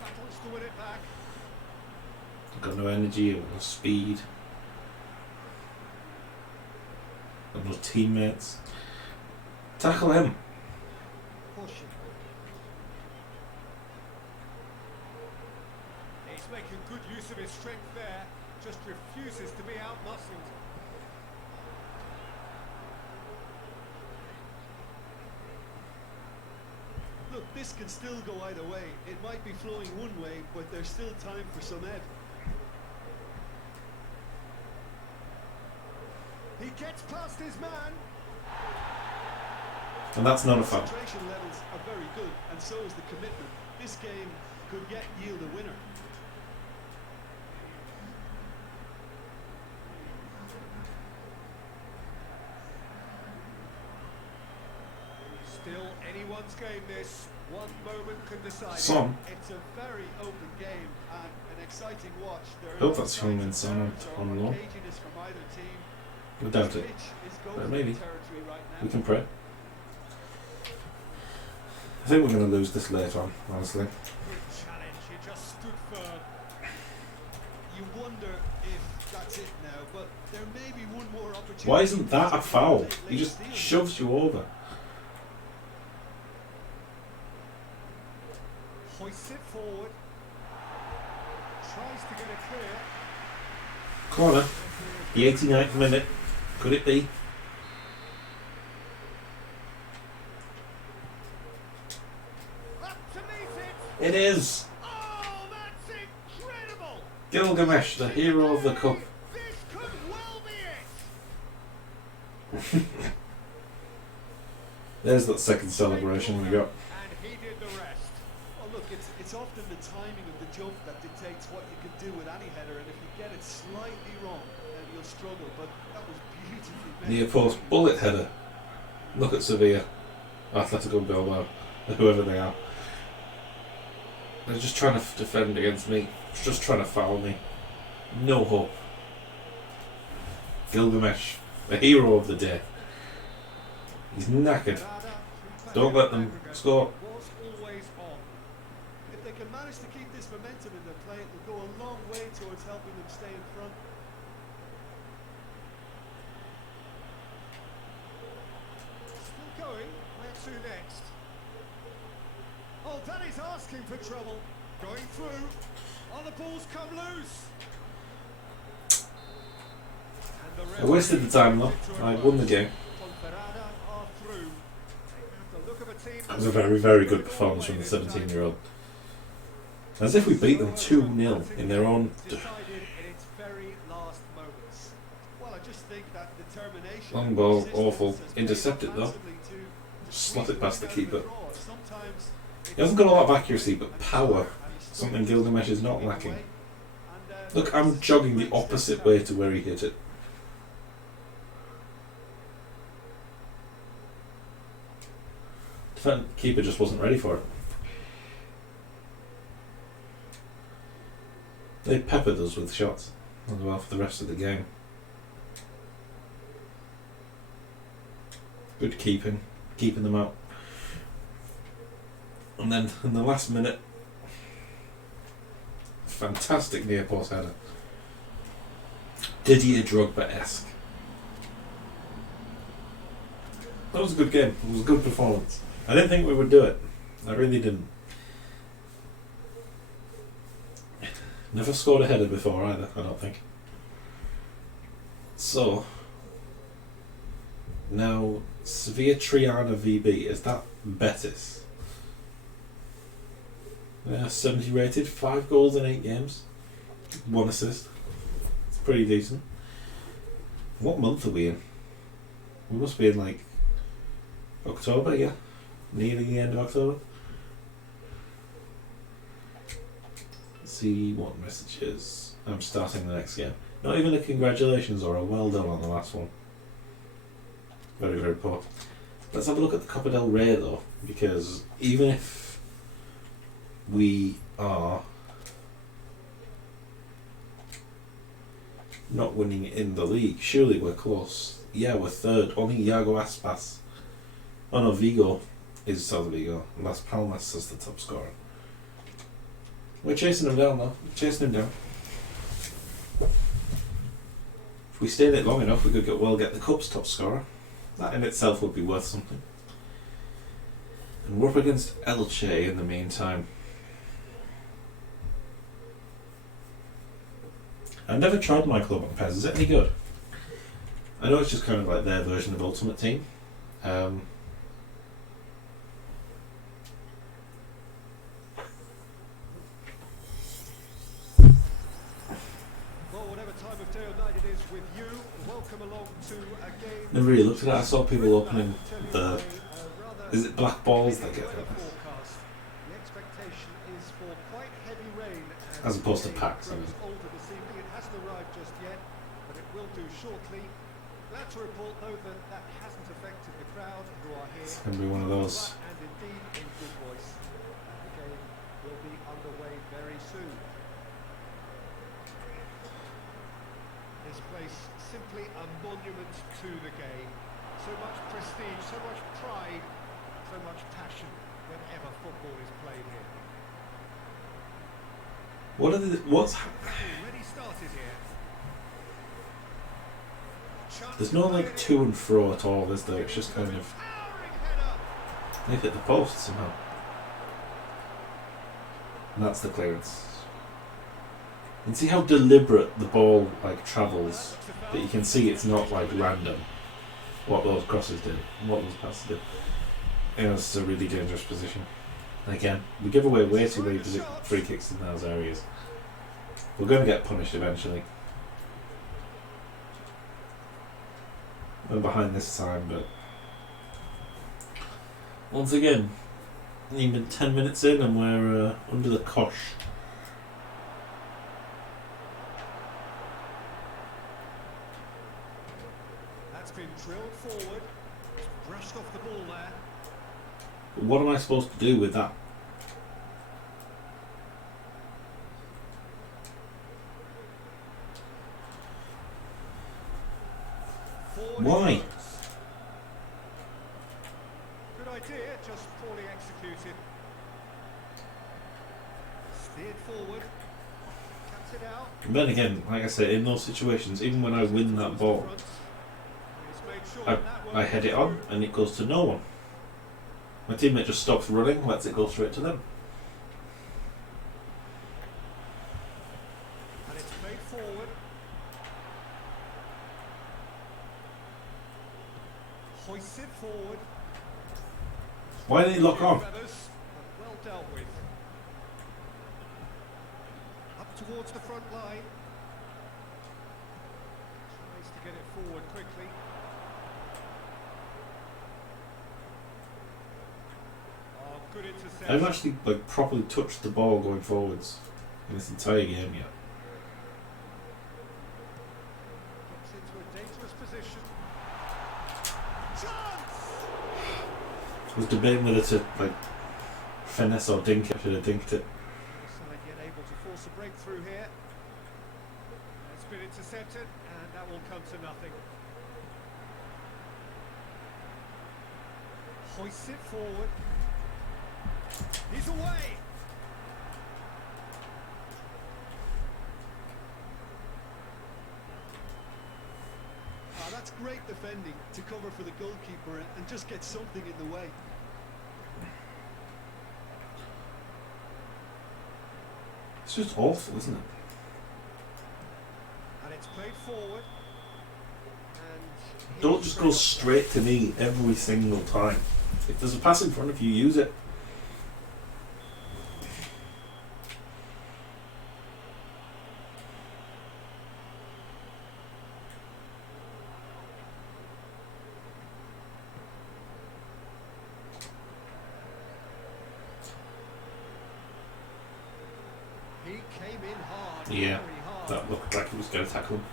Battles to win it back. Got no energy or no speed. Got no teammates. Tackle him. Pushing. He's making good use of his strength there. Just refuses to be outmuscled. Look, this can still go either way. It might be flowing one way, but there's still time for some ebb. He gets past his man. And that's not a foul. Concentration levels are very good, and so is the commitment. This game could yet yield a winner. Still anyone's game this. One moment can decide it. Son. It's a very open game and an exciting watch. There are Hope no that's signs Heung-min of Son nerves or on loan. caginess from either team. I doubt This it. pitch is But go-for maybe. territory right now. We can pray. I think we're going to lose this later on, honestly. Good challenge. He just stood firm. You wonder if that's it now, but there may be one more opportunity. Why isn't that a foul? Late He just steal. shoves you over. Hoists it forward. Tries to get it clear. Corner. The 89th minute. Could it be? Up to meet it. It is! Oh, that's incredible. Gilgamesh, the hero of the cup. This could well be it. There's that second celebration we got. And he did the rest. Well, look, it's often the timing of the jump that dictates what you can do with any header, and if you get it slightly wrong, then you'll struggle. But that was beautifully made. Near post bullet header. Look at Sevilla. Atletico Bilbao. Whoever they are. They're just trying to defend against me. Just trying to foul me. No hope. Gilgamesh, the hero of the day. He's knackered. Don't let them score. Was always on. If they manage to keep this momentum in their play, it will go a long way towards helping them stay in front. Still going. Where to next? Oh, that is asking for trouble. Going through. Oh, the ball's come loose. And the I wasted the time though. I won the game. Ponferrada are through. They have the look of a team. That was a very, very good performance from the 17-year-old. As if we beat them 2-0 in their own... Decided in its very last moments. Well, I just think that determination. Long ball, persistence awful. has paid Intercepted off though. massively to Slot it past the squeeze keeper. out of the draw. Sometimes He hasn't got a lot of accuracy, but power. Something Gilgamesh is not lacking. Look, I'm jogging the opposite way to where he hit it. The keeper just wasn't ready for it. They peppered us with shots as well for the rest of the game. Good keeping them out. And then in the last minute, fantastic near post header. Didier Drogba-esque. That was a good game. It was a good performance. I didn't think we would do it. I really didn't. Never scored a header before either, I don't think. So, now Sevilla Triana VB, is that Betis? 70 rated, 5 goals in 8 games, 1 assist. It's pretty decent. What month are we in? We must be in like October, yeah? Nearly the end of October. Let's see what messages. I'm starting the next game. Not even a congratulations or a well done on the last one. Very, very poor. Let's have a look at the Copa del Rey though, because even if we are not winning in the league, surely we're close. Yeah, we're third. Only Iago Aspas. Oh no, Vigo is South Vigo. Las Palmas is the top scorer. We're chasing him down though. We're chasing him down. If we stayed it long enough, we could get the Cup's top scorer. That in itself would be worth something. And we're up against Elche in the meantime. I've never tried my club on PES. Is it any good? I know it's just kind of like their version of Ultimate Team. Never really looked at it. I saw people opening the... Is it black balls that get them? As opposed to packs, I mean. It's going to be one of those. This place simply a monument to the game. So much prestige, so much pride, so much passion whenever football is played here. What's Already started here. there's no like to and fro at all, is there? It's just kind of they hit the post somehow. And that's the clearance. And see how deliberate the ball like travels, but you can see it's not like random what those crosses did, what those passes did. You know, it's a really dangerous position. And again, we give away way too many free kicks in those areas. We're going to get punished eventually. We're behind this time, but once again, even 10 minutes in and we're under the cosh. That's been drilled forward. Brushed off the ball there. But what am I supposed to do with that? Why? Good idea, just poorly executed. forward. Cuts it out. And then again, like I said, in those situations, even when I win that ball, I head it on and it goes to no one. My teammate just stops running, lets it go straight to them. And it's played forward. Hoists it forward. Why didn't he lock on? Well dealt with. Up towards the front line. Tries to get it forward quickly. Oh, good interception. I haven't actually like properly touched the ball going forwards in this entire game yet. Gets into a dangerous position. Chance! I was debating whether to like finesse or dink it. I should have dinked it. Side yet able to force a breakthrough here. It's been intercepted, and that will come to nothing. Hoists it forward. He's away. That's great defending to cover for the goalkeeper and just get something in the way. It's just awful, isn't it? And it's played forward. And Don't just go straight to me every single time. If there's a pass in front of you, use it. He came in hard. Yeah, very hard. that looked like he was going to tackle him.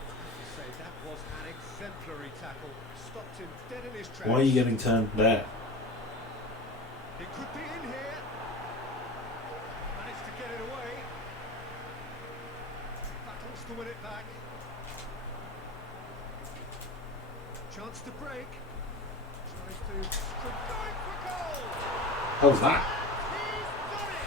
Say that was an exemplary tackle. Stopped him dead in his tracks. Why are you getting turned there? It could be in here. Managed to get it away. Battles to win it back. Chance to break. Tries to going for goal. How was that? He's done it.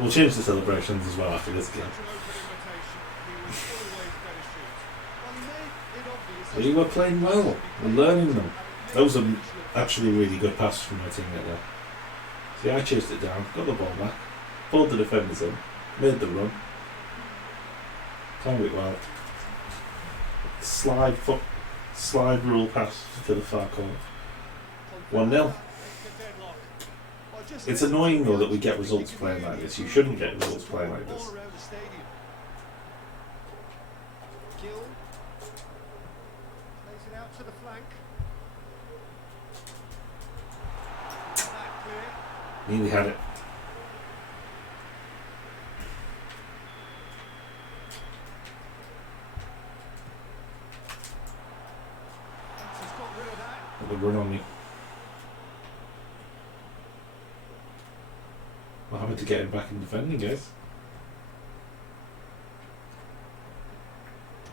We'll change the celebrations as well after this game. Such an open invitation. He was always better shoot. Well, he made it obvious. But you were playing well. We're learning them. That was actually a really good pass from my teammate there. See, I chased it down, got the ball back, pulled the defenders in, made the run. Timed it well. Slide rule pass to the far corner. 1-0. It's annoying though that we get results playing like this. You shouldn't get results playing like this. All around the stadium. Gill plays it out to the flank. That clear. Nearly had it. Has got rid of that. That would run on me. What happened to getting back in defending, guys?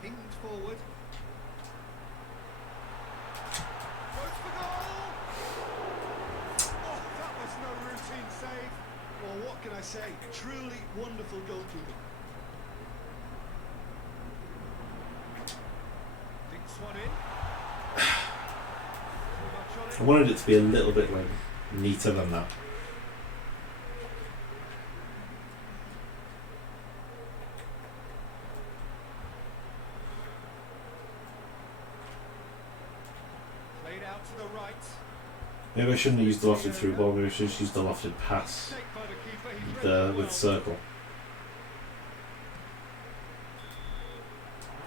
Pinged forward. Goes for goal. Oh, that was no routine save. Well, what can I say? Truly wonderful goalkeeping. Dinks one in. Too much on it. I wanted it to be a little bit like neater than that. Played out to the right. Maybe I shouldn't have used the lofted through ball, maybe I should have used the lofted pass Take by the keeper. He's read it well. with circle.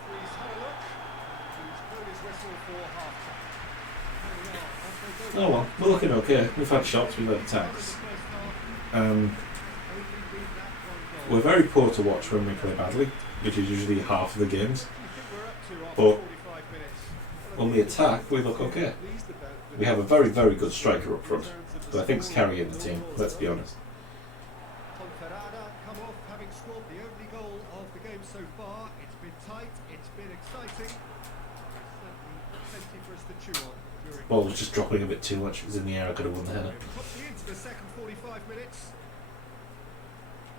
Referee's had a look. He's blown his whistle for half-time. There we are. Off they go. Oh well, we're looking okay. We've had shots, we've had attacks. We're very poor to watch when we play badly, which is usually half of the games. But when we attack, we look okay. We have a very, very good striker up front, who I think is carrying the team, let's be honest. Ponferrada come off having scored the only goal of the game so far. It's been tight, it's been exciting. There's certainly plenty for us to chew on. Ball was just dropping a bit too much. It was in the air. I could have won the header. Quickly into the second 45 minutes.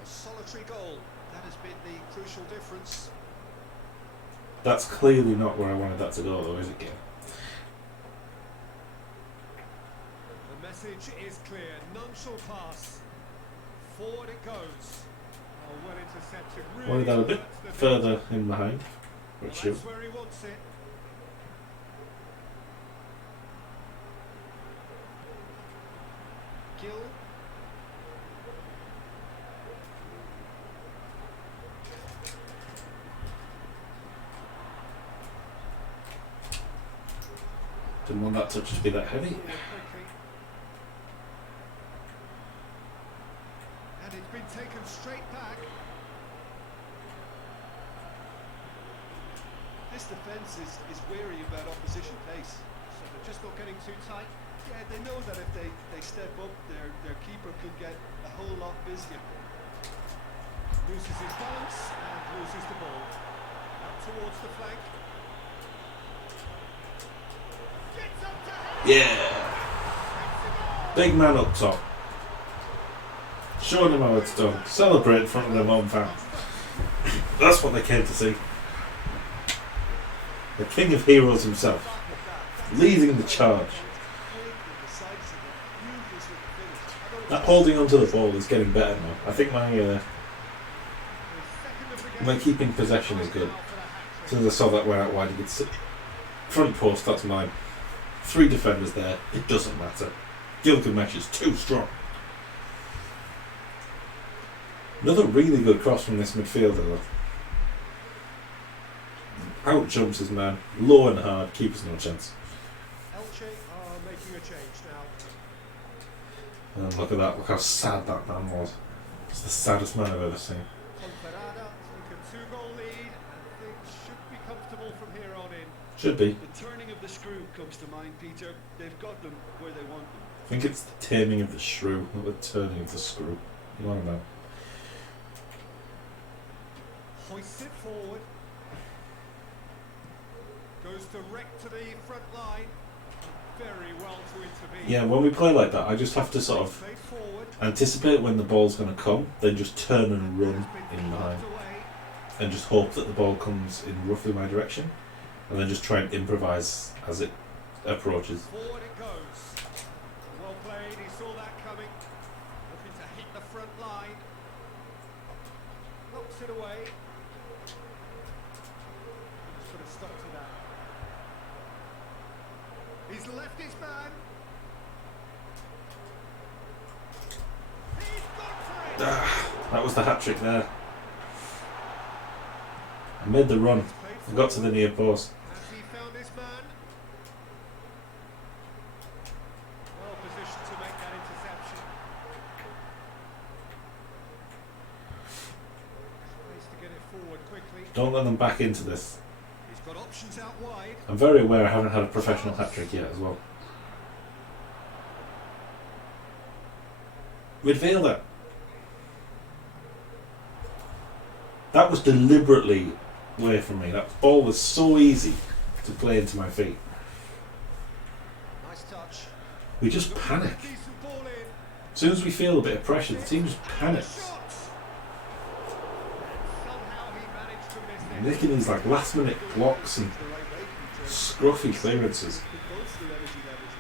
A solitary goal. That has been the crucial difference. That's clearly not where I wanted that to go, though, is it, Game? The message is clear. None shall pass. Forward it goes. Oh, well intercepted. Really Wanted that a bit hurts the further in behind. Well, Which that's where he wants it. Gill. didn't want that touch to be that heavy. Forward quickly. And it's been taken straight back. This defence is wary about opposition pace. So they're just not getting too tight. Yeah, they know that if they step up, their keeper could get a whole lot busier. Loses his balance and loses the ball. Up towards the flank. Gets up to head. Yeah! Big man up top. Showing him how it's done. Celebrate in front of their home fans. That's what they came to see. The king of heroes himself. Leading the charge. That holding onto the ball is getting better now. I think my keeping possession is good. As soon as I saw that went out wide, you could see. Front post, that's mine. 3 defenders there, it doesn't matter. Gilgamesh is too strong. Another really good cross from this midfielder though. Out jumps his man, low and hard, keeper's no chance. Elche are making a change now. And look at that, look how sad that man was. It's the saddest man I've ever seen. Ponferrada take a 2-goal lead and things should be comfortable from here on in. Should be. The turning of the screw comes to mind, Peter. They've got them where they want them. I think it's the taming of the shrew, not the turning of the screw. You want to know? Hoists it forward. Goes direct to the front line. Very well to intervene. Yeah, when we play like that, I just have to sort of Played forward. anticipate when the ball's going to come, then just turn and run in behind. And just hope that the ball comes in roughly my direction. And then just try and improvise as it approaches. Forward it goes. Well played, he saw that coming. Looking to hit the front line. Knocks it away. Let's put a stop to that. He's left his man. He's gone for it. That was the hat-trick there. I made the run. I got to the near post. Has he found his man? Well positioned to make that interception. Tries to get it forward quickly. Don't let them back into this. He's got options out wide. I'm very aware I haven't had a professional hat-trick yet as well. Midfielder. That was deliberately away from me. That ball was so easy to play into my feet. Nice touch. We just panic. Decent ball in. As soon as we feel a bit of pressure, the team just panics. Shot. Somehow he managed to miss it. Making these like last minute blocks and The right way, Peter. scruffy clearances. Could both the energy levels.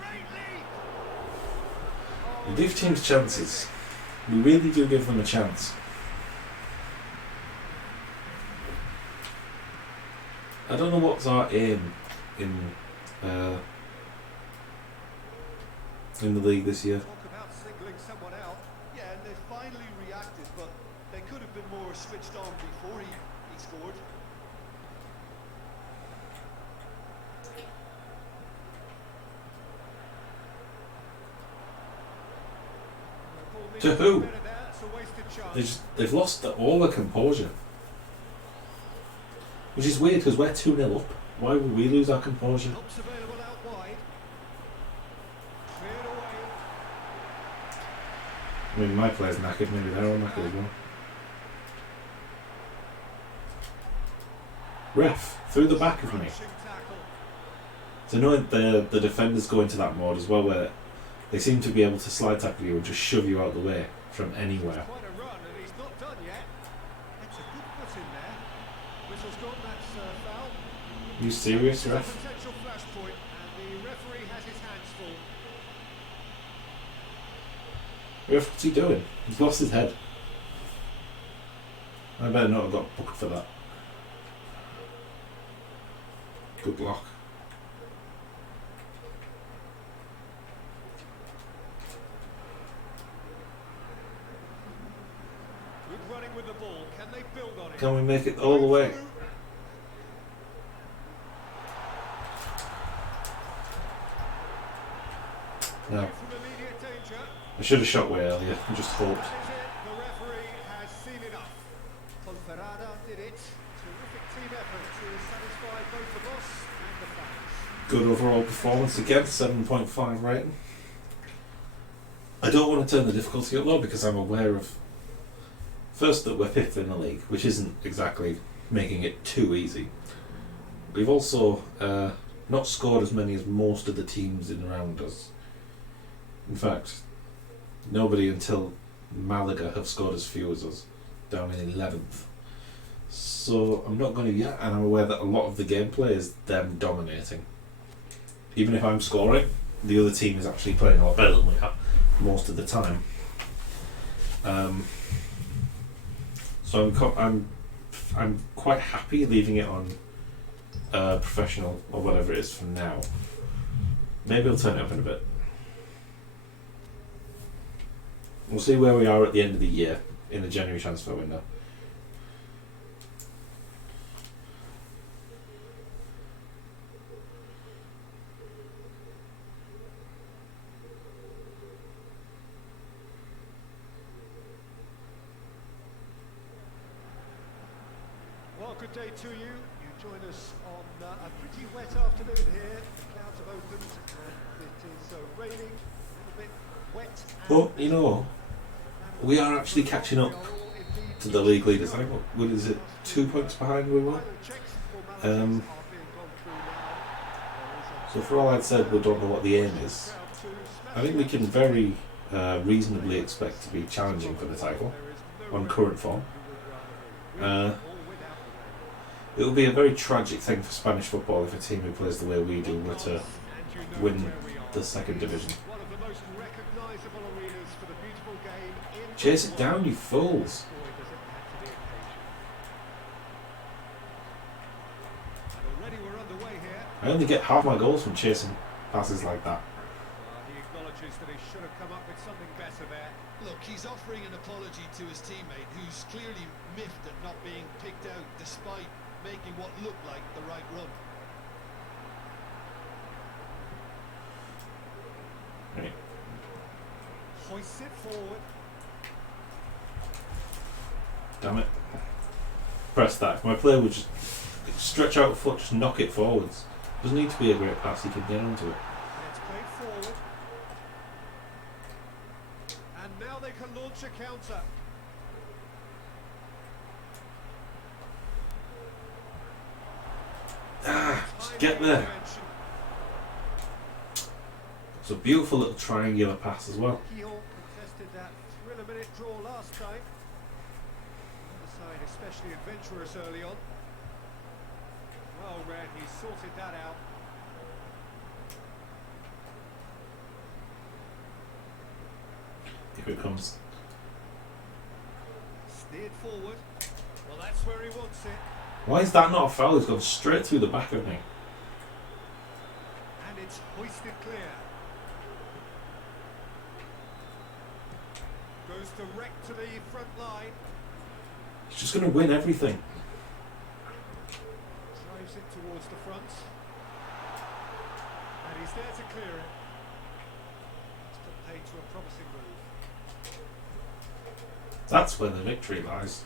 Great lead. We give teams chances. We really do give them a chance. I don't know what's our aim in the league this year. Talk about singling someone out. Yeah, and they finally reacted, but they could have been more switched on before he scored. To who? Better there. It's a wasted chance. They've lost all their composure. Which is weird because we're 2-0 up. Why would we lose our composure? Helps available out wide. Cleared away. I mean, my player's knackered, maybe they're all knackered as well. Ref, through the back of me. Crunching tackle. So knowing the defenders go into that mode as well, where they seem to be able to slide tackle you and just shove you out the way from anywhere. Quite a run, and he's not done yet. It's a good foot in there. Whistle's gone, that's foul. You serious, It's a ref? potential flashpoint, and the referee has his hands full. Ref, what's he doing? He's lost his head. I better not have got booked for that. Good block. Good running with the ball. Can they build on it? Can we make it all the way? No. Away from immediate danger. I should have shot way earlier. I just hoped. That is it. The referee has seen enough. Ponferrada did it. Terrific team effort to satisfy both the boss and the fans. Good overall performance again, 7.5 rating. I don't want to turn the difficulty up though because I'm aware of, first, that we're 5th in the league, which isn't exactly making it too easy. We've also not scored as many as most of the teams in around us. In fact, nobody until Malaga have scored as few as us, down in 11th. So I'm not going to yet, and I'm aware that a lot of the gameplay is them dominating. Even if I'm scoring, the other team is actually playing a lot better than we are most of the time. So I'm quite happy leaving it on professional or whatever it is for now. Maybe I'll turn it up in a bit. We'll see where we are at the end of the year in the January transfer window. Well, good day to you. You join us on a pretty wet afternoon here. The clouds have opened and it is raining, a little bit wet. But, you know, we are actually catching up to the league leaders. I think, what is it, 2 points behind we were? So for all I'd said, we don't know what the aim is. I think we can very reasonably expect to be challenging for the title on current form. It would be a very tragic thing for Spanish football if a team who plays the way we do were to win the second division. Chase it down, you fools! I only get half my goals from chasing passes like that. He acknowledges that he should have come up with something better there. Look, he's offering an apology to his teammate, who's clearly miffed at not being picked out despite making what looked like the right run. Right. Hoists it forward. Damn it. Press that. If my player would just stretch out a foot, just knock it forwards. Doesn't need to be a great pass, he can get onto it. And it's played forward. And now they can launch a counter. Just get there. It's a beautiful little triangular pass as well. Kehoe contested that thriller-minute draw last time. The other side especially adventurous early on. Well read, he sorted that out. Here it comes. Steered forward. Well, that's where he wants it. Why is that not a foul? He's gone straight through the back of me. And it's hoisted clear. Goes direct to the front line. He's just going to win everything. Drives it towards the front. And he's there to clear it. It's put paid to a promising move. That's where the victory lies.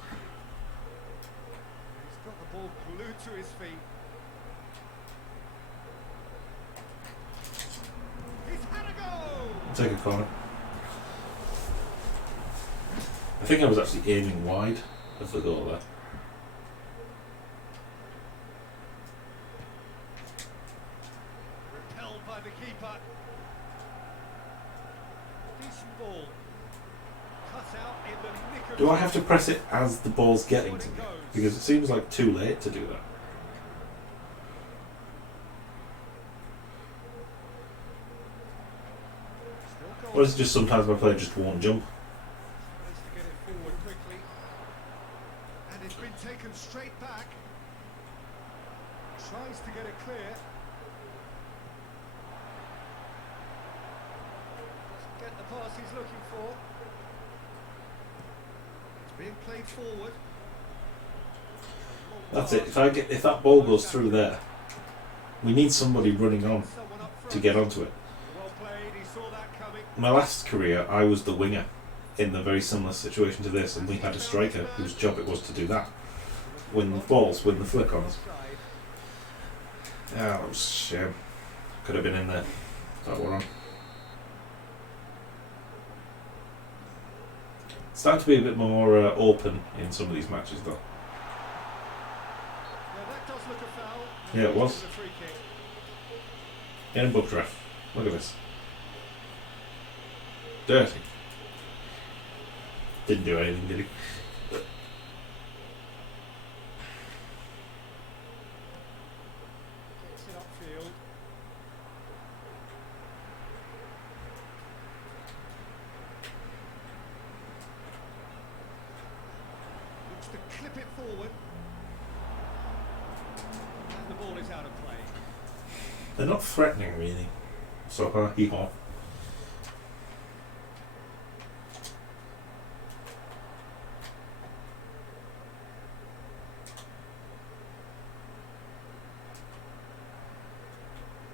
He's got the ball glued to his feet. He's had a go! Take a corner. I think I was actually aiming wide of the goal there. Do I have to press it as the ball's getting to me? Because it seems like too late to do that. Or is it just sometimes my player just won't jump? Tries to get it forward quickly. And it's been taken straight back. Tries to get it clear. Doesn't get the pass he's looking for. It's being played forward. That's it. If that ball goes through there, we need somebody running on Someone up front. to get onto it. Well played, he saw that coming. My last career, I was the winger in a very similar situation to this, and we had a striker whose job it was to do that. Win the balls, win the flick-ons. Yeah, that was a shame. Could have been in there. That were on. It's starting to be a bit more open in some of these matches, though. Yeah, that does look a foul. Yeah, it was. It's a free kick. In book ref. Look at this. Dirty. Didn't do anything, did he? Gets it upfield. Looks to clip it forward. And the ball is out of play. They're not threatening, really. So, hee-haw.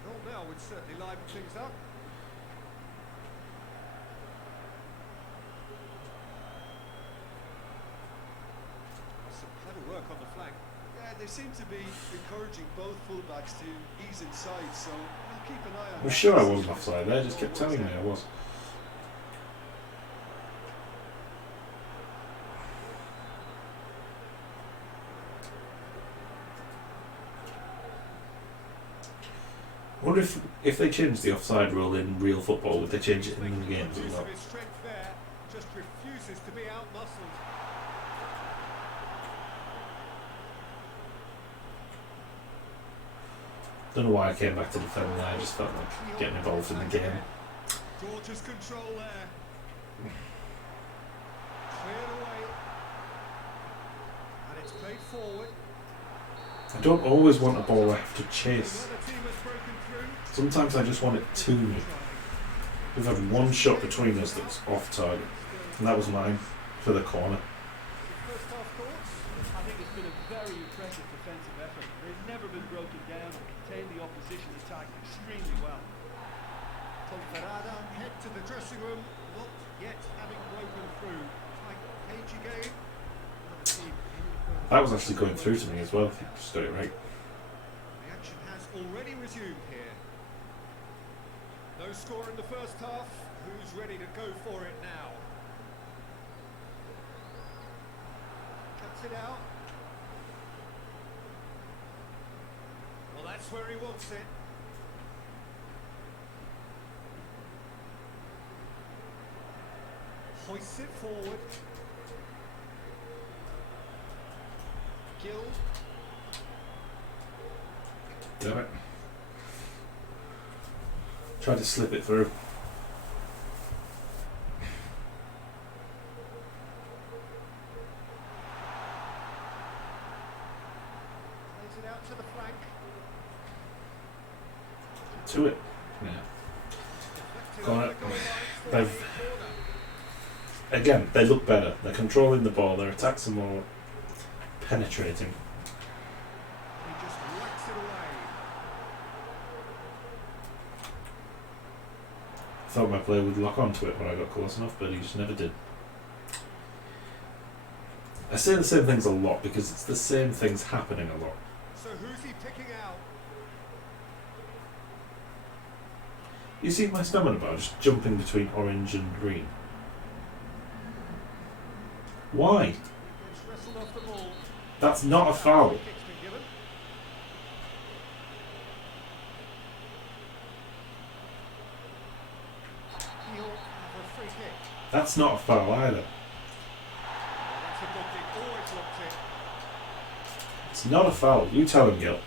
Well, now would certainly liven things up. Some clever work on the flank. Yeah, they seem to be encouraging both fullbacks to ease inside, so we'll keep an eye on I'm that. sure I wasn't offside there, just kept telling me I was. I wonder if they changed the offside rule in real football, would they change it in the games as Use well? of his strength there, just refuses to be out-muscled. Don't know why I came back to defend there, I just felt like getting involved in the game. Gorgeous control there. Cleared away. And it's played forward. I don't always want a ball I have to chase. Another team has broken through. Sometimes I just want it to me. We've had one shot between us that's off target, and that was mine for the corner. First half thoughts? I think it's been a very impressive defensive effort. They've never been broken down and contained the opposition attack extremely well. Conferada head to the dressing room, not yet having broken through. Like cage again. Another team in the That was actually going through to me as well, if you just got it right. The action has already resumed here. No score in the first half. Who's ready to go for it now? Cuts it out. Well, that's where he wants it. Hoists it forward. Gill. Damn it. Tried to slip it through. Plays it out to the flank. To it. Yeah. Deflected Corner. over the goal line for They've- a corner. Again, they look better. They're controlling the ball, their attacks are more penetrating. He just whacks it away. I thought my player would lock onto it when I got close enough, but he just never did. I say the same things a lot because it's the same things happening a lot. So who's he picking out? You see my stamina bar just jumping between orange and green. Why? He gets wrestled off the ball. That's not a foul. Kick's been given. He'll have a free kick. That's not a foul either. It's not a foul. You tell him, Gil.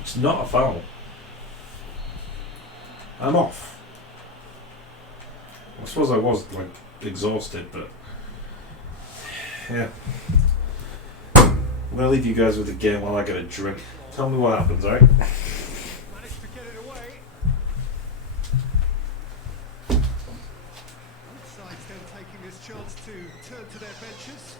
It's not a foul. I'm off. I suppose I was like exhausted, but yeah. I'm gonna leave you guys with the game while I get a drink. Tell me what happens, alright? Managed to get it away. Both sides then taking this chance to turn to their benches.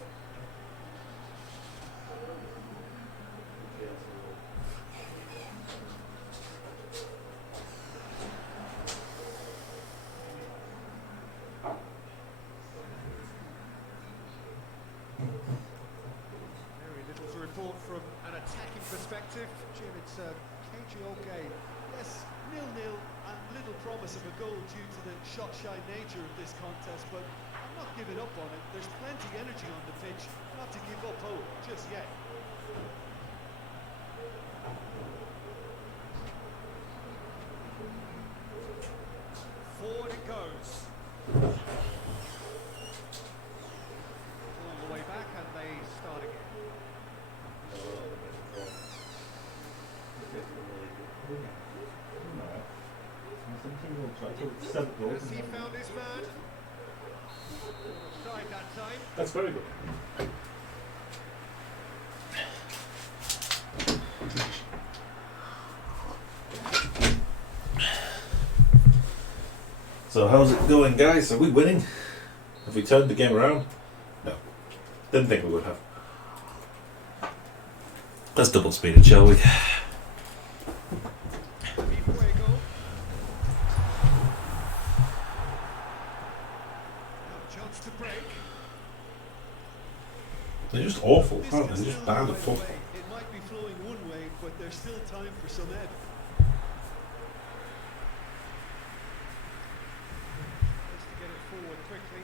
Very little to report from an attacking perspective. Jim, it's a cagey old game. Yes, 0-0 and little promise of a goal due to the shot-shy nature of this contest, but I'm not giving up on it. There's plenty energy on the pitch, not to give up hope just yet. Forward it goes. All the way back and they start again. Has he found his man? Offside that time. That's very good. So how's it going, guys? Are we winning? Have we turned the game around? No. Didn't think we would have. Let's double speed it, shall we? Chance to break. They're just awful, This aren't can they? They're just still bad go at either football. way. It might be flowing one way, but there's still time for some ebb. Tries to get it forward quickly.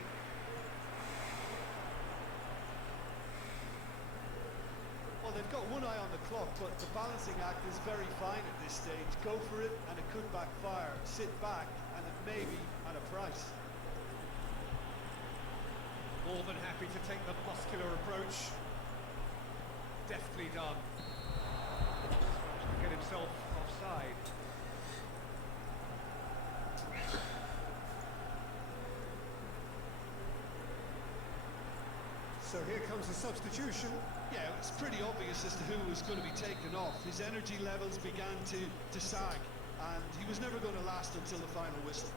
Well, they've got one eye on the clock, but the balancing act is very fine at this stage. Go for it, and it could backfire. Sit back, and it may be at a price. More than happy to take the muscular approach. Deftly done. Tries to get himself offside. So here comes the substitution. Yeah, it's pretty obvious as to who was going to be taken off. His energy levels began to sag, and he was never going to last until the final whistle.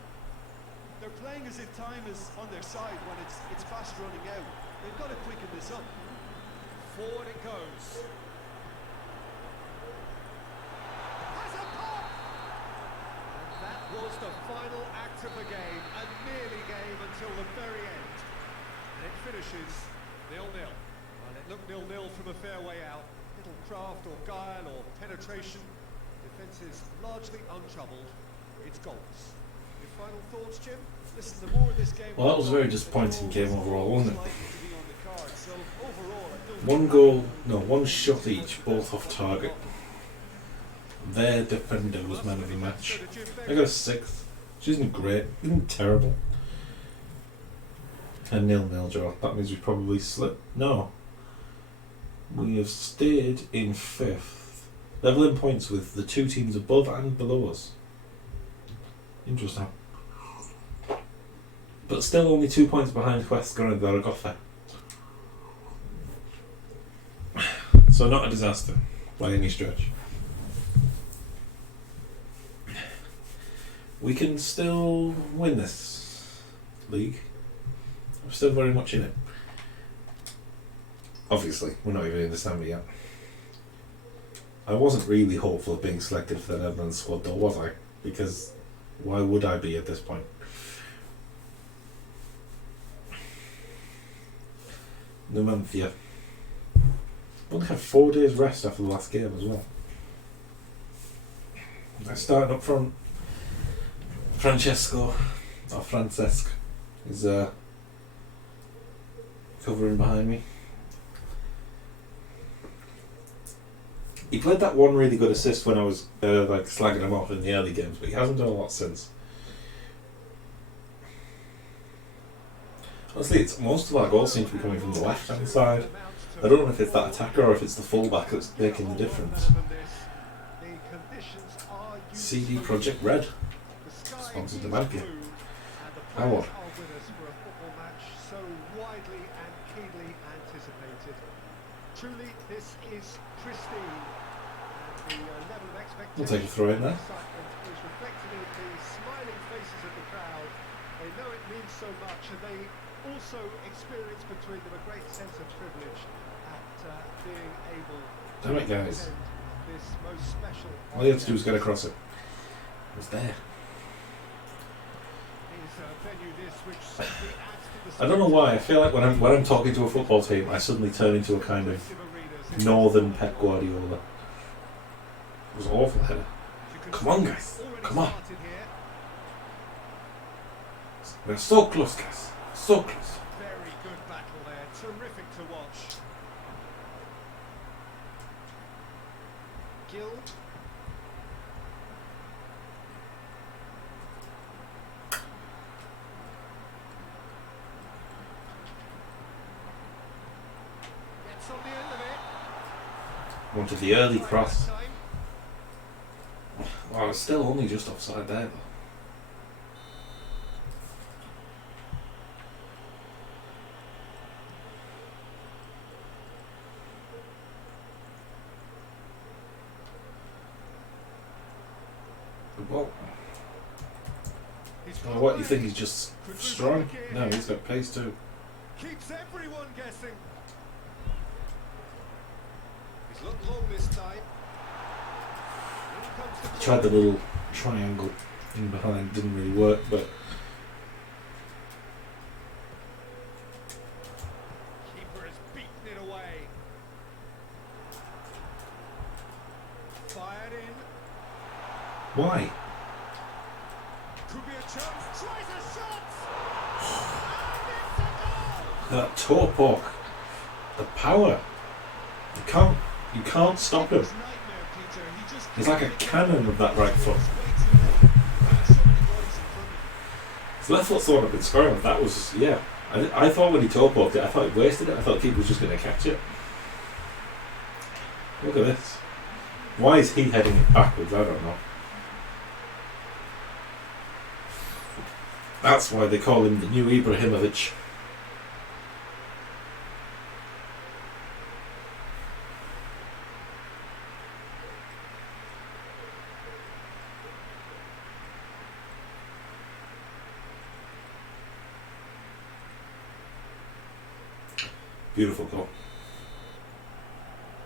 They're playing as if time is on their side when it's fast running out. They've got to quicken this up. Forward it goes. Has a pop! And that was the final act of the game, a nearly game until the very end. And it finishes 0-0. Well, it looked 0-0 from a fair way out. Little craft or guile or penetration. Defence is largely untroubled. It's goals. Your final thoughts, Jim? Listen, the more this game Well, that was a very went on, disappointing the game goal was overall, wasn't it? likely to be on the card. So overall, I don't One think goal, no, one shot each, both off target. Their defender was man of the match. I got a 6th, which isn't great, isn't terrible. A 0-0 draw. That means we probably slipped. No. We have stayed in 5th. Level in points with the two teams above and below us. Interesting. But still only 2 points behind West Zaragoza. So not a disaster by any stretch. We can still win this league. I'm still very much in it. Obviously, we're not even in December yet. I wasn't really hopeful of being selected for the Netherlands squad though, was I? Because why would I be at this point? Numancia. We only had 4 days rest after the last game as well. They're starting up front. Francesc is covering behind me. He played that one really good assist when I was like slagging him off in the early games, but he hasn't done a lot since. Honestly, most of our goals seem to be coming from the left-hand side. I don't know if it's that attacker or if it's the fullback that's making the difference. CD Projekt Red sponsors the Magpie. How odd. So widely and keenly anticipated. Truly, this is pristine. And the level of expectation We'll take a throw in there. is reflected in the smiling faces of the crowd. They know it means so much, and they also experience between them a great sense of privilege at being able Damn it, to guys. attend this most special. All you have to do is get across it. It was there. I don't know why. I feel like when I'm talking to a football team, I suddenly turn into a kind of northern Pep Guardiola. It was awful header. Come on, guys. Come on. We're so close, guys. So close. Very good battle there. Terrific to watch. Gill. Gets on the end of it. Wanted the early cross. Well, it's still only just offside there, though. Well, what, you think he's just strong? No, he's got pace too. Keeps everyone guessing. He's looked long this time. Tried the little triangle in behind, didn't really work, but Keeper has beaten it away. Fired in. why? Could be a chance. Tries a shot. And it's a goal. That toe poke, the power. You can't stop him. He's like a cannon of that right foot. His left foot's the one I've been scoring with. That was, yeah. I thought when he toe poked it, I thought he wasted it. I thought the keeper was just going to catch it. Look at this. Why is he heading it backwards? I don't know. That's why they call him the new Ibrahimovic. Beautiful goal.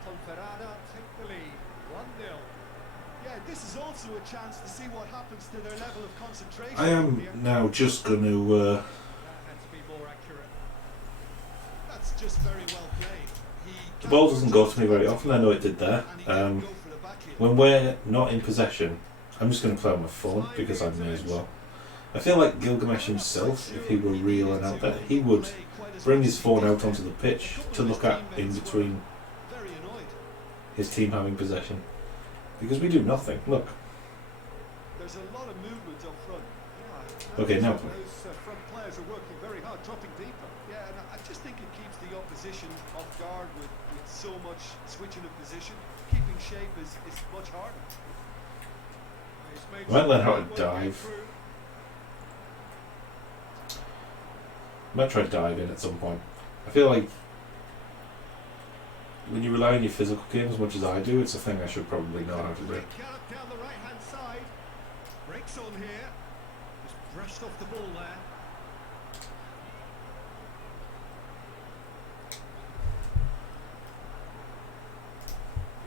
Ponferrada take the lead. 1-0. Yeah, this is also a chance to see what happens to their level of concentration. I am now just going to... That had to be more accurate. That's just very well played. the ball doesn't go to me very often. I know it did there. When we're not in possession, I'm just going to play on my phone because I may as well. I feel like Gilgamesh himself, if he were real and out there, he would bring his phone out onto the pitch to look at in between his team having possession. Because we do nothing. Look. There's a lot of movement up front. Okay, now play. Those front players are working very hard, dropping deeper. Yeah, and I just think it keeps the opposition off guard with so much switching of position. Keeping shape is much harder. I might learn how to dive. I might try diving at some point. I feel like when you rely on your physical game as much as I do, it's a thing I should probably know how to do. Down the right hand side. Breaks on here. Just brushed off the ball there.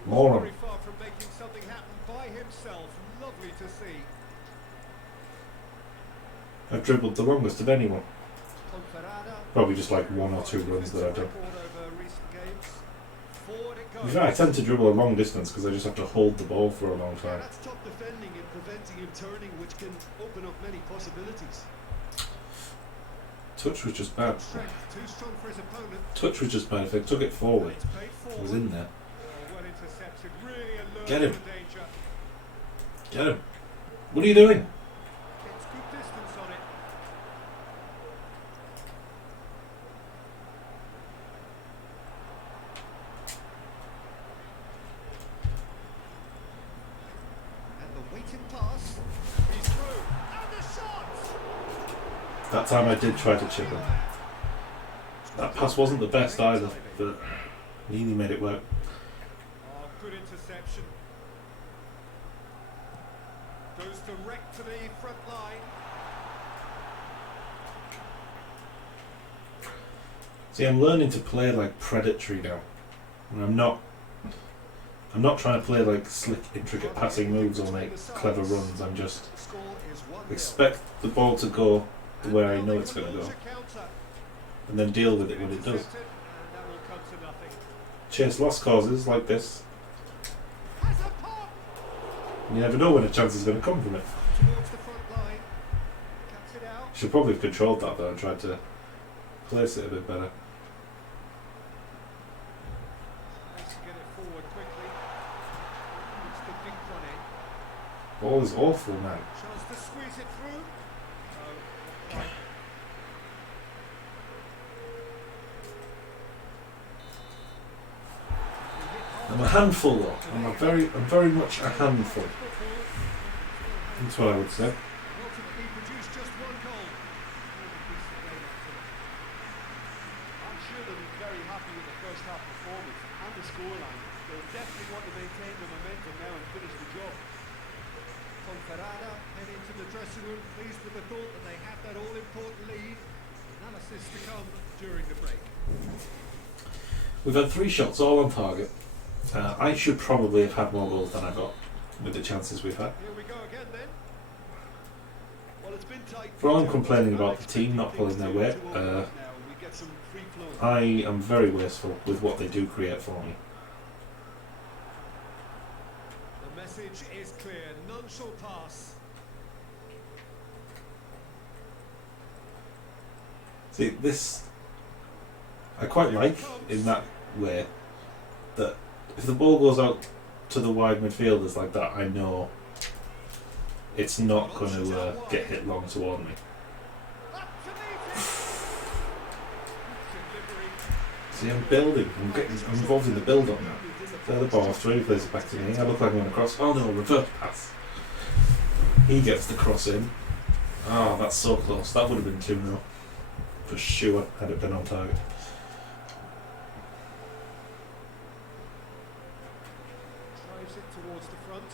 More. Very far from making something happen by himself. Lovely to see. I've dribbled the longest of anyone. Ponferrada. Probably just like 1 or 2 runs that I've done. Over recent games. Forward it In goes. fact, I tend to dribble a long distance because I just have to hold the ball for a long time. That's top defending and preventing him turning, which can open up many possibilities. Touch was just bad. Strength too strong for his opponent. Touch was just bad. If I took it forward, It's paid it forward. was in there. Well intercepted. Really alert Get him. to danger. Get him. What are you doing? Gets good distance on it. That time I did try to chip him. That pass wasn't the best either, but nearly made it work. Oh, good interception. Goes direct to the front line. See, I'm learning to play like predatory now. And I'm not trying to play like slick, intricate passing moves or make clever runs. I'm just expect the ball to go the way I know it's going to go, and then deal with it when it does. Chase lost causes like this. You never know when a chance is going to come from it. Should probably have controlled that though and tried to place it a bit better. Ball is awful now. Chance to squeeze it through. I'm a handful though. I'm very much a handful. That's what I would say. Ultimately produced just one goal. I'm sure they'll be very happy with the first half performance and the scoreline. They'll definitely want to maintain the momentum now and finish the job. Conferrada head into the dressing room, pleased with the thought that they have that all-important lead. Analysis to come during the break. We've had 3 shots all on target. I should probably have had more goals than I got with the chances we've had. Here we go again then. Well, it's been tight. For all I'm complaining about the team not pulling their weight, I am very wasteful with what they do create for me. The message is clear, none shall pass. See, this I quite like in that way, that if the ball goes out to the wide midfielders like that, I know it's not going to get hit long toward me. See, I'm building. I'm involved in the build-up now. There the ball through, he plays it back to me. I look like I'm going to cross. Oh no, reverse pass. He gets the cross in. Oh, that's so close. That would have been 2-0 for sure had it been on target. Drives it towards the front.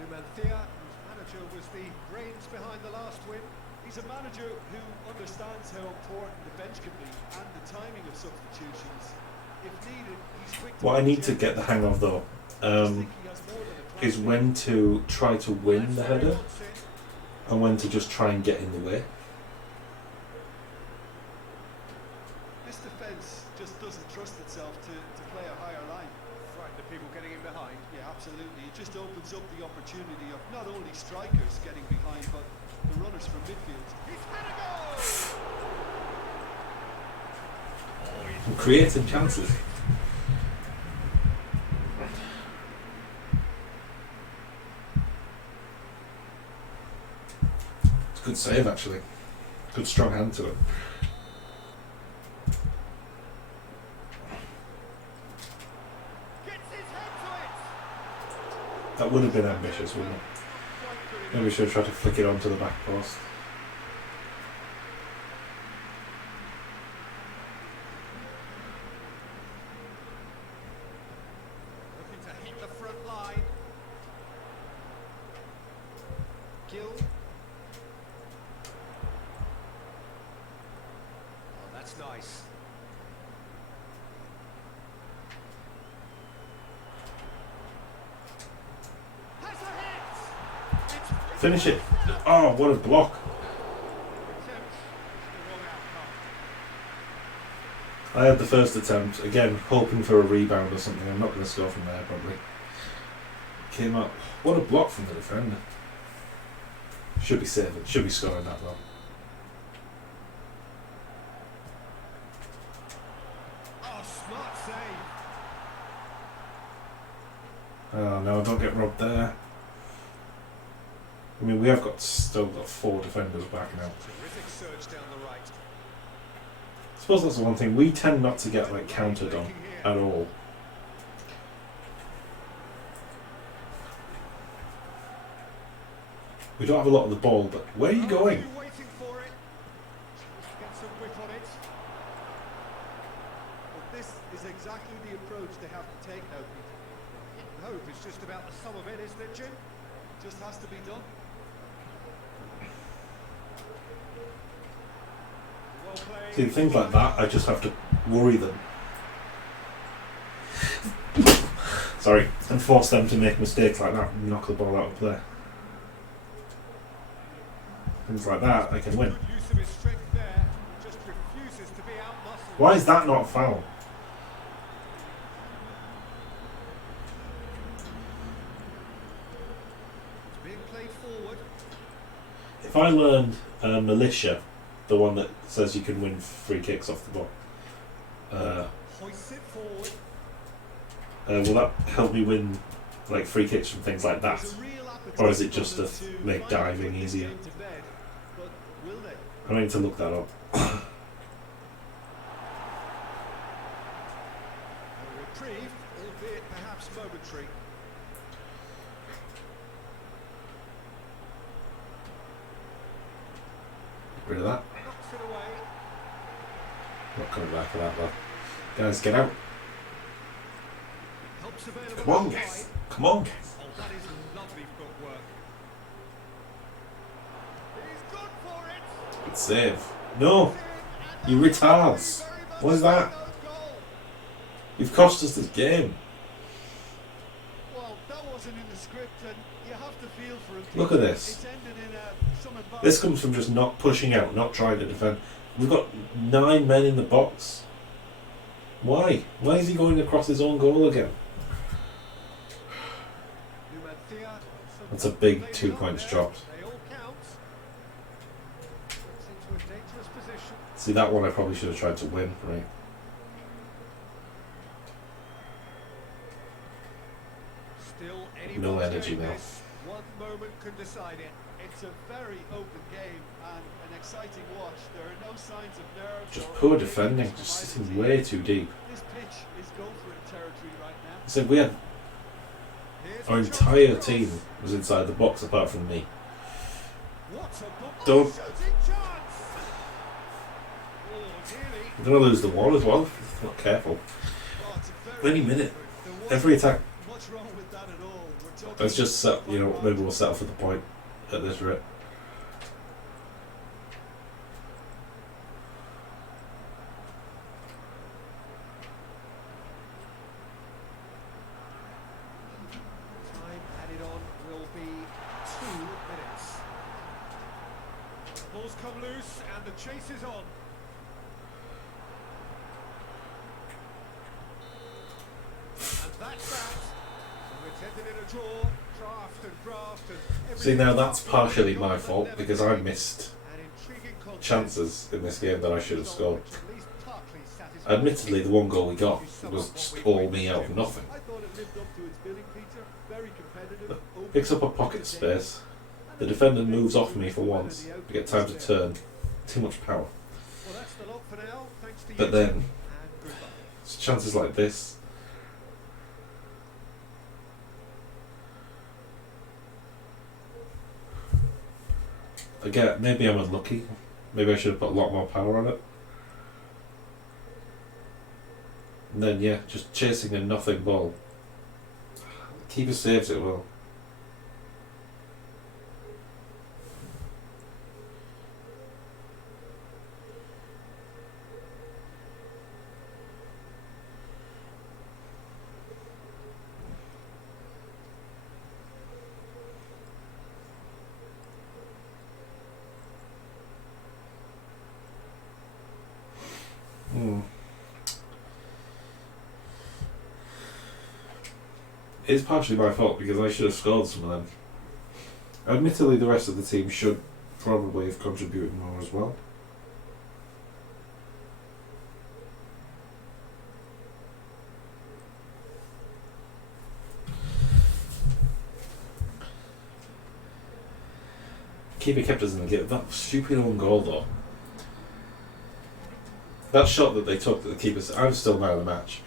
Numancia, whose manager was the brains behind the last win. He's a manager who understands how important the bench can be and the timing of substitutions. If needed, he's quick to... What I need to get the hang of though is when to try to win the header and when to just try and get in the way. This defence just doesn't trust itself to play a higher line. Frightened of people getting in behind. Yeah, absolutely. It just opens up the opportunity of not only strikers getting behind, but the runners from midfield. He's had a goal! And creating chances. It's a good save actually. Good strong hand to it. Gets his head to it! That would have been ambitious, wouldn't it? Maybe we should have tried to flick it onto the back post. Looking to hit the front line. Gill. Oh, that's nice. Has a hit! It's Finish it. Oh, what a block. attempt. The wrong outcome. I had the first attempt, again, hoping for a rebound or something. I'm not going to score from there, probably. Came up. What a block from the defender. Should be saving. Should be scoring that though. Oh, smart save. Oh no, don't get robbed there. I mean, we have still got 4 defenders back now. Terrific surge down the right. I suppose that's the one thing. We tend not to get like countered on at all. We don't have a lot of the ball, but where are you going? Waiting for it. Get some whip on it. But this is exactly the approach they have to take now, Peter. Hope it's just about the sum of it, isn't it, Jim? Just has to be done. Well played. See, things like that, I just have to worry them. Sorry, and force them to make mistakes like that and knock the ball out of play. Things like that, I can win. Good use of his strength there. Just refuses to be outmuscled. Why is that not a foul? It's being played forward. If I learned militia, the one that says you can win free kicks off the ball, Hoists it forward. will that help me win like free kicks from things like that? There's a real appetite Or is it for just them to to make finally diving put this easier? game to bed, but will they? I need to look that up. A reprieve, albeit perhaps momentary. Get rid of that. Knocks it away. Not coming back for that though. Guys, get out. Helps available. Come on, outside. guys. Come on, guys. Oh, that is lovely footwork. He's good for it. Good save. No, you retards. What is that? You've cost us this game. Well, that wasn't in the script, and you have to feel for him. Look at this. It's ended in some This comes from just not pushing out, not trying to defend. We've got 9 men in the box. Why? Why is he going across his own goal again? That's a big 2 points dropped. They all count. Gets into a dangerous position. See, that one I probably should have tried to win, right? Still No anyone's energy game now. this. One moment can decide it. It's a very open game and an exciting watch. There are no signs of nerves. Just or poor weakness defending, from just either sitting team. way too deep. This pitch is go for it territory right now. I said we had Here's our the chance entire to team cross. was inside the box apart from me. What a ball. Don't- Shooting chance. Oh, nearly. I'm gonna lose the wall as well if I'm not careful. Oh, it's a very Any minute, there wasn't every attack. much wrong with that at all. We're talking Let's just set, you know, about maybe we'll settle for the point at this rate. Time added on will be 2 minutes. Balls come loose and the chase is on. And that's that. So it's ended in a draw. Draft and graft and See, now everything that's apart from partially the my goal, fault but because never I seen. missed An intriguing contest. chances in this game that I should have scored. Which at least partly satisfied. Admittedly, the one goal we got was just all me out of nothing. I thought it lived up to its billing, Peter. Very competitive. open, Picks up a pocket space. The defender moves off me for once. I get time to turn. Too much power. Well, that's the lot for now. Thanks to But you. then, And goodbye. it's chances like this. Again, maybe I'm unlucky. Maybe I should have put a lot more power on it. And then, yeah, just chasing a nothing ball. Keeper saves it well. It's partially my fault because I should have scored some of them. Admittedly, the rest of the team should probably have contributed more as well. Keeper kept us in the game. That stupid own goal though. That shot that they took that the keeper... I'm still man of the match.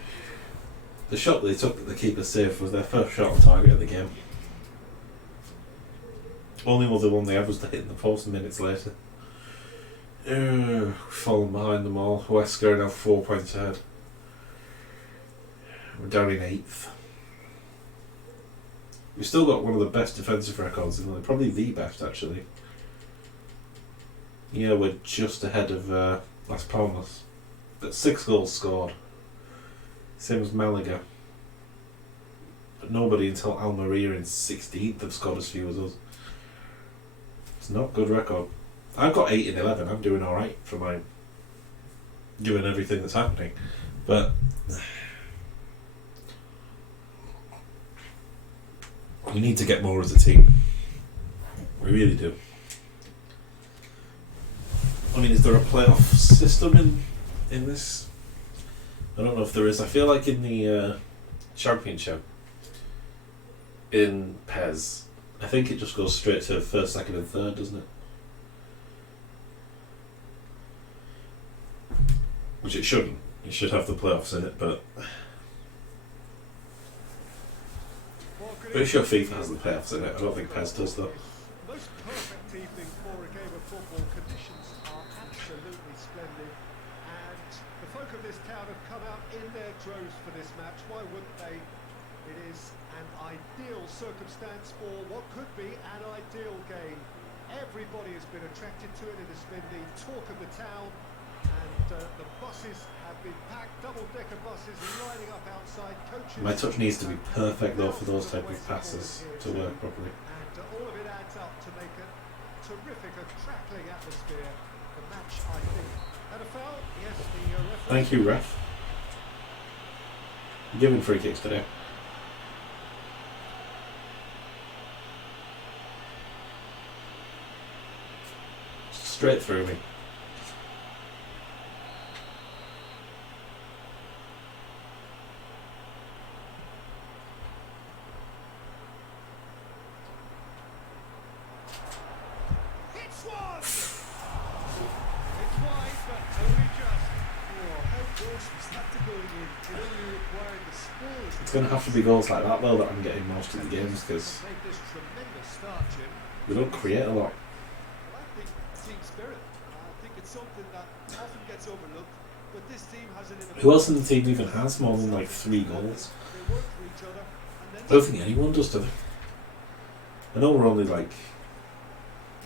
The shot they took that the keeper saved was their first shot on target of the game. Only other one they had was the hitting the post minutes later. Falling behind them all. Wesker are now 4 points ahead. We're down in 8th. We've still got one of the best defensive records in the league, probably the best actually. Yeah, we're just ahead of Las Palmas. But 6 goals scored. Same as Malaga. But nobody until Almeria in 16th have scored as few as us. It's not a good record. I've got 8 in 11. I'm doing alright for my given everything that's happening. But we need to get more as a team. We really do. I mean, is there a playoff system in this? I don't know if there is. I feel like in the championship in PES, I think it just goes straight to first, second and third, doesn't it? Which it shouldn't. You should have the playoffs in it, but pretty sure FIFA has the playoffs in it. I don't think PES does though. Most perfect evening for a game of football. Conditions are absolutely splendid, and the folk of this town have come out in their droves for this match. Why wouldn't they? It is an ideal circumstance for what could be an ideal game. Everybody has been attracted to it. It has been the talk of the town, and the buses have been packed, double-decker buses lining up outside. Coaches. My touch needs to be perfect though for those type of passes to work properly. And all of it adds up to make a terrific, a crackling atmosphere. The match, I think. And a foul? Yes, the referee. Thank you, ref. You're giving free kicks today. Straight through me. It's one! It's wide, but only just. Oh, how close was that to going in? It only required the smallest. It's going to have to be goals like that though that I'm getting most of the games because Make this tremendous start, Jim. we don't create a lot. Well, I think team spirit. I think it's something that often gets overlooked, but this team has it in a. Who else in the team even has more than like 3 goals? They work for each other, and then I don't think anyone does, do they? I know we're only like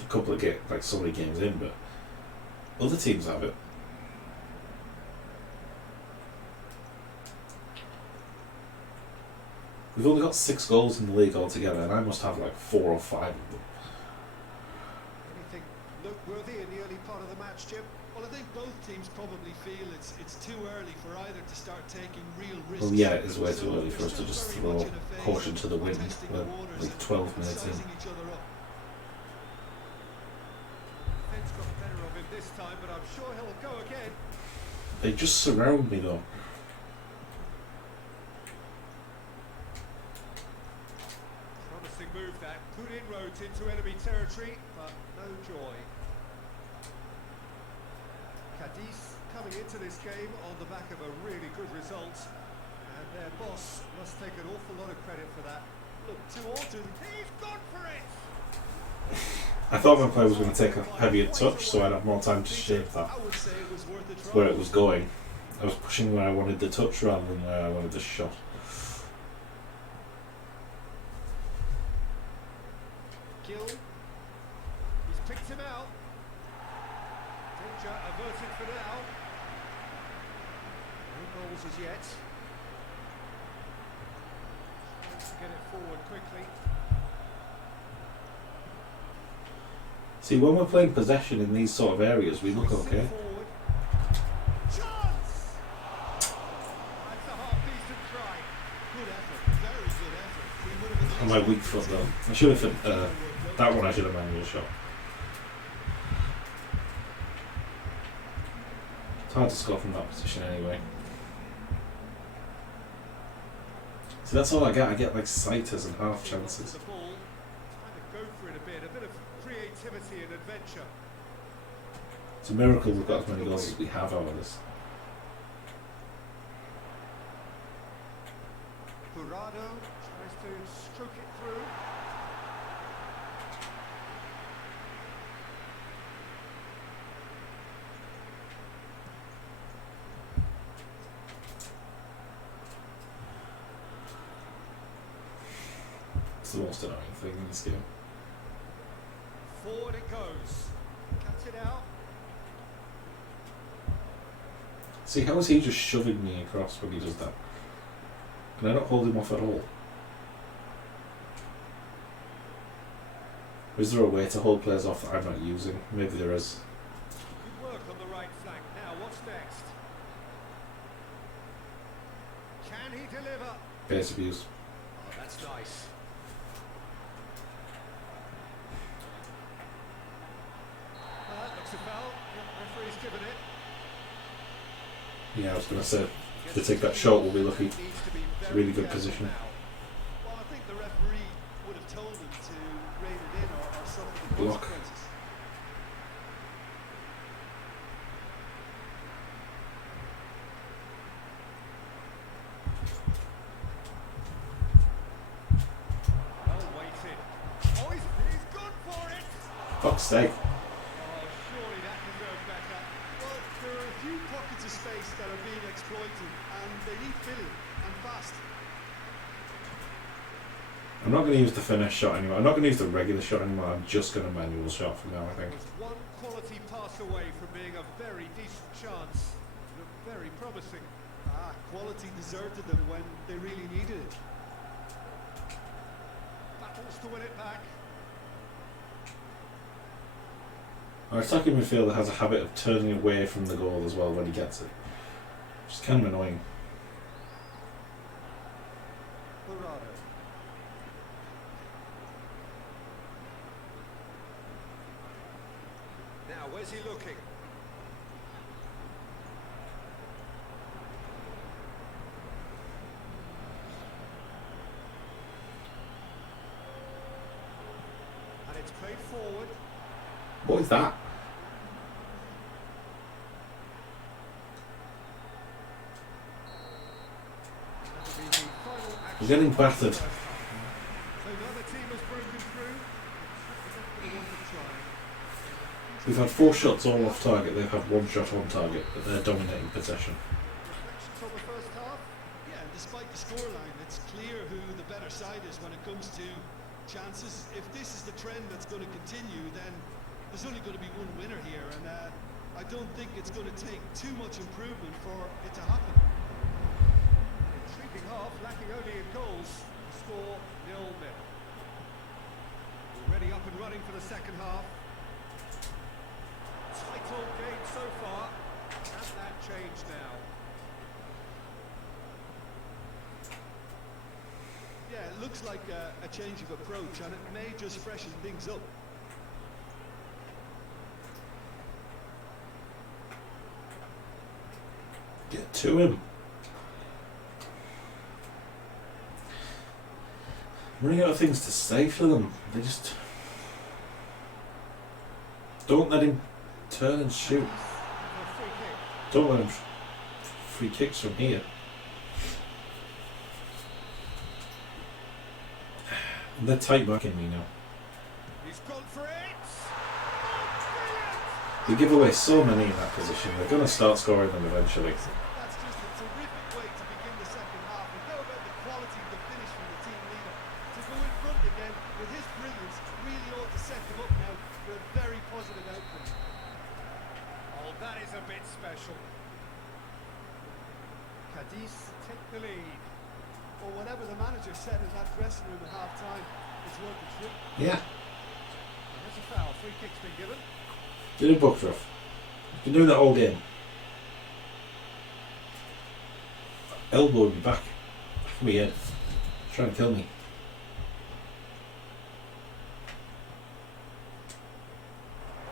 a couple of so many games in, but other teams have it. We've only got 6 goals in the league altogether, and I must have like 4 or 5 of them. Anything noteworthy in the early part of the match, Jim? Well, I think both teams probably feel it's too early for either to start taking real risks. Well, yeah, it is way too So early for they're us to still just very throw much in a phase caution of to the wind. testing We're the waters like and 12 minutes in. sizing each other up. Defence got the better of him this time, but I'm sure he'll go again. They just surround me though. Promising move that. Good inroads into enemy territory, but no joy. Cadiz coming into this game on the back of a really good result, and their boss must take an awful lot of credit for that. Look, too often. He's gone for it! I thought my player was going to take a heavier touch, so I'd have more time to shape that. I would say it was worth a try. Where it was going. I was pushing where I wanted the touch rather than where I wanted the shot. Gill. He's picked him out. Danger averted for now. No goals as yet. Tries to get it forward quickly. See, when we're playing possession in these sort of areas, we look okay. Forward. Chance! That's a half-decent try. Good effort, very good effort. He would have been On my weak foot though. I should have, that one I should have manual shot. It's hard to score from that position anyway. See, that's all I get. I get like sighters and half chances. The ball. Trying to go for it a bit of creativity and adventure. It's a miracle we've got as many goals as we have out of this. Jurado tries to stroke it through. the most annoying thing in this game. Forward it goes. Cuts it out. See, how is he just shoving me across when he does that? Can I not hold him off at all? Or is there a way to hold players off that I'm not using? Maybe there is. Good work on the right flank. Now, what's next? Can he deliver? Base abuse. Oh, that's nice. That looks a foul. The referee's given it. Yeah, I was going to say, to take that shot we'll be lucky. Needs to be It's a very really good careful position. now. Well, I think the referee would have told him to rein it in or suffer the Block. consequences. Well weighted. Oh, he's gone for it. Fuck's sake. Oh, surely that deserved better. Well, there are a few pockets of space that are being exploited, and they need filling, and fast. I'm not going to use the finish shot anymore. I'm not going to use the regular shot anymore. I'm just going to manual shot from now, I think. Was one quality pass away from being a very decent chance. Looked very promising. Quality deserted them when they really needed it. Battles to win it back. Our attacking midfielder has a habit of turning away from the goal as well when he gets it. Which is kind of annoying. Barado. Now, where's he looking? And it's played forward. What is that? That'll be the final action. We're getting battered. So another team has broken through. They want to try. We've had 4 shots all off target. They've had 1 shot on target, but they're dominating possession. Reflections on the first half. Yeah, and despite the scoreline, it's clear who the better side is when it comes to chances. If this is the trend that's going to continue, then there's only going to be one winner here, and I don't think it's going to take too much improvement for it to happen. An intriguing half, lacking only in goals. The score 0-0. Already up and running for the second half. Title game so far. Can that change now? Yeah, it looks like a change of approach, and it may just freshen things up. Get to him. I'm running out of things to say for them. They just... Don't let him turn and shoot. A free kick. Don't let him free kicks from here. They're tight marking me now. He's gone for it. Oh, They give away so many in that position. They're going to start scoring them eventually. That's just a terrific way to begin the second half. And how about the quality of the finish from the team leader? To go in front again with his brilliance really ought to set them up now for a very positive outcome. Oh, that is a bit special. Cadiz take the lead. Or whatever the manager said in that dressing room at half time, it's worth the trip. Yeah. And there's a foul. Free kick's been given. Get a book rough. Been doing that all game. Elbow me back. Back of my head. Trying to kill me.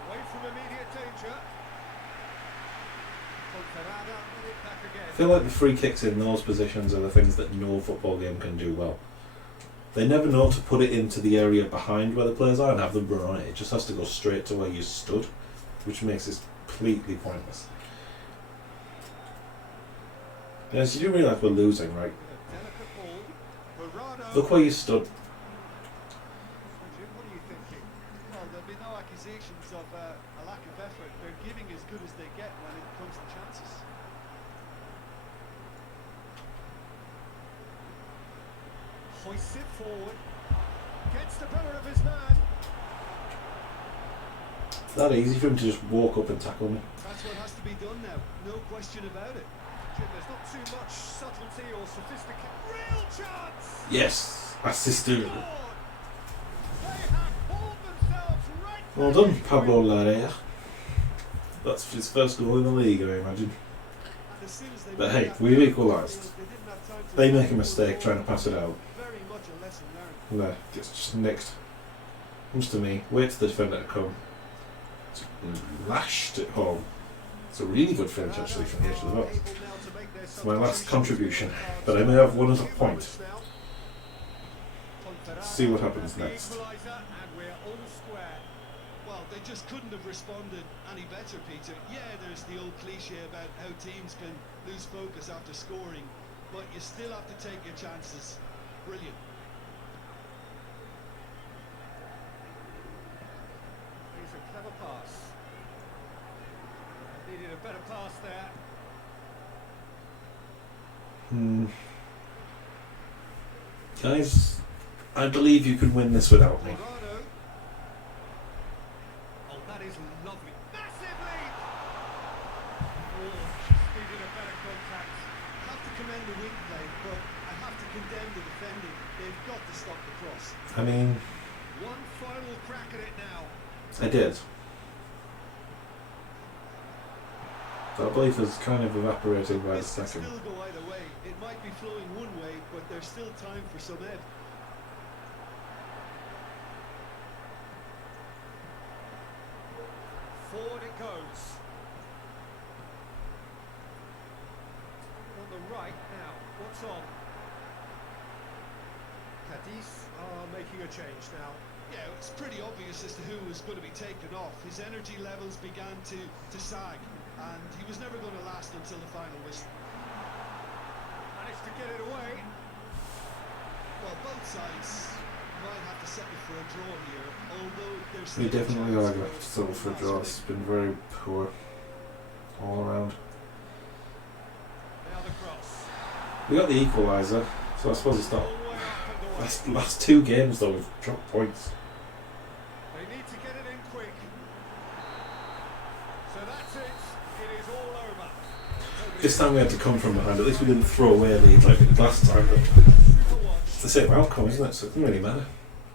Away from immediate danger. Ponferrada with it back again. I feel like the free kicks in those positions are the things that no football game can do well. They never know to put it into the area behind where the players are and have them run on it. It just has to go straight to where you stood, which makes it completely pointless. Yes, you do realise we're losing, right? With a delicate ball. Barado. Look where you stood. Jim, what are you thinking? Well, there'll be no accusations of a lack of effort. They're giving as good as they get when it comes to chances. Hoists it forward. gets the better of his man. It's that easy for him to just walk up and tackle me. That's what has to be done now, no question about it. Jim, there's not too much subtlety or sophistication. Real chance! Yes, assisted. Scored! They have pulled themselves right Well back done, into Pablo it. Larrea. That's his first goal in the league, I imagine. And as soon as they But made hey, that we've goal, equalised. they didn't have time to They make a recover mistake the trying to ball. pass it out. Very much a lesson learned. There, gets just nicked. Comes to me, waits for the defender to come. It's lashed it home. It's a really good finish actually from the edge of the box. It's my last contribution, but I may have one other point. Let's see what happens next. Well, they just couldn't have responded any better, Peter. Yeah, there's the old cliche about how teams can lose focus after scoring, but you still have to take your chances. Brilliant. He's a clever pass. Needed a better pass there. Guys, I believe you can win this without me. Ronaldo. Oh, that is lovely. Massive lead! Oh, just needed a better contact. I have to commend the wing play, but I have to condemn the defending. They've got to stop the cross. I mean, One final crack at it now. I did. That belief is kind of evaporating by the This can second. still go either way. It might be flowing one way, but there's still time for some ebb. Forward it goes. On the right now. What's on? Cadiz are making a change now. Yeah, it's pretty obvious as to who was going to be taken off. His energy levels began to sag, and he was never going to last until the final whistle. Managed to get it away. Well, both sides might have to settle for a draw here, although there's We still a definitely chance are going to have to settle for a draw. It's been very poor all around. Now the cross. We got the equaliser, so I suppose it's not. All the way up and away. Last two games though, we've dropped points. They need to get it in quick. So that's it. It is all over. This time we had to come from behind. At least we didn't throw away a lead like we did last time. But Super watch. it's the same outcome, isn't it? So it doesn't really matter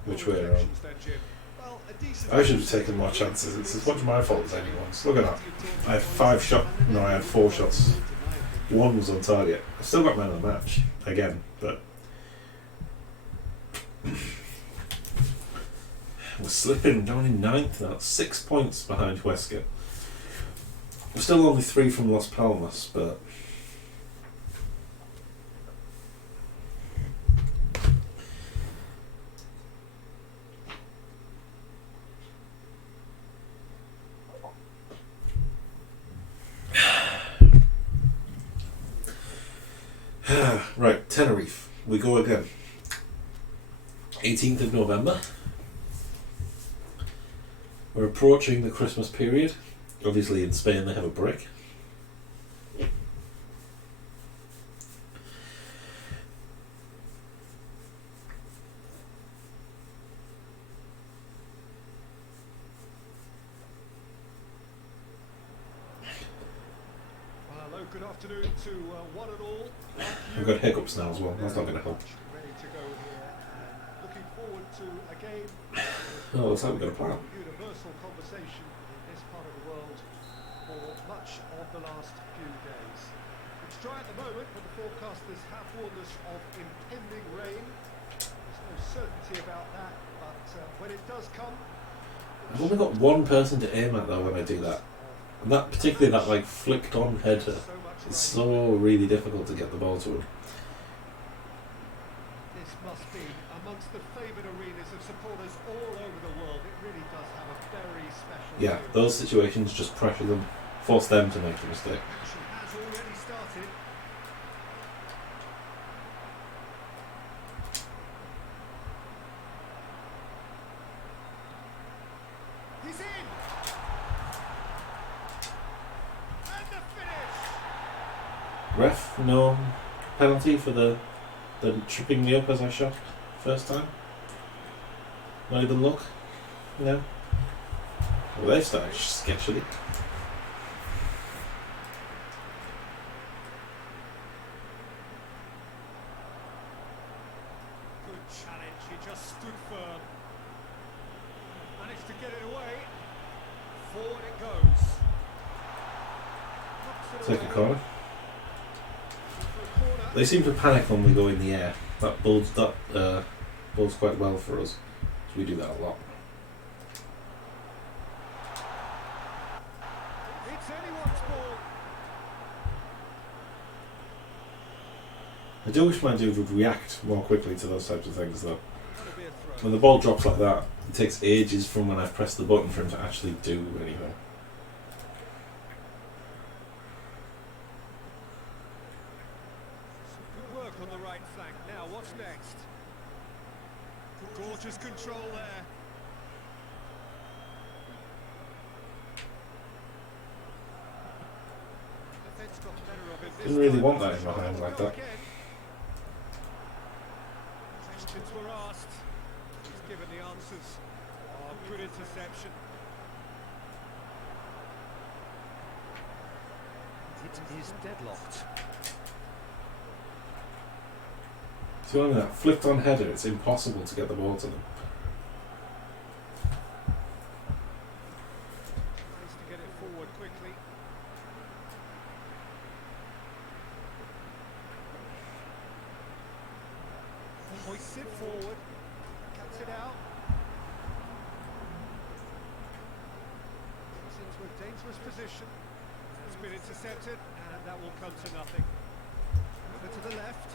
which way around. Reflections then, Jim. Well, a decent I should have taken more chances. It's as much my fault as anyone's. Look at that. I had 5 shots. No, I had 4 shots. 1 was on target. I still got man of the match again, but we're slipping down in 9th now. 6 points behind Huesca. We're still only 3 from Las Palmas, but right, Tenerife. We go again. 18th of November. We're approaching the Christmas period. Obviously in Spain they have a break. Well, hello, good afternoon to one and all. I've got hiccups now as well. That's not going to help. Ready to go here and looking forward to a game. Oh, looks like we've got a plan. Universal conversation in this part of the world for much of the last few days. It's dry at the moment, but the forecasters have warned us of impending rain. There's no certainty about that, but when it does come, I've only got one person to aim at though when I do that. And that, particularly that like flicked on header, so much rain. is so really difficult to get the ball to him. This must be amongst the favoured arenas of supporters all over the world. It really does have a very special Yeah, feel. those situations just pressure them, force them to make the mistake. Action has already started. He's in! And the finish! Ref, no penalty for the tripping me up as I shot first time. Not even look? No? Well, they started sketchily. Good challenge, he just stood firm. Managed to get it away. Forward it goes. Knocks it Take a away. corner. For a corner. They seem to panic when we go in the air. That bodes quite well for us. So we do that a lot. It's anyone's ball. I do wish my dude would react more quickly to those types of things though. That'll be a throw. When the ball drops like that, it takes ages from when I've pressed the button for him to actually do anything. Some good work on the right flank. Now, what's next? Gorgeous control there. Defense got the better of it this Didn't really time. want that in my hand like that. Again. Questions were asked. He's given the answers. Oh, good interception. It is deadlocked. See what I mean? That flipped on header, it's impossible to get the ball to them. Tries to get it forward quickly. Hoists it forward. Cuts it out. Gets into a dangerous position. It's been intercepted, and that will come to nothing. Over to the left.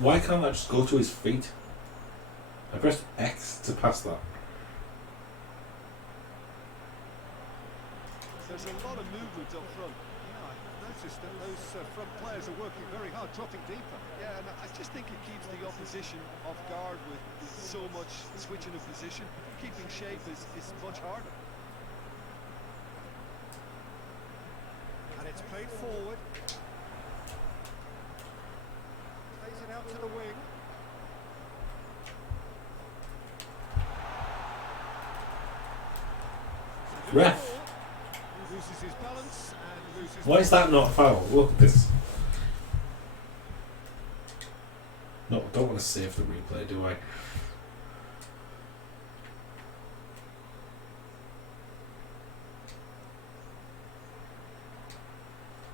Why can't I just go to his feet? I pressed X to pass that. There's a lot of movement up front. Yeah, I've noticed that those front players are working very hard, dropping deeper. Yeah, and I just think it keeps the opposition off guard with so much switching of position. Keeping shape is much harder. And it's played forward. Plays it out to the wing. Ref! Loses his balance and loses. Why is that not a foul? Look at this. No, I don't want to save the replay, do I?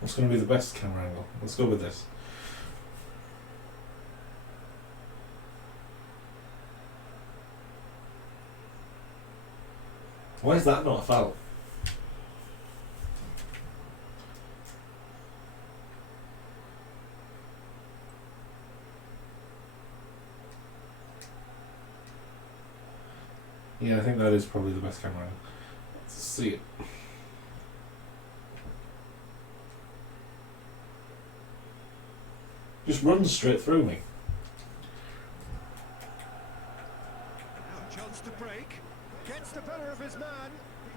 What's going to be the best camera angle? Let's go with this. Why is that not a foul? Yeah, I think that is probably the best camera angle. Let's see it. Just runs straight through me. Now chance to break. Gets the better of his man.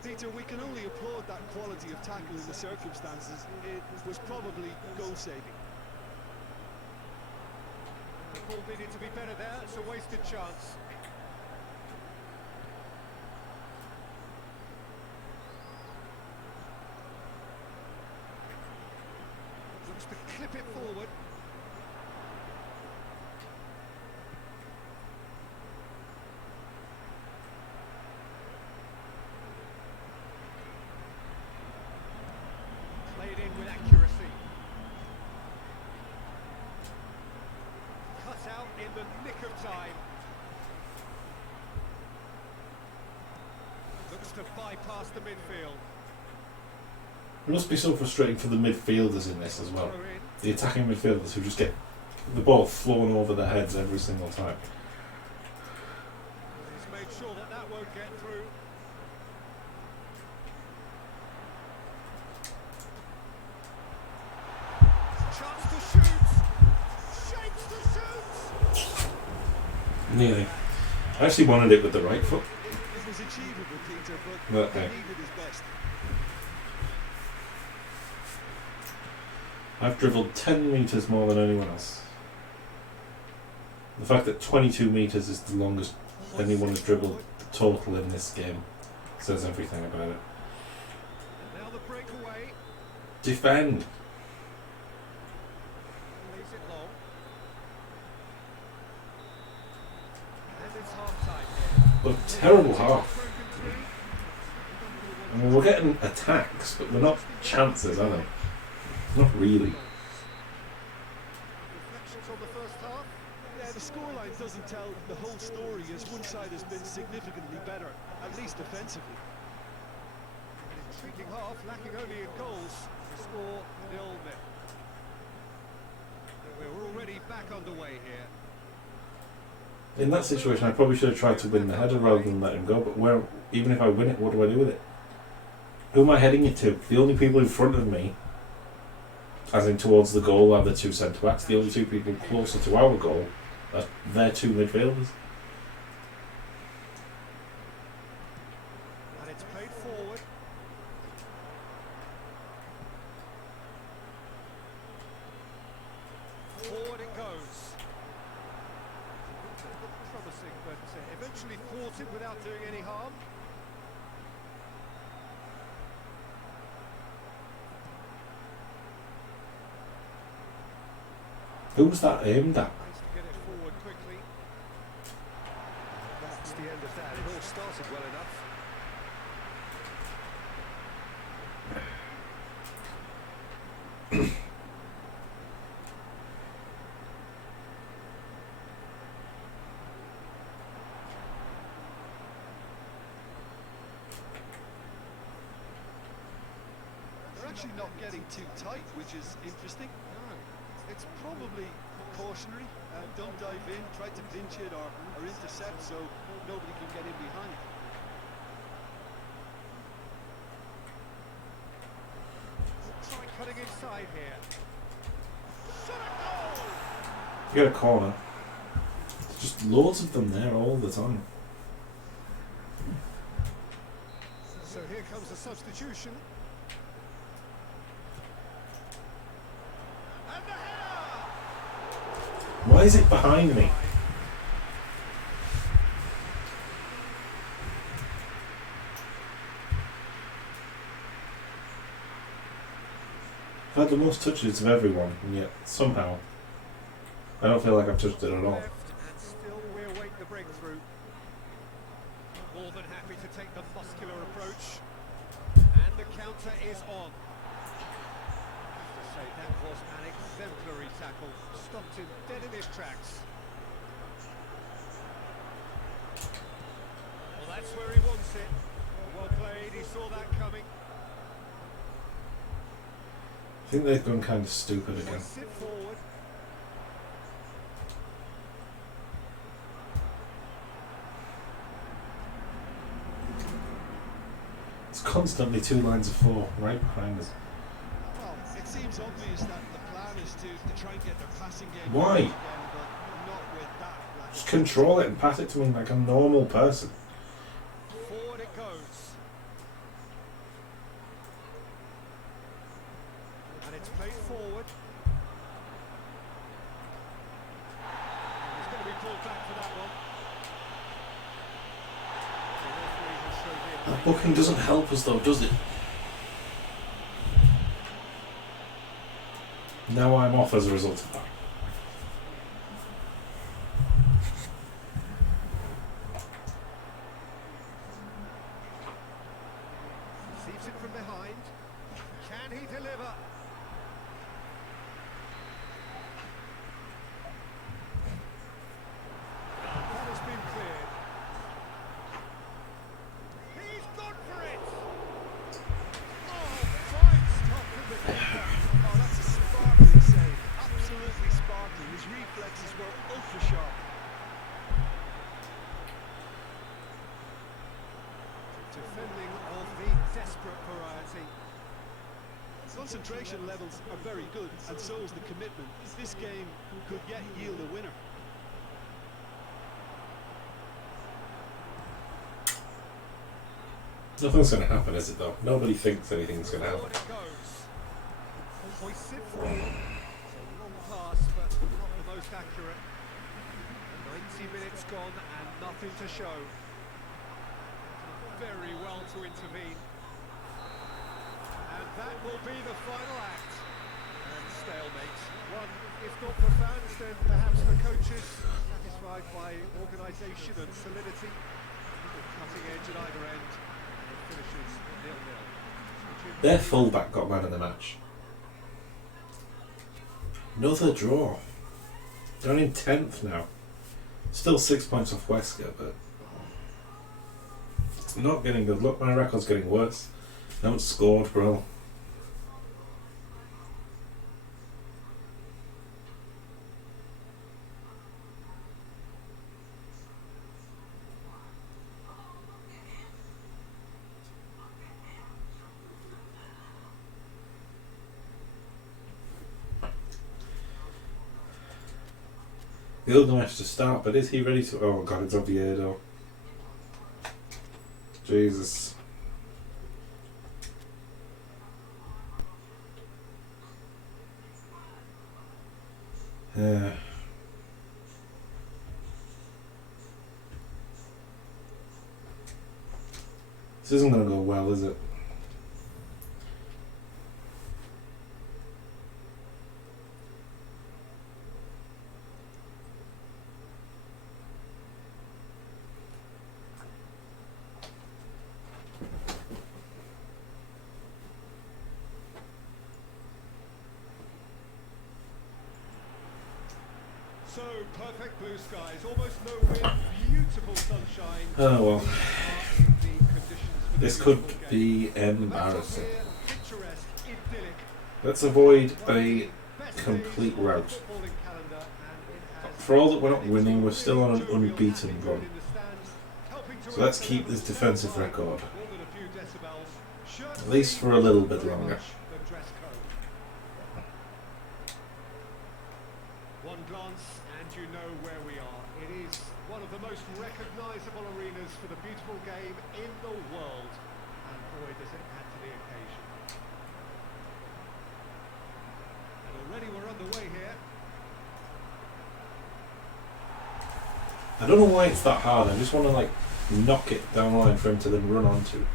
Peter, we can only applaud that quality of tackle in the circumstances. It was probably goal-saving. The ball needed to be better there. It's a wasted chance. Looks to clip it forward. Played in with accuracy. Cut out in the nick of time. Looks to bypass the midfield. It must be so frustrating for the midfielders in this as well. Throw in. The attacking midfielders who just get the ball flown over their heads every single time. He's made sure that that won't get through. Chance to shoot. Shapes to shoot. Nearly. I actually wanted it with the right foot. It was achievable, Peter, but he Okay. needed his best. I've dribbled 10 metres more than anyone else. The fact that 22 metres is the longest anyone has dribbled total in this game says everything about it. And now the breakaway. Defend! Leaves it long. And it's half-time here. But a terrible half. Broken through. I mean, we're getting attacks, but we're not chances, are they? Not really. Reflections on the first half. Yeah, the scoreline doesn't tell the whole story as one side has been significantly better, at least defensively. An intriguing half, lacking only in goals. The score 0-0. We're already back underway here. In that situation, I probably should have tried to win the header rather than let him go, but even if I win it, what do I do with it? Who am I heading it to? The only people in front of me, as in towards the goal, are the two centre-backs. The only two people closer to our goal are their two midfielders. And it's played forward. Forward it goes. Looked promising, but eventually thwarted without doing any harm. Who was that aimed at? Nice to get it forward quickly. That's the end of that. It all started well enough. They're actually not getting too tight, which is interesting. It's probably cautionary. Don't dive in, try to pinch it or intercept so nobody can get in behind. Try cutting inside here. Shot a goal! You got a corner. There's just loads of them there all the time. So here comes the substitution. And the header! Why is it behind me? I've had the most touches of everyone, and yet somehow I don't feel like I've touched it at all. Left, and still we await the breakthrough. More than happy to take the muscular approach. And the counter is on. I have to say, that was an exemplary tackle. Stopped him dead in his tracks. Well, that's where he wants it. Well played, he saw that coming. I think they've gone kind of stupid again. Sit forward. It's constantly two lines of four right behind us. Well, it seems obvious that the plan is to try and get their passing game Why? going again, but not with that. lack of Just control it and pass it to me like a normal person. Forward it goes. And it's played forward. He's going to be pulled back for that one. The referee has showed the That booking doesn't help us though, does it? Now I'm off as a result of that. Receives it from behind. Can he deliver? That has been cleared. He's gone for it! Oh, fine stop from the keeper. Oh, that's a sparkling save. Absolutely sparkling. His reflexes were ultra sharp. Defending of the desperate variety. Concentration levels are very good, and so is the commitment. This game could yet yield a winner. Nothing's going to happen, is it though? Nobody thinks anything's going to happen. Forward it goes. Hoists it forward. It's a long pass, but not the most accurate. 90 minutes gone and nothing to show. Very well to intervene. And that will be the final act. And stalemate. One, if not profound, then perhaps the coaches satisfied by organisation and solidity. Cutting edge at either end. And it finishes 0-0. Their fullback got man of the match. Another draw. Down in 10th now. Still 6 points off Wesker, but it's not getting good. Look, my record's getting worse. I haven't scored, bro. Gilgamesh to start, but is he ready to... Oh god, it's Oviedo. Jesus. Yeah. This isn't going to go well, is it? So, perfect blue skies, almost no wind, beautiful sunshine. Oh well. In the conditions for the This could beautiful be game. embarrassing. Picturesque, idyllic. Let's avoid a complete rout. For all that we're not winning, we're still on an unbeaten run. So let's keep this defensive record. At least for a little bit longer. One glance and you know where we are. It is one of the most recognisable arenas for the beautiful game in the world. And boy, does it add to the occasion. And already we're underway here. I don't know why it's that hard. I just want to like knock it down the line for him to then run onto.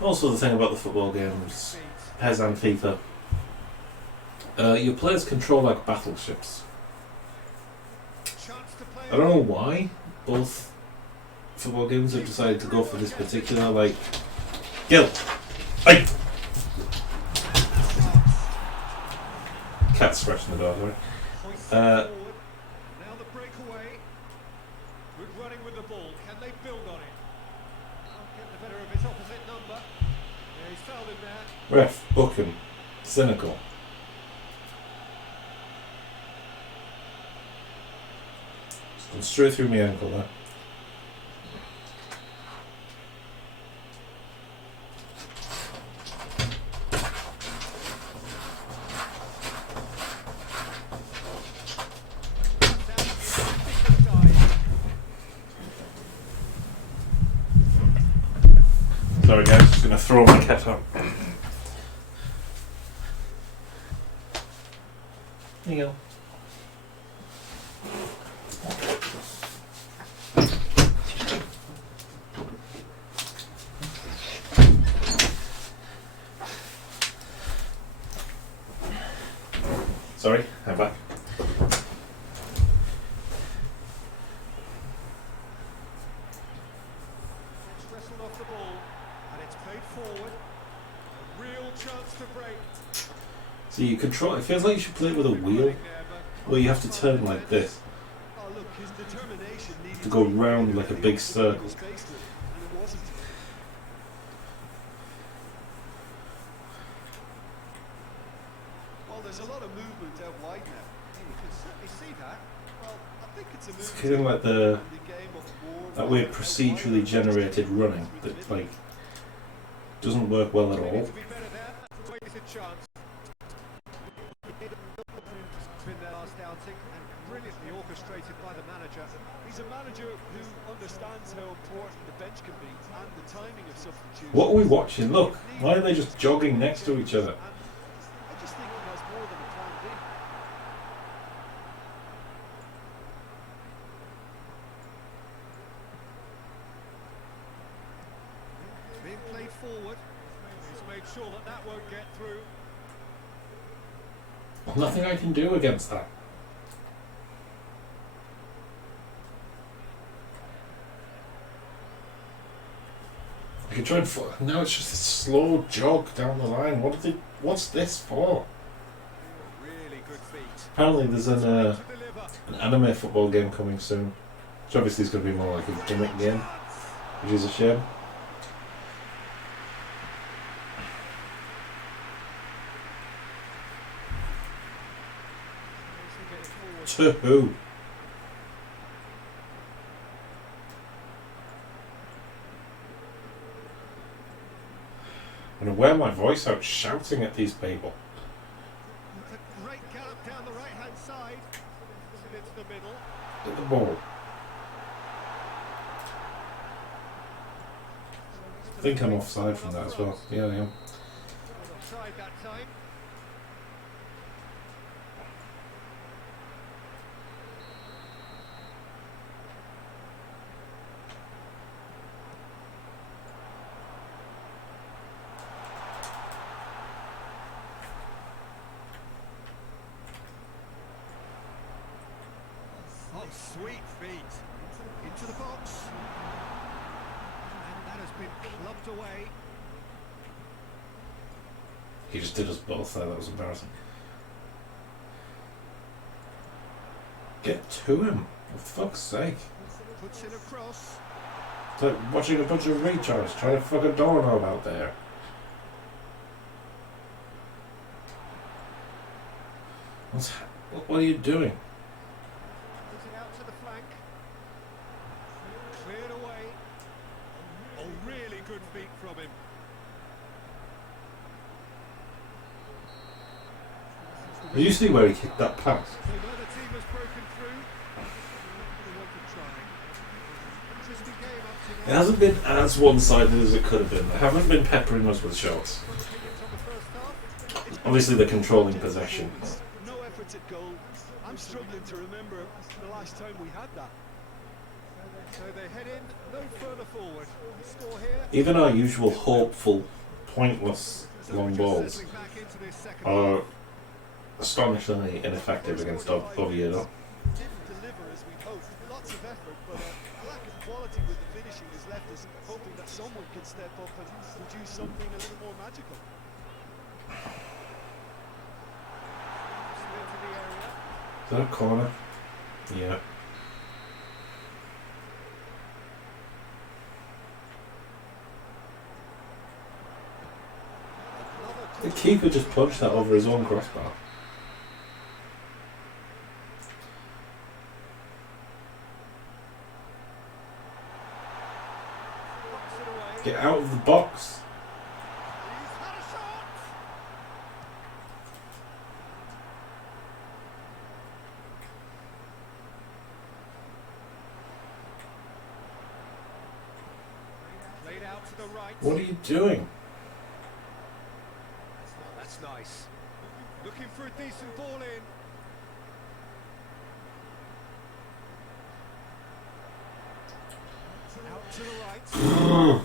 Also, the thing about the football games, PES and FIFA, your players control like battleships. I don't know why both football games have decided to go for this particular, like, Gil! Hey! Cat scratching the door, sorry. Now the breakaway. Good running with the ball. Can they build on it? Get the better of his opposite number. Yeah, he's fouled him there. Ref, book him. Cynical. It's gone straight through my ankle there. Sorry guys, just going to throw my cat on. There you go. Sorry, I'm back. Wrestled off the ball, and it's played forward. A real chance to break. So you control, it feels like you should play it with a wheel, where you have to turn like this, Oh, look, his determination needed to go round like a big circle. and it wasn't. Well, there's a lot of movement out wide now. You can certainly see that. Well, I think it's a It's move kind of like the, game of war. that weird procedurally generated running that like doesn't work well at all. To be better there, wasted chance. frustrated by the manager. He's a manager who understands how important the bench can be and the timing of substitutions. What are we watching? Look, why are they just jogging next to each other? I just think he has more than a plan B. Being played forward. He's made sure that that won't get through. Nothing I can do against that. I can try and now it's just a slow jog down the line. What's this for? Really good feet. Apparently there's To deliver. an anime football game coming soon. Which obviously is going to be more like a gimmick game. Which is a shame. To who? I'm going to wear my voice out shouting at these people. It's a great gallop down the right-hand side. And into the middle. Get the ball. I think I'm offside from that as well. Yeah, I am. Offside that time. Oh, sweet feet. Into the box. And that has been clubbed away. He just did us both there. That was embarrassing. Get to him. For fuck's sake. Puts in a cross. It's like watching a bunch of rechards trying to fuck a doorknob out there. What are you doing? Puts it out to the flank. Cleared away. Oh, really good feet from him. Did you see where he kicked that pass? So the other team has broken through. They want to try. Interesting game up to It now. hasn't been as one-sided as it could have been. They haven't been peppering us with shots. Opinions on the first half? Obviously, they're controlling possession. No efforts at goal. I'm struggling to remember the last time we had that. So they head in no further forward. The score here. Even our usual hopeful, pointless So long we're just balls settling back into this second are half. astonishingly ineffective against Oviedo. Didn't deliver as we'd hoped. Lots of effort, but a lack of quality with the finishing has left us hoping that someone can step up and produce something a little more magical. Into the area. Is that a corner? Yeah. The keeper just punched that over his own crossbar. Knocks it away. Get out of the box. He's had a shot. Played out to the right. What are you doing? Oh, that's nice. Looking for a decent ball in. Out to the right.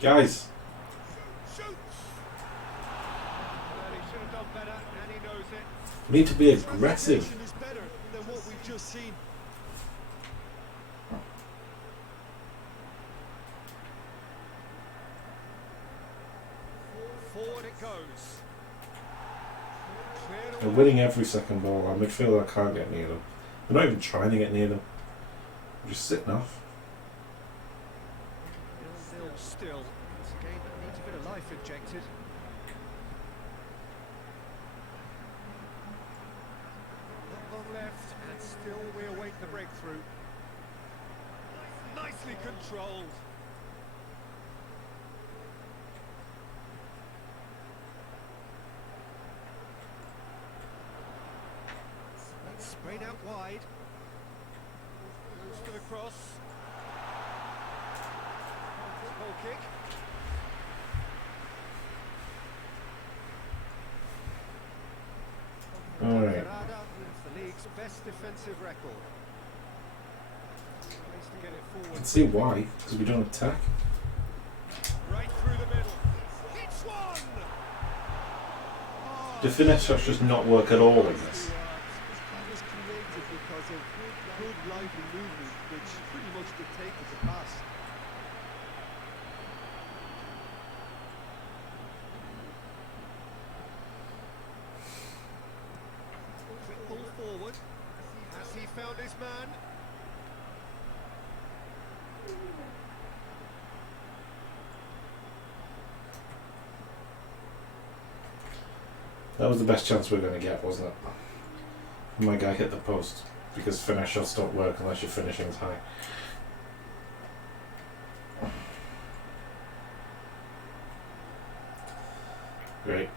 Guys, Shoots. Well, he should have done better, and he knows it. we need to be aggressive. Transportation is better than what we've just seen. Forward it goes. Cleared They're away. winning every second ball. Our midfielder can't get near them. They're not even trying to get near them. They're just sitting off. 0-0 still. It's a game that needs a bit of life injected. Not long left, and still we await the breakthrough. Nicely controlled. That's sprayed out wide. of the cross. Goal kick. All right. It's the league's best defensive record. Needs to get it I forward. can see why, because we don't attack. Right through the middle. It's one. The finesse shots just not work at all in this. That was created because of good lively movement, which pretty much dictated the pass. Quick ball forward. Has he found his man? That was the best chance we were going to get, wasn't it? My guy hit the post, because finesse shots don't work unless your finishing is high. Great.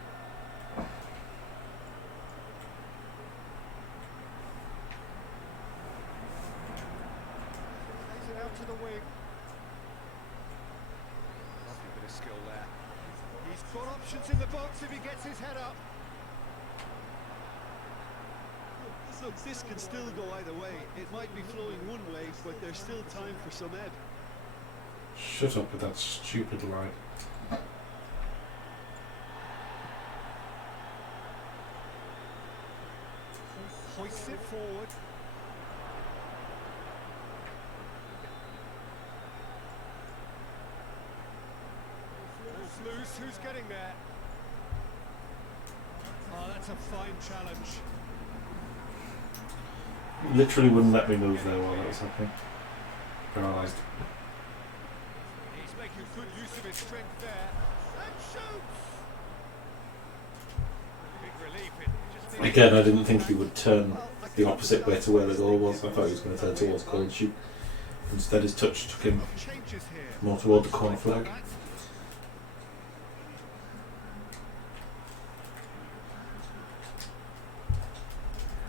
Plays it out to the wing. Lovely bit of skill there. He's got options in the box if he gets his head up. Look, this can still go either way. It might be flowing one way, but there's still time for some ebb. Shut up with that stupid line. Hoists it forward. Ball's loose. Who's getting there? Oh, that's a fine challenge. Literally wouldn't let me move there while that was happening. Paralysed. He's making good use of his strength there. And shoots! Big relief. It just needs Again, I didn't think he would turn the opposite way to where the goal was. I thought he was going to turn towards goal and shoot. Instead, his touch took him changes here. more toward the corner flag.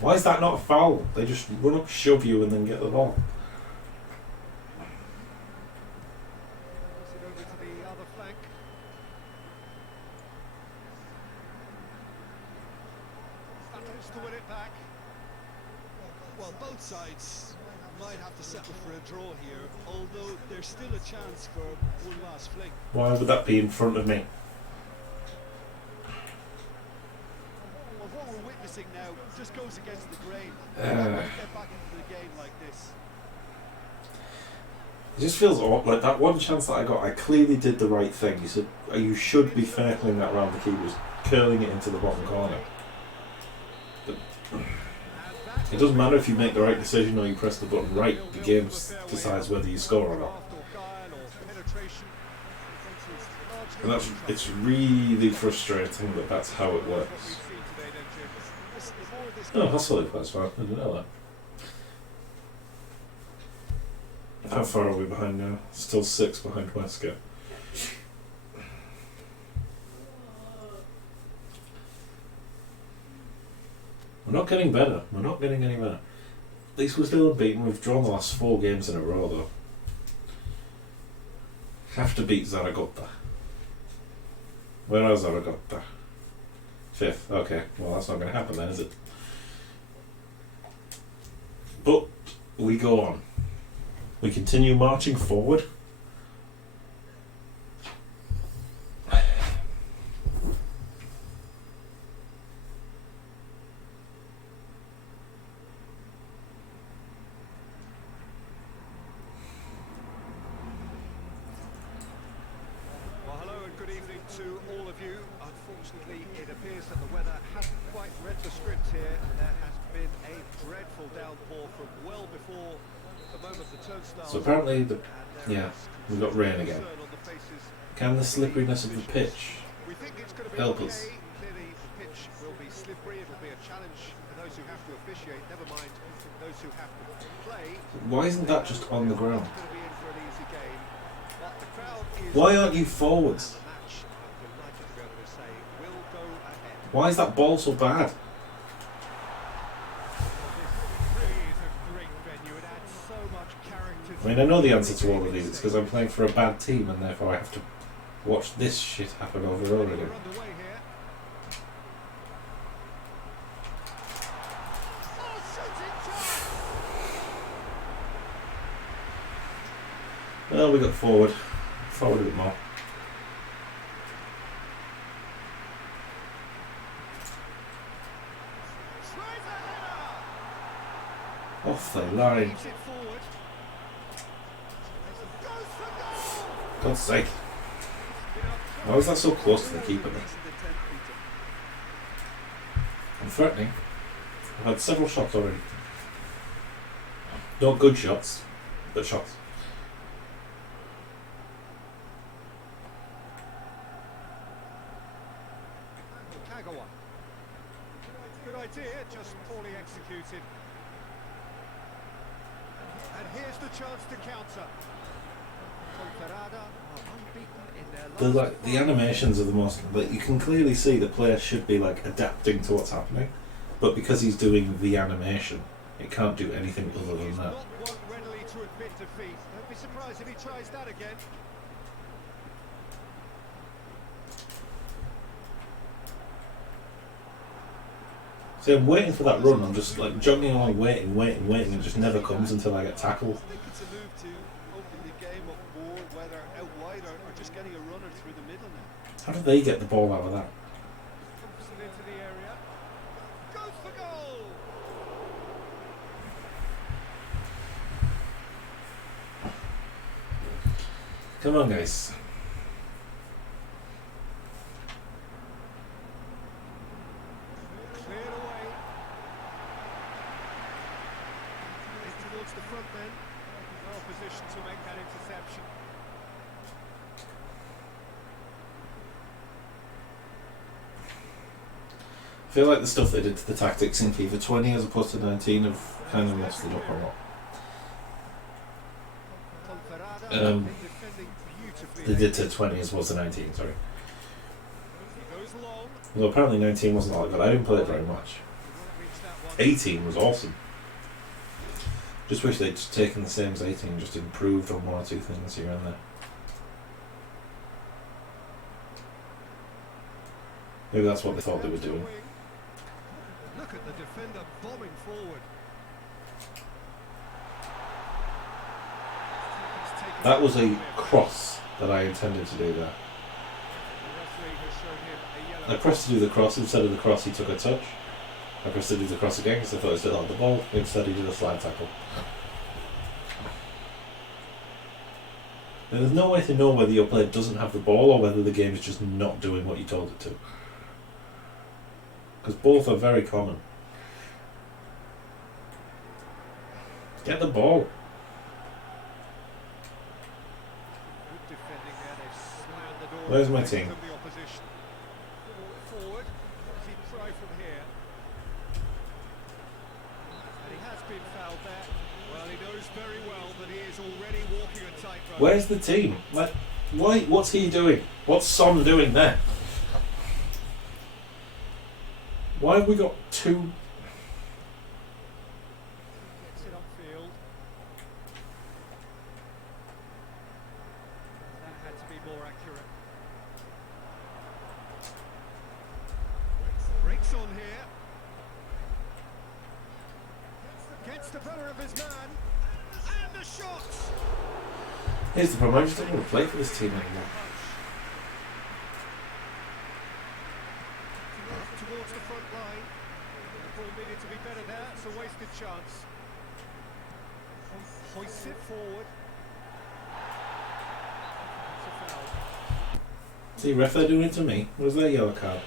Why is that not a foul? They just run up, shove you, and then get the ball. Pass it over to the other flank. Battles to win it back. Well, both sides might have to settle for a draw here, although there's still a chance for one last fling. Why would that be in front of me? Well, what we're witnessing now just goes against the grain. Uh. They're not going to get back into the game like this. It just feels odd. Like that one chance that I got, I clearly did the right thing. You said you should be circling that round the keepers, curling it into the bottom corner. But it doesn't matter if you make the right decision or you press the button right. The game decides whether you score or not. And it's really frustrating that that's how it works. Oh, Hustle plays fine. I didn't know that. How far are we behind now? Still 6 behind Westgate. We're not getting better. We're not getting any better. At least we're still unbeaten. We've drawn the last 4 games in a row, though. Have to beat Zaragoza. Where are Zaragoza? 5th. Okay. Well, that's not going to happen then, is it? But we go on. We continue marching forward. Well, hello and good evening to all of you. Unfortunately, it appears that the weather hasn't quite read the script here. There has been a dreadful downpour from well before the moment the turnstiles. So apparently, and we got rain again. concern on the faces. Can the slipperiness of the pitch We think it's going to be help okay. us? Clearly, the pitch will be slippery. It'll be a challenge for those who have to officiate. Never mind those who have to play. Why isn't that just on the ground? It's going to be in for an easy game. But the crowd is. Why aren't you forwards? The match, I'm delighted to be able to say, will go ahead. Why is that ball so bad? This really is a great venue. It adds so much character I mean, I know the answer to all of these. It's because I'm playing for a bad team and therefore I have to watch this shit happen over and over again. We're underway here. Oh, shooting chance! Well, we got forward a bit more. Tries a header! Off the line. Leaves it forward. Goes for goal! God's sake. Why was that so close to the keeper then? I'm threatening. I've had several shots already. Not good shots, but shots. Kagawa. Good idea, just poorly executed. And here's the chance to counter. Ponferrada are unbeaten in their last The animations are the most. Like, you can clearly see the player should be like adapting to what's happening, but because he's doing the animation, it can't do anything other than He's that. not one readily to admit defeat. Don't be surprised if he tries that again. See, I'm waiting for that run. I'm just like jogging along, waiting. It just never comes until I get tackled. I think it's a move to open the game up more, whether out wide or just getting a runner through the middle now. How do they get the ball out of that? Thompson into the area. Goes for goal! Come on, guys. Cleared away. In towards the front then. Well positioned to make that interception. I feel like the stuff they did to the tactics in FIFA 20 as opposed to 19 have kind of messed it up a lot. Ponferrada Um, defending beautifully. They did to 20 as opposed to 19, sorry. He goes long. Well, apparently 19 wasn't all that good. I didn't play it very much. Reach that one. 18 was awesome. Just wish they'd just taken the same as 18, just improved on one or two things here and there. Maybe that's what they thought they were doing. Look at the defender bombing forward. That was a cross that I intended to do there. The referee has shown him a yellow. I pressed to do the cross. Instead of the cross, he took a touch. I pressed to do the cross again because I thought I still had the ball. Instead, he did a slide tackle. There's no way to know whether your player doesn't have the ball or whether the game is just not doing what you told it to. Because both are very common. Get the ball. Good defending there. They've slammed the door. Where's my away team? from the opposition. Forward. Does he try from here? And he has been fouled there. Well, he knows very well that he is already walking a tightrope. Where's the team? Like, why? What's he doing? What's Son doing there? Why have we got two? Gets it upfield. That had to be more accurate. Breaks on here. Gets the better of his man. And the shot! Here's the problem. I just don't want to play for this team anymore. Towards the front line. The ball needed to be better there. It's a wasted chance. Hoists it forward. It's a foul. See, ref, they're doing it to me. Where's their yellow card?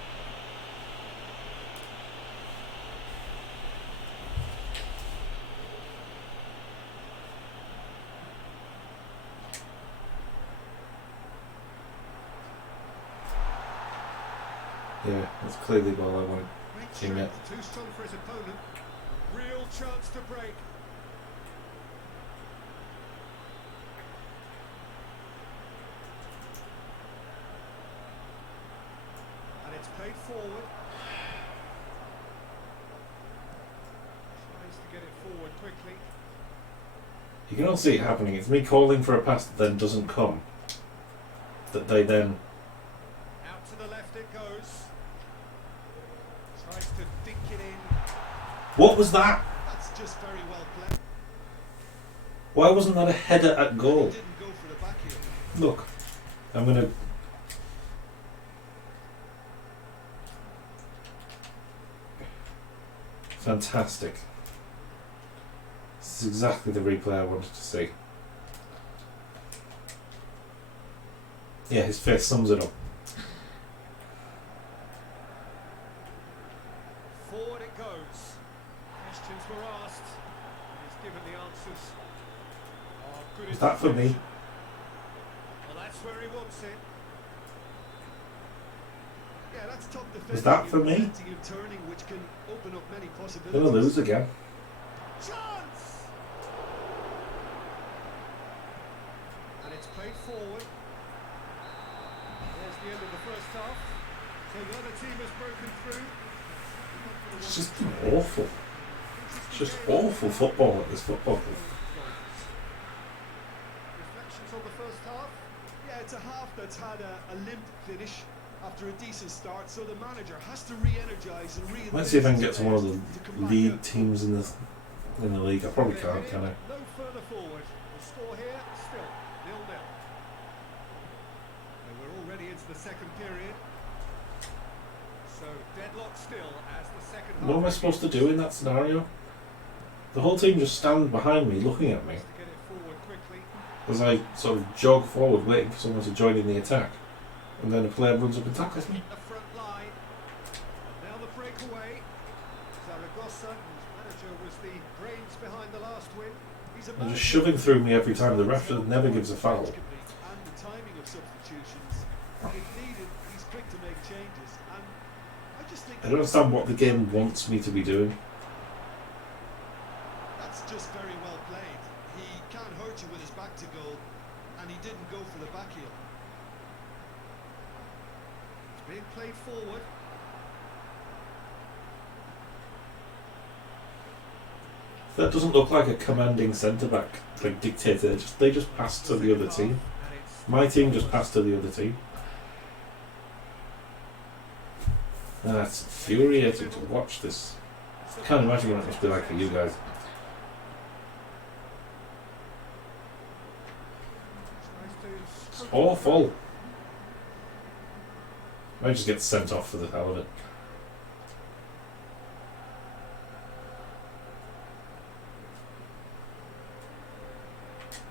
Yeah, that's clearly the ball I want. Great Teammate. strength, too strong for his opponent. Real chance to break. And it's played forward. Tries to get it forward quickly. You can all see it happening. It's me calling for a pass that then doesn't come. That they then... Out to the left it goes. Tries to dink it in. What was that? That's just very well played. Why wasn't that a header at goal? He didn't go for the back heel. Look, I'm going to... Fantastic. This is exactly the replay I wanted to see. Yeah, his face sums it up. Forward it goes. Questions were asked. And he's given the answers. Oh, good Is that for me? interception. Well, that's where he wants it. Yeah, that's top defending. Was that for and me? preventing him turning, which can open up many Gonna possibilities. lose again. Chance! And it's played forward. There's the end of the first half. So the other team has broken through. It's just awful. It's just awful football at this football club. Reflections on the first half. Yeah, it's a half that's had a limp finish after a decent start, so the manager has to re-energise and re-envisage. Let's see if I can get to one of the to come back lead out. teams in the league. I probably can't, can I? No further forward. The score here still 0-0. And we're already into the second period. So deadlock still as the second half. What am I supposed to do in that scenario? The whole team just stand behind me, looking at me, To get it forward quickly. as I sort of jog forward, waiting for someone to join in the attack. And then a player runs up and tackles me. The front line. Now the breakaway. Zaragoza, whose manager was the brains behind the last win. He's a They're just manager shoving through me every who's time. The got ref so never gives a foul. And the timing of substitutions. If needed, he's quick to make changes. And I just think I don't understand what the game wants me to be doing. that's just very well played. He can't hurt you with his back to goal, and he didn't go for the back heel. It's being played forward. That doesn't look like a commanding centre-back, like dictator. They just pass to the other team. And it's My team just passed to the other team. That's infuriating to watch this. I can't imagine what it must be like for you guys. It's awful. I just get sent off for the hell of it.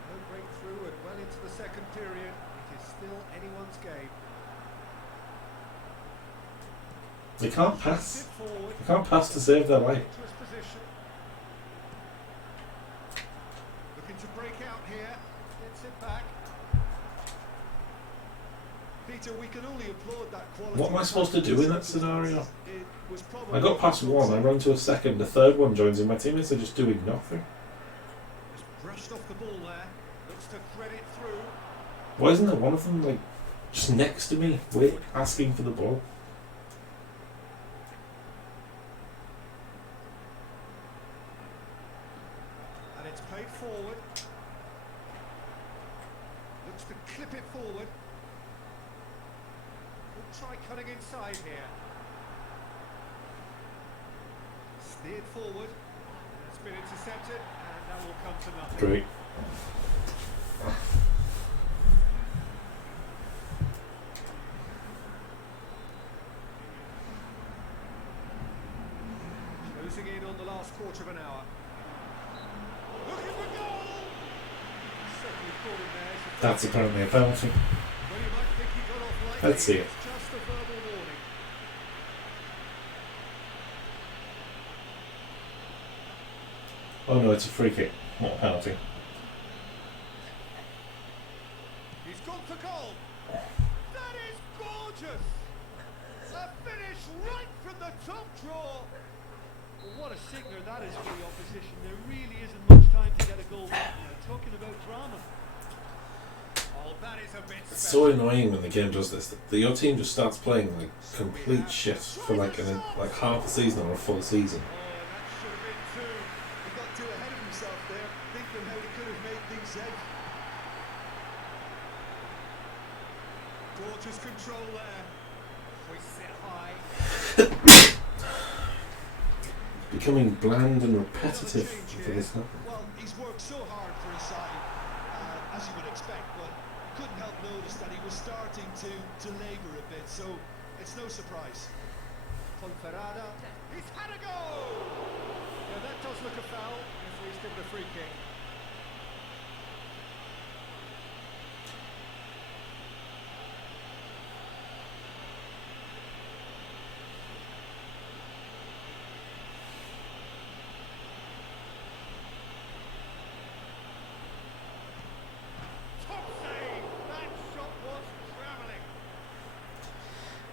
No breakthrough and well into the second period. It is still anyone's game. They can't Sit pass. forward. They can't pass to save their life. To his position. Looking to break out here. Gets it back. Peter, we can only applaud that quality. What am I supposed to do in that scenario? It was probably I got past one, I run to a second, the third one joins in. My teammates are just doing nothing. Just brushed off the ball there. Looks to thread it through. Why isn't there one of them like just next to me, wait, asking for the ball? And it's played forward. Looks to clip it forward. We'll try cutting inside here. Steered forward. It's been intercepted, and that will come to nothing. Great. Closing in on the last quarter of an hour. Looking for goal! Certainly caught him there. So That's apparently a penalty. well, you might think he got off lightly. Let's see it. It's just a verbal warning. Oh no, it's a free kick, not a penalty. He's gone for goal. That is gorgeous. A finish right from the top draw. Well, what a signaler that is for the opposition. There really isn't much time to get a goal back now. Talking about drama. Oh, that is a bit It's special. so annoying when the game does this. That your team just starts playing like complete shit for like half a season or a full season. Oh, that should have been two. He got too ahead of himself there, thinking how he could have made Gorgeous control there. Hoists it high. Becoming bland and repetitive for this now. Well, he's worked so hard for his side, as you would expect, but couldn't help notice that he was starting to labour a bit, so it's no surprise. Ponferrada. He's had a goal! Yeah, that does look a foul. He's given a free kick.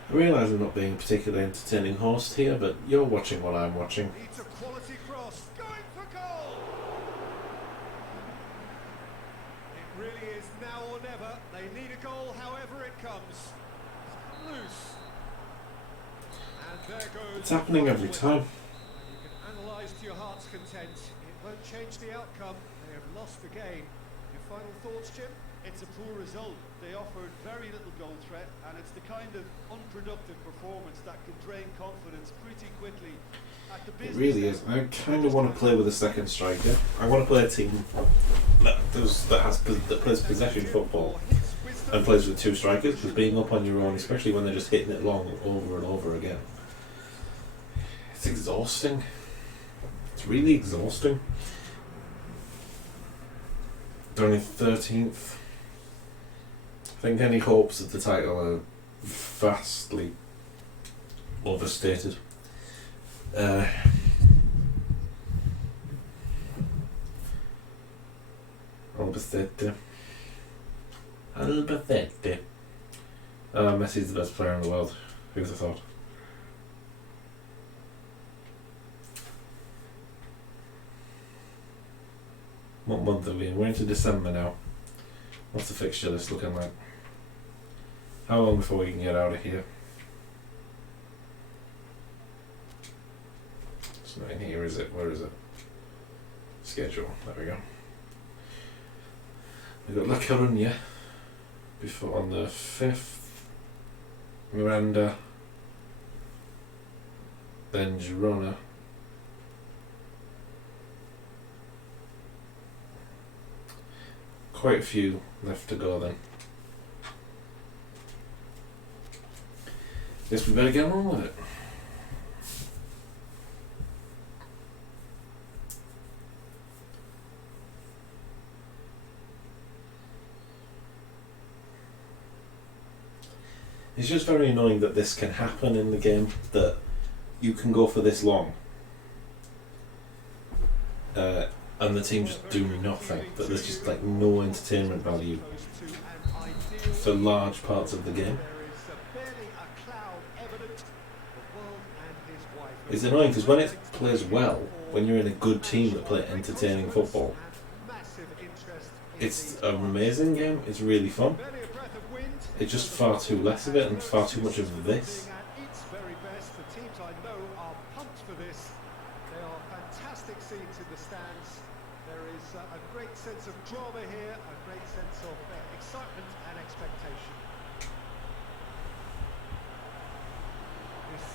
I realise I'm not being a particularly entertaining host here, but you're watching what I'm watching. Needs a quality cross. Going for goal! It really is now or never. They need a goal however it comes. It's come loose. And there goes. It's happening every time. You can analyse to your heart's content. It won't change the outcome. They have lost the game. Your final thoughts, Jim? It's a poor result. They offered very little goal threat, and it's the kind of unproductive performance that can drain confidence pretty quickly. At the It business really is. I kind of want to play with a second striker. I want to play a team that plays possession football and plays with two strikers, because being up on your own, especially when they're just hitting it long over and over again, it's exhausting. It's really exhausting. They're only 13th. I think any hopes of the title are vastly overstated. Albacete. Messi's the best player in the world. Who'd have thought? What month are we in? We're into December now. What's the fixture list looking like? How long before we can get out of here? It's not in here, is it? Where is it? Schedule. There we go. We've got La Coruña before on the 5th. Miranda. Then Girona. Quite a few left to go then. Guess we better get on with it. It's just very annoying that this can happen in the game, that you can go for this long and the team just do nothing, that there's just like no entertainment value for large parts of the game. It's annoying because when it plays well, when you're in a good team that play entertaining football, it's an amazing game, it's really fun. It's just far too less of it and far too much of this. The teams I know are pumped for this. They are fantastic scenes in the stands. There is a great sense of drama here, a great sense of excitement and expectation.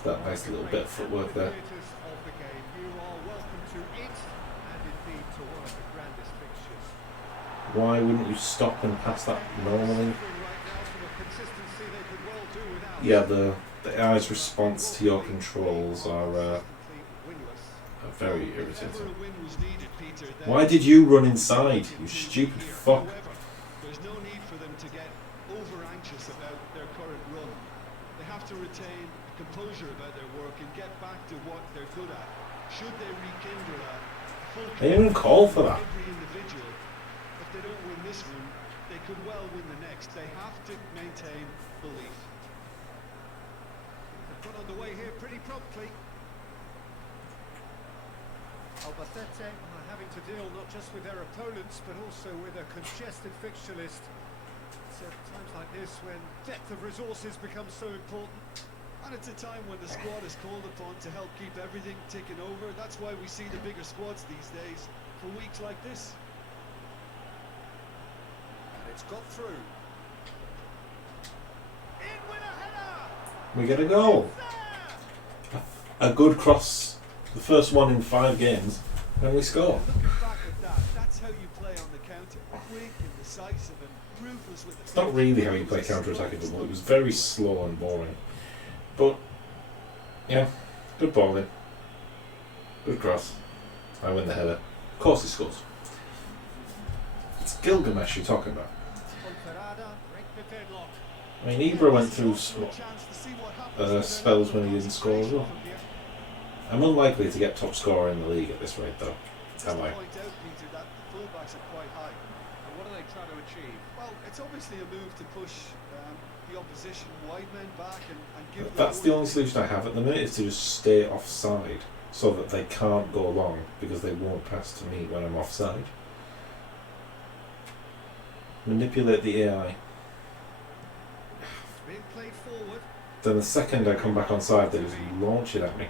That nice little bit of footwork there. Of the game, you are welcome to it, and indeed to one of the grandest fixtures. Why wouldn't you stop and pass that normally? Yeah, the AI's response to your controls are very irritating. Why did you run inside, you stupid fuck? There's no need for them to get over anxious about their current run. They have to retain composure about their work and get back to what they're good at. Should they rekindle a full They didn't even call for that. every individual, if they don't win this one, they could well win the next. They have to maintain belief. Got on the way here pretty promptly. Albacete are having to deal not just with their opponents but also with a congested fixture list. It's at times like this when depth of resources becomes so important. And it's a time when the squad is called upon to help keep everything ticking over. That's why we see the bigger squads these days for weeks like this. And it's got through. We get a goal. A good cross, the first one in 5 games, and we score. Looking back at that, that's how you play on the counter. Quick and decisive and ruthless with the It's not really how you play counter-attacking football. It was very slow and boring. But, yeah, good balling. Good cross. I win the header. Of course he scores. It's Gilgamesh you're talking about. I mean, Ibra went through spells when he didn't score as well. I'm unlikely to get top scorer in the league at this rate, though. Am I? Point out, Peter, that the fullbacks are quite high. And what are they trying to achieve? Well, it's obviously a move to push the opposition wide men back and give them That's more the to only think solution I have at the minute, is to just stay offside so that they can't go long because they won't pass to me when I'm offside. Manipulate the AI. Being played forward. Then the second I come back on side, they just launch it at me.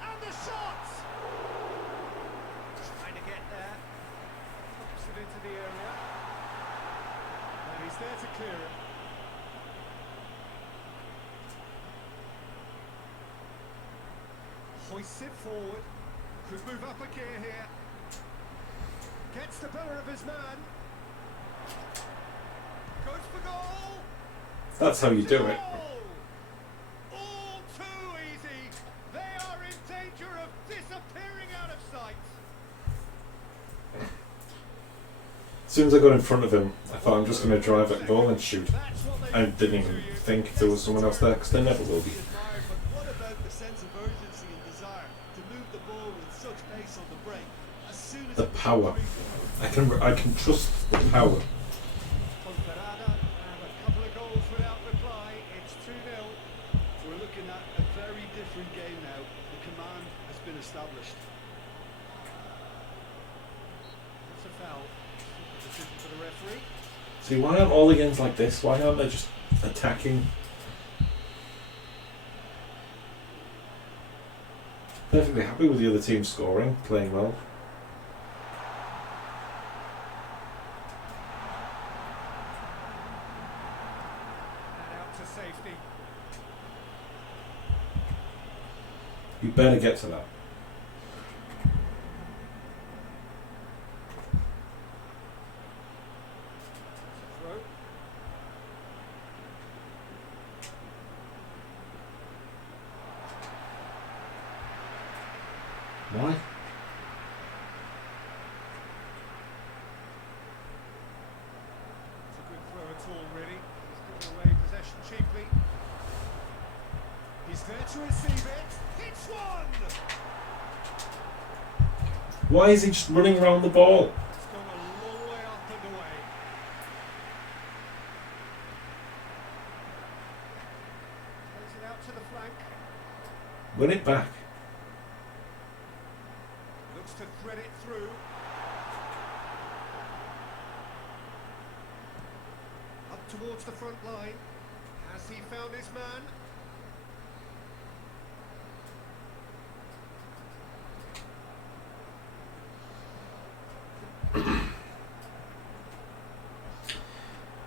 And the shot! Trying to get there. Puts it into the area. And he's there to clear it. Hoists it forward. Could move up a gear here. Gets the better of his man. Goes for goal. That's how you do it. Goal! All too easy. They are in danger of disappearing out of sight. As soon as I got in front of him, I thought I'm just going to drive at goal and shoot. That's what they I didn't even think if there was someone else there, because there never will be. admired, but what about the sense of urgency and desire to move the ball with such pace on the break? As soon as The it was power. I can trust the power. Ponferrada and a couple of goals without reply. It's 2-0. We're looking at a very different game now. The command has been established. It's a foul. Decision for the referee. See, why aren't all the games like this? Why aren't they just attacking? Perfectly happy with the other team scoring, playing well. And out to safety. You better get to that. Throw. Why? It's a good throw at all, really. He's given away possession cheaply. He's there to receive it. Hits one! Why is he just running around the ball? It's gone a long way up and away. Plays it out to the flank. Win it back. Looks to thread it through. Up towards the front line. Has he found his man?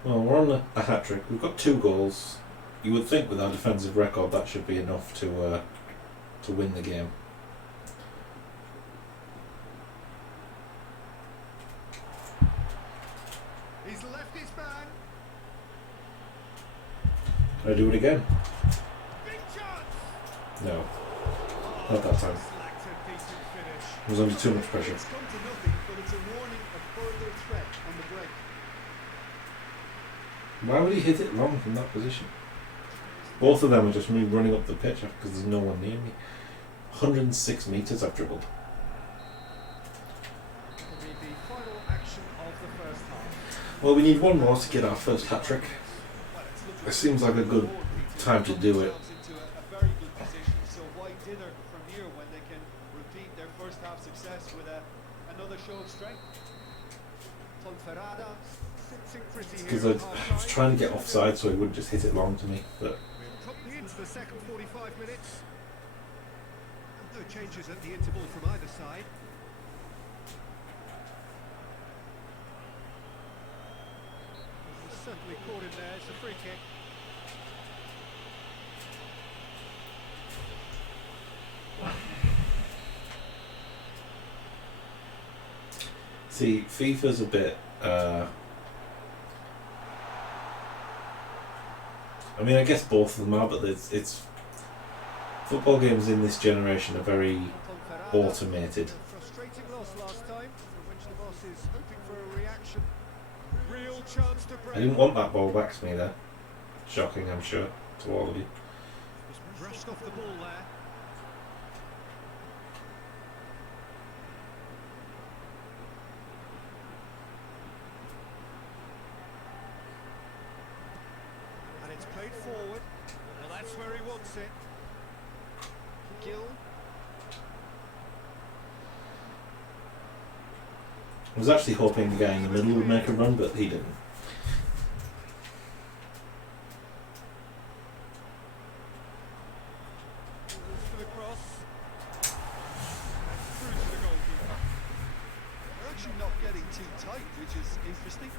Well, we're on a hat-trick. We've got 2 goals. You would think with our defensive record that should be enough to win the game. He's left his man. Can I do it again? Big chance. No. Not that time. Slacked a decent finish. There was under too much pressure. It's come to nothing, but it's a warning of further threat on the break. Why would he hit it long from that position? Both of them are just me running up the pitch because there's no one near me. 106 metres I've dribbled. Will be the final action of the first half. Well, we need one more to get our first hat-trick. It seems like a good time to do it. Into a very good position, so why dither from here when they can repeat their first half success with another show of strength? Ponferrada sits in pretty here. Because I was trying to get offside so he wouldn't just hit it long to me. But We're probably into the second 45 minutes. And no changes at the interval from either side. definitely caught him there. It's a free kick. See, FIFA's a bit. I mean, I guess both of them are, but it's football games in this generation are very automated. Frustrating loss last time, for which the boss is hoping for a reaction. Real chance to break. I didn't want that ball back to me there. Shocking, I'm sure, to all of you. Just brushed off the ball there. And it's played forward. Well, that's where he wants it. Gill. I was actually hoping the guy in the middle would make a run, but he didn't. For the cross. And through to the goalkeeper. They're actually not getting too tight, which is interesting.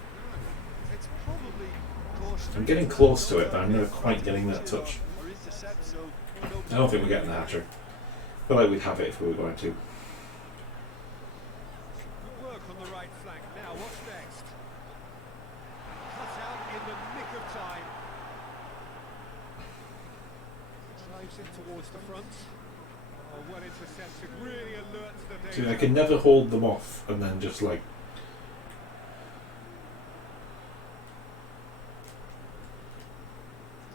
It's probably cautionary. I'm getting close to it, but I'm never quite getting that touch. Or intercept, so I don't think we're getting the hat-trick. I feel like we'd have it if we were going to. Good work on the right flank. Now, what's next? Cut out in the nick of time. Drives in towards the front. Oh, well intercepted. Really alert to the danger. See, I can never hold them off and then just like.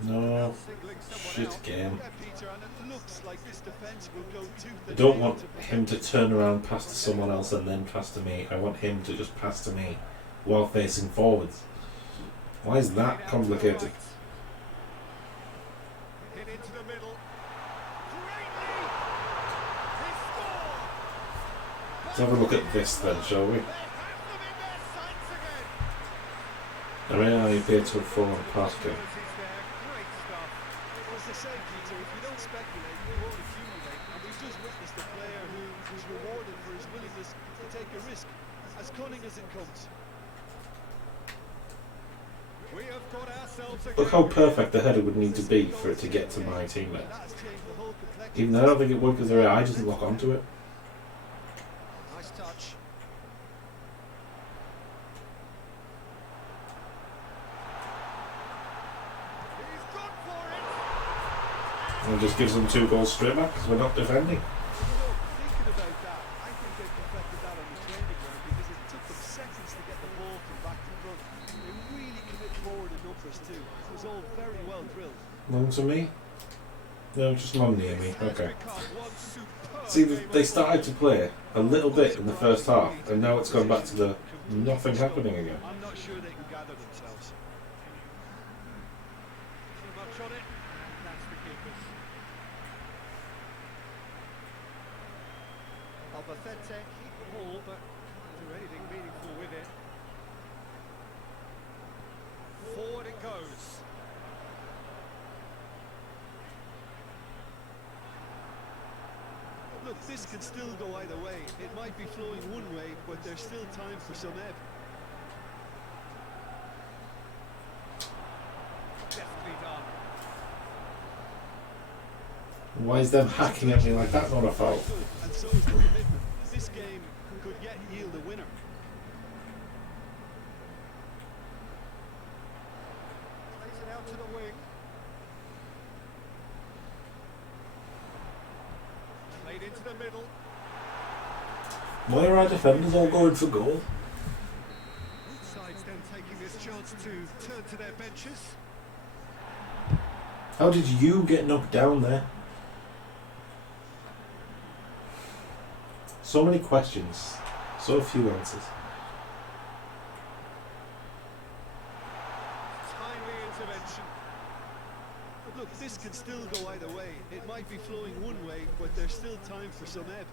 No, shit game. yeah, Peter, and it looks like this defence will go tooth I and don't nail want to him to turn around, pass to someone else, and then pass to me. I want him to just pass to me while facing forwards. Why is that complicated? Hit into the middle. Greatly! He scored! Let's have a look at this then, shall we? They have them in their sights again. I mean, I appear to have fallen past him. Abilities there. Great stuff. As they say, Peter, if you don't speculate, you won't accumulate. And we've just witnessed a player who was rewarded for his willingness to take a risk, as cunning as it comes. We have got ourselves a Look how goal. perfect the header would need to be for it to get to my teammate. That has changed the whole complexion. Even though I don't think it would because their eye doesn't lock onto it. Nice touch. He's gone for it. And it just gives them 2 goals straight back because we're not defending. Thinking about that, I think they perfected that on the training ground because it took them seconds to get the ball from back to front. They really commit forward in numbers too. It was all very well drilled. Long to me? No, just long near me. Has Okay. become one superb See, game they of started to play a little bit in the first half, and now it's gone back to the nothing happening again. I'm not sure they can gather themselves. Too much on it. That's the keepers. Albacete keep the ball, but can't do anything meaningful with it. Forward it goes. Look, this can still go either way. It might be flowing one way, but there's still time for some ebb. Deftly done. Why is them hacking at me like that not a foul? Good, and so is the commitment. This game could yet yield a winner. Plays it out to the wing. Played into the middle. Why are our defenders all going for goal? Both sides then taking this chance to turn to their benches. How did you get knocked down there? So many questions, so few answers. Timely intervention. But look, this can still go either way. It might be flowing one way, but there's still time for some ebb.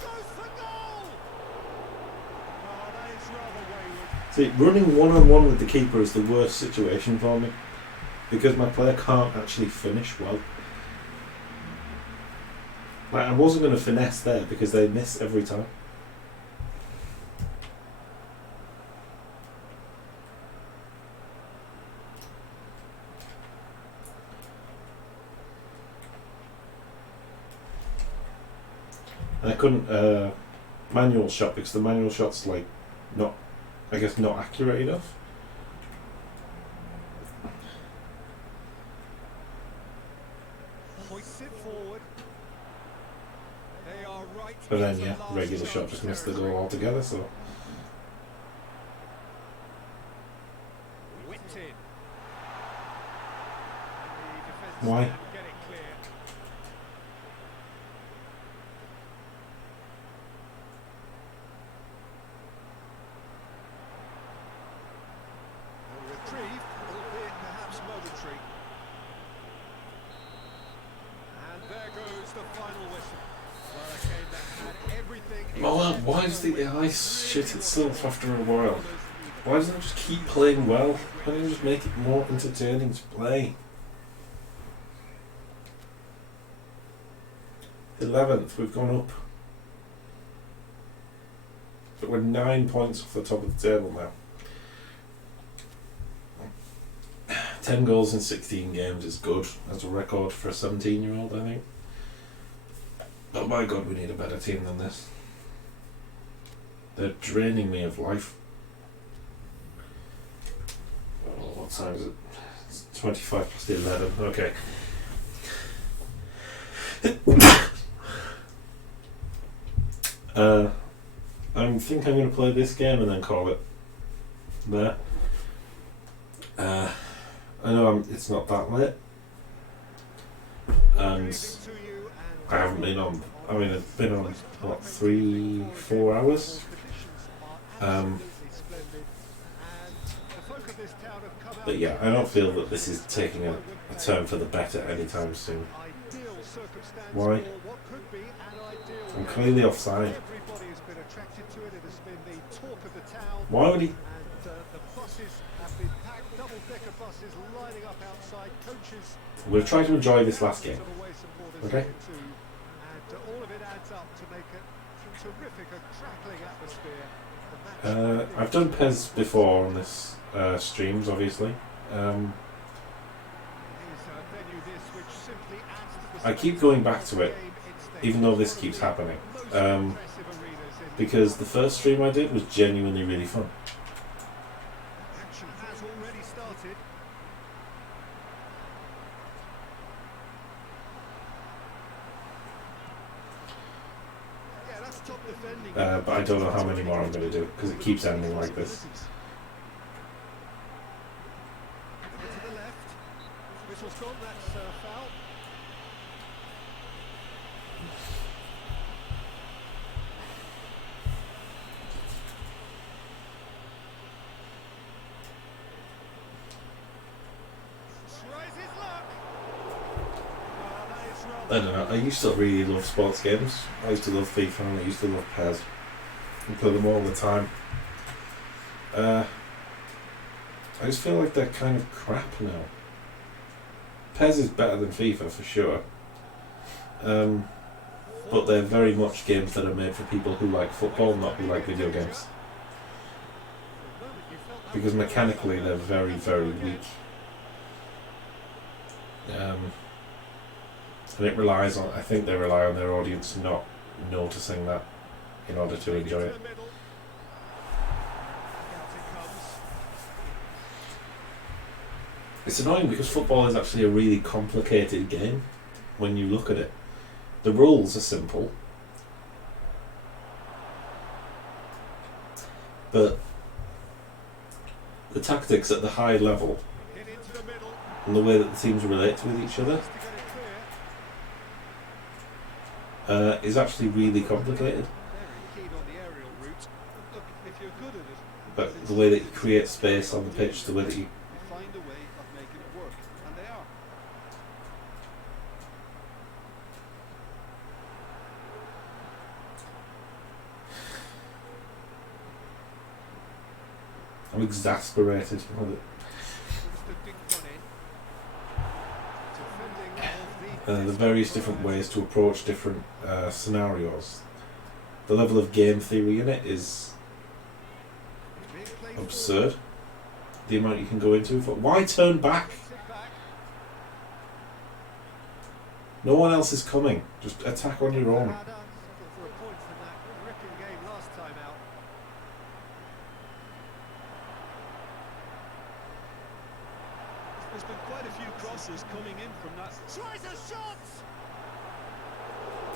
Goes for goal! Oh, that is rather wayward. See, running one-on-one with the keeper is the worst situation for me because my player can't actually finish well. Like, I wasn't going to finesse there because they miss every time. couldn't manual shot because the manual shot's like not, I guess, not accurate enough. Hoists it forward. They are right. But then into yeah, large regular shot charge just missed the territory. goal altogether. So Whipped in. why? Get it clear. A reprieve, albeit perhaps momentary. And there goes the final whistle. Well, a game that had everything. Oh, why does the AI shit itself after a while? Why doesn't it just keep playing well? Why don't you just make it more entertaining to play? 11th, we've gone up. But we're 9 points off the top of the table now. 10 goals in 16 games is good as a record for a 17-year-old, I think. But my god, we need a better team than this. They're draining me of life. Oh, what time is it? It's 25 past 11. Okay. I think I'm going to play this game and then call it there. I know it's not that late, and I haven't been on. I mean, it's been on what 3-4 hours. But yeah, I don't feel that this is taking a turn for the better anytime soon. Why? I'm clearly offside. Why would he? We'll try to enjoy this last game. Okay? I've done PES before on this streams, obviously. I keep going back to it, even though this keeps happening. Because the first stream I did was genuinely really fun. Action has already started. Yeah, that's top defending. But I don't know how many more I'm going to do, because it keeps ending like this. To the left. Whistle's gone, that's foul. Tries his luck. That is rather I don't know, I used to really love sports games. I used to love FIFA and I used to love PES. I play them all the time. I just feel like they're kind of crap now. PES is better than FIFA for sure. But they're very much games that are made for people who like football, not who like video games. Because mechanically they're very, very weak. And it relies on, I think they rely on their audience not noticing that in order to enjoy it. It's annoying because football is actually a really complicated game when you look at it. The rules are simple, but the tactics at the high level and the way that the teams relate with each other is actually really complicated. But the way that you create space on the pitch, the way that you Find a way of making it work, and they are. I'm exasperated with it. The various different ways to approach different scenarios. The level of game theory in it is absurd. The amount you can go into. Why turn back? No one else is coming. Just attack on your own. a few crosses coming in from that. Tries a shot!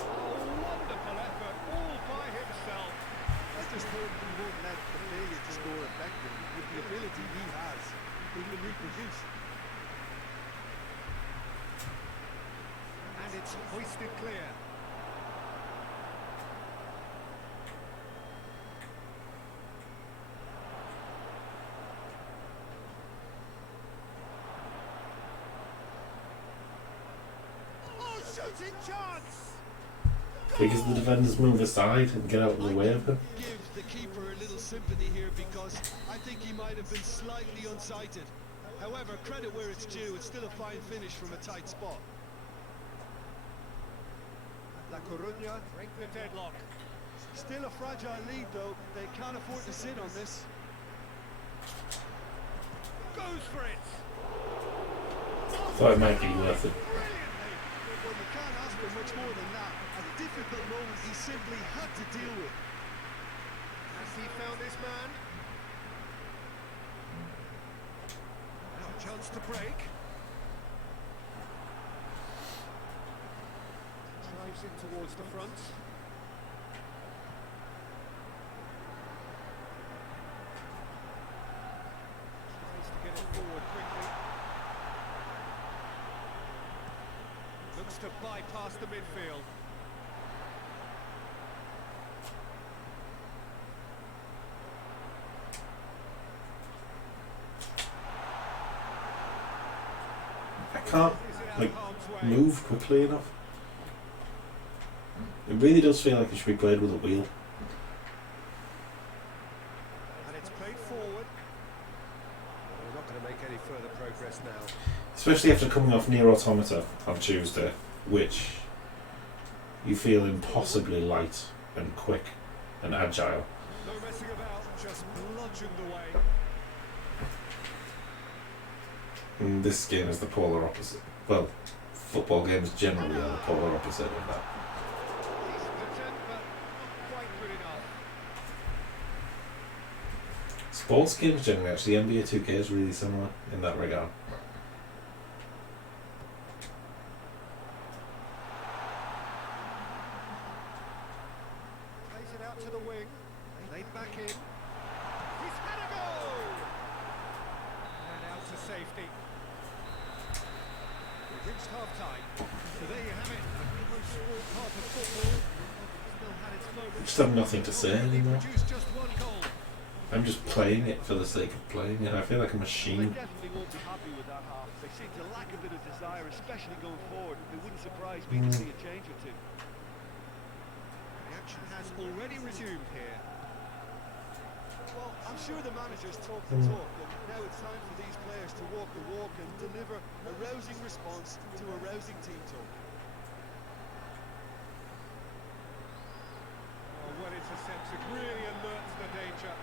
Oh, wonderful effort, all by himself. I just hope he won't let the failure to score affect him. With the ability he has, he can reproduce. And it's hoisted clear. Oh, shooting chance! Because the defenders move aside and get out of the way of him. Give the keeper a little sympathy here because I think he might have been slightly unsighted. However, credit where it's due, it's still a fine finish from a tight spot. La Coruña break the deadlock. Still a fragile lead though, they can't afford to sit on this. Goes for it. Thought it might be worth it. Brilliantly. Well, you can't ask for much more than that. A difficult moment he simply had to deal with. Has he found his man? Now a chance to break. Drives in towards the front. Tries to get it forward quickly. Looks to bypass the midfield. I can't Is it out like of harm's way? move quickly enough. It really does feel like it should be played with a wheel. And it's played forward. We're not going to make any further progress now. Especially after coming off Near Automata on Tuesday, which you feel impossibly light and quick and agile. No messing about, just bludgeoned away. And this game is the polar opposite. Well, football games generally are the polar opposite of that. Decent attempt, but not quite good enough. Sports games generally, actually, NBA 2K is really similar in that regard. Plays it out to the wing. Laid back in. He's had a go! And out to safety. We've reached half-time. So there you have it. The most sport part of football. Still had its moments. I just have nothing to say anymore. Produced just one goal. I'm just playing it for the sake of playing it. I feel like a They machine. definitely won't be happy with that half. They seem to lack a bit of desire, especially going forward. It wouldn't surprise me to see a change or two. The action has already resumed here. Well, I'm sure the managers talk the talk, and now it's time for these players to walk the walk and deliver a rousing response to a rousing team talk. Oh, well intercepted, really alerts the danger.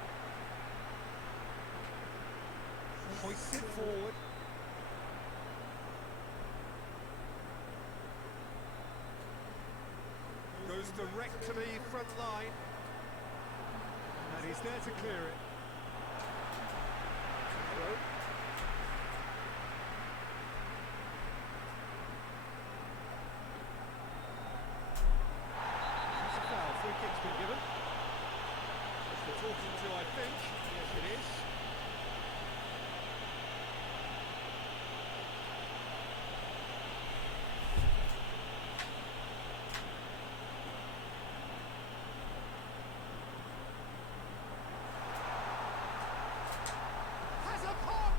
Hoists it forward. Goes direct to the front line. And he's there to clear it. Throw. That's a foul. Free kick's been given. That's the talking to, I think. Yes, it is. Has a pop!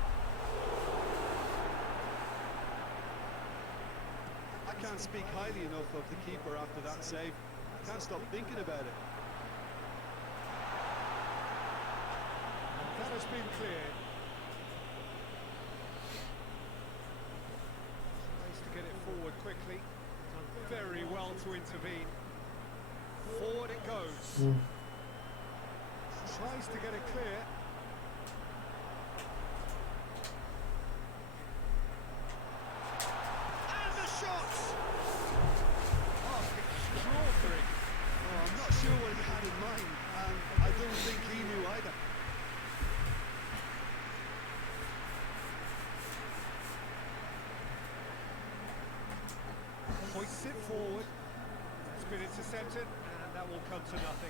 I can't speak highly enough of the keeper after that save. I can't stop thinking about it. That has been cleared. Tries to get it forward quickly. Done very well to intervene. Forward it goes. Tries to get it clear. And the shot! Oh, extraordinary. Oh, I'm not sure what he had in mind, and I don't think he knew either. Gets it forward. It's been intercepted, and that will come to nothing.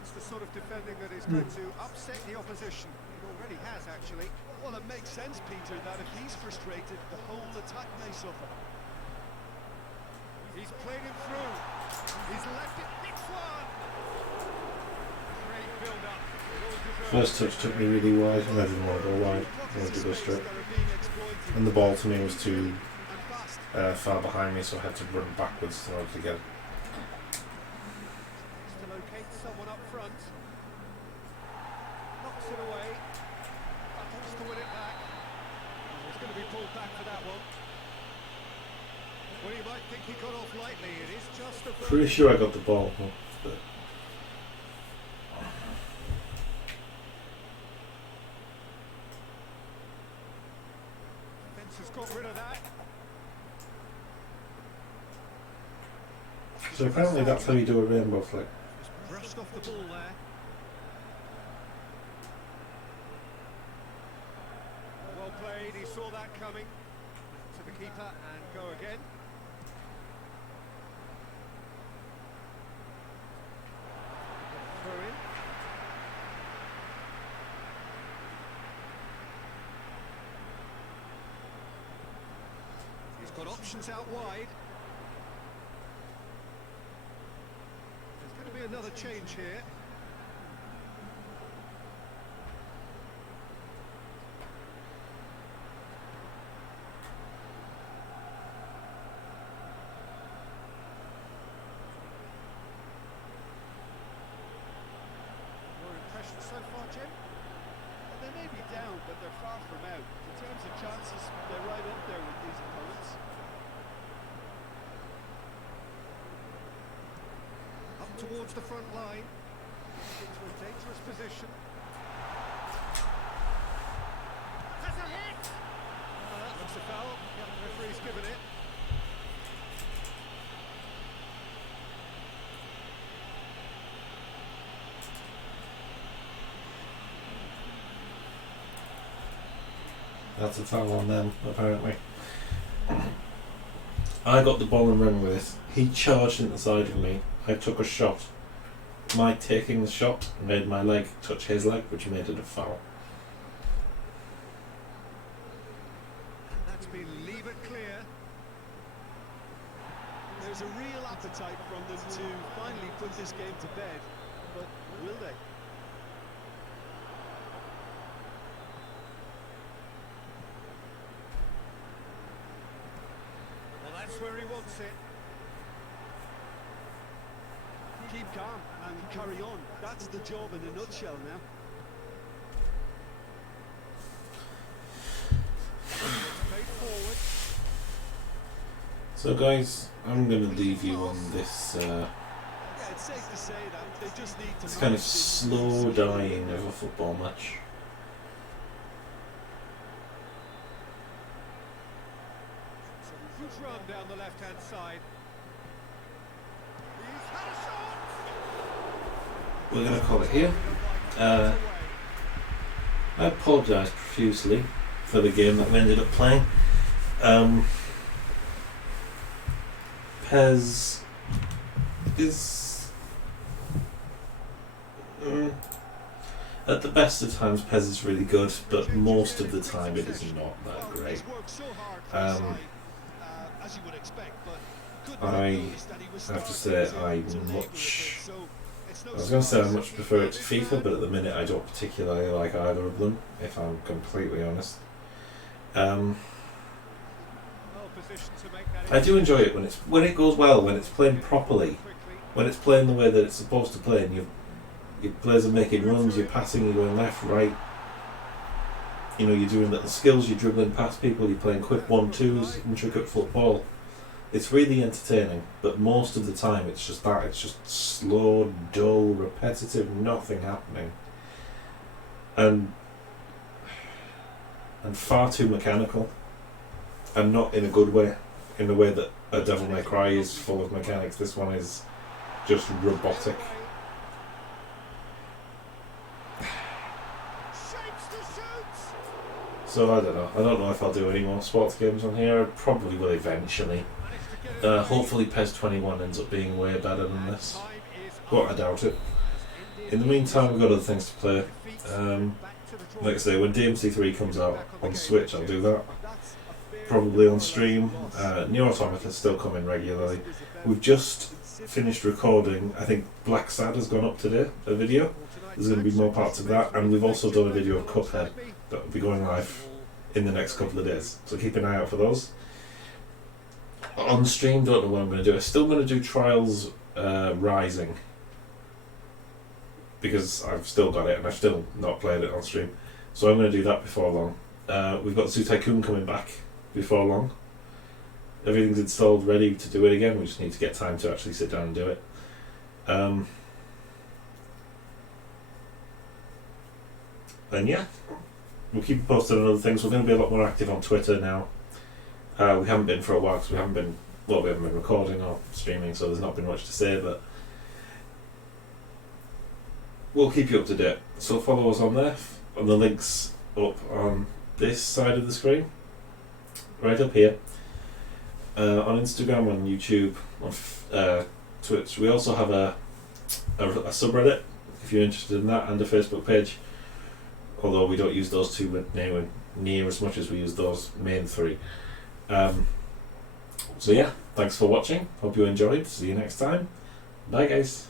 That's the sort of defending that is going to upset the opposition. It already has, actually. Well, it makes sense, Peter, that if he's frustrated, the whole attack may suffer. He's played him through. He's left it. Next one. Great build-up. First touch took me really wide, and I didn't want to go wide. I wanted to go straight. And the ball to me was too far behind me, so I had to run backwards in order to get it. To locate someone up front. Knocks it away. Wants to win it back. He's going to be pulled back for that one. Well, you might think he got off lightly. It is just a... Pretty sure I got the ball. But Defence has got rid of that. so apparently that's how you do a rainbow flick. Just brushed off the ball there. Well played, he saw that coming. To the keeper and go again. Throw in. He's got options out wide. There's going to be another change here. Your impressions so far, Jim? Well, they may be down, but they're far from out. In terms of chances, they're right up there with these opponents. Up towards the front line. Into a dangerous position. Has a hit! That looks a foul. Yeah, the referee's given it. That's a foul on them, apparently. I got the ball and ran with it. He charged into the side of me. I took a shot. My taking the shot made my leg touch his leg, which made it a foul. That's been leave it clear. There's a real appetite from them to finally put this game to bed, but will they? Well, that's where he wants it. Keep calm and carry on. That's the job in a nutshell now. Played forward. So guys, I'm going to leave you on this Yeah, it's safe to say that they just need to... it's kind of manage this slow dying of a football match. Good run down the left-hand side. He's had a shot. We're going to call it here. I apologise profusely for the game that we ended up playing. PES is at the best of times PES is really good, but most of the time it is not that great. He's worked so hard for his side, as you would expect, but I have to say I was going to say I much prefer it to FIFA, but at the minute I don't particularly like either of them, if I'm completely honest. I do enjoy it when it goes well, when it's played properly, when it's playing the way that it's supposed to play, and your players are making runs, you're passing, you're going left, right. You know, you're doing little skills, you're dribbling past people, you're playing quick 1-2s, intricate football. It's really entertaining, but most of the time it's just that. It's just slow, dull, repetitive, nothing happening. And far too mechanical. And not in a good way. In the way that a Devil May Cry is full of mechanics, this one is just robotic. So I don't know. I don't know if I'll do any more sports games on here. I probably will eventually. Hopefully PES21 ends up being way better than this, but I doubt it. In the meantime, we've got other things to play. Like I say, when DMC3 comes out on Switch, I'll do that. Probably on stream. New Automata's still coming regularly. We've just finished recording. I think Black Sad has gone up today, a video. There's going to be more parts of that, and we've also done a video of Cuphead that will be going live in the next couple of days. So keep an eye out for those. On stream, don't know what I'm going to do. I'm still going to do Trials Rising, because I've still got it and I've still not played it on stream. So I'm going to do that before long. We've got Zoo Tycoon coming back before long. Everything's installed, ready to do it again. We just need to get time to actually sit down and do it. And yeah, we'll keep posting on other things. We're going to be a lot more active on Twitter now. We haven't been for a while because we haven't been recording or streaming, so there's not been much to say, but we'll keep you up to date. So follow us on there, on the links up on this side of the screen, right up here, on Instagram, on YouTube, on Twitch. We also have a subreddit, if you're interested in that, and a Facebook page, although we don't use those two near as much as we use those main three. So yeah, thanks for watching, hope you enjoyed, see you next time, bye guys.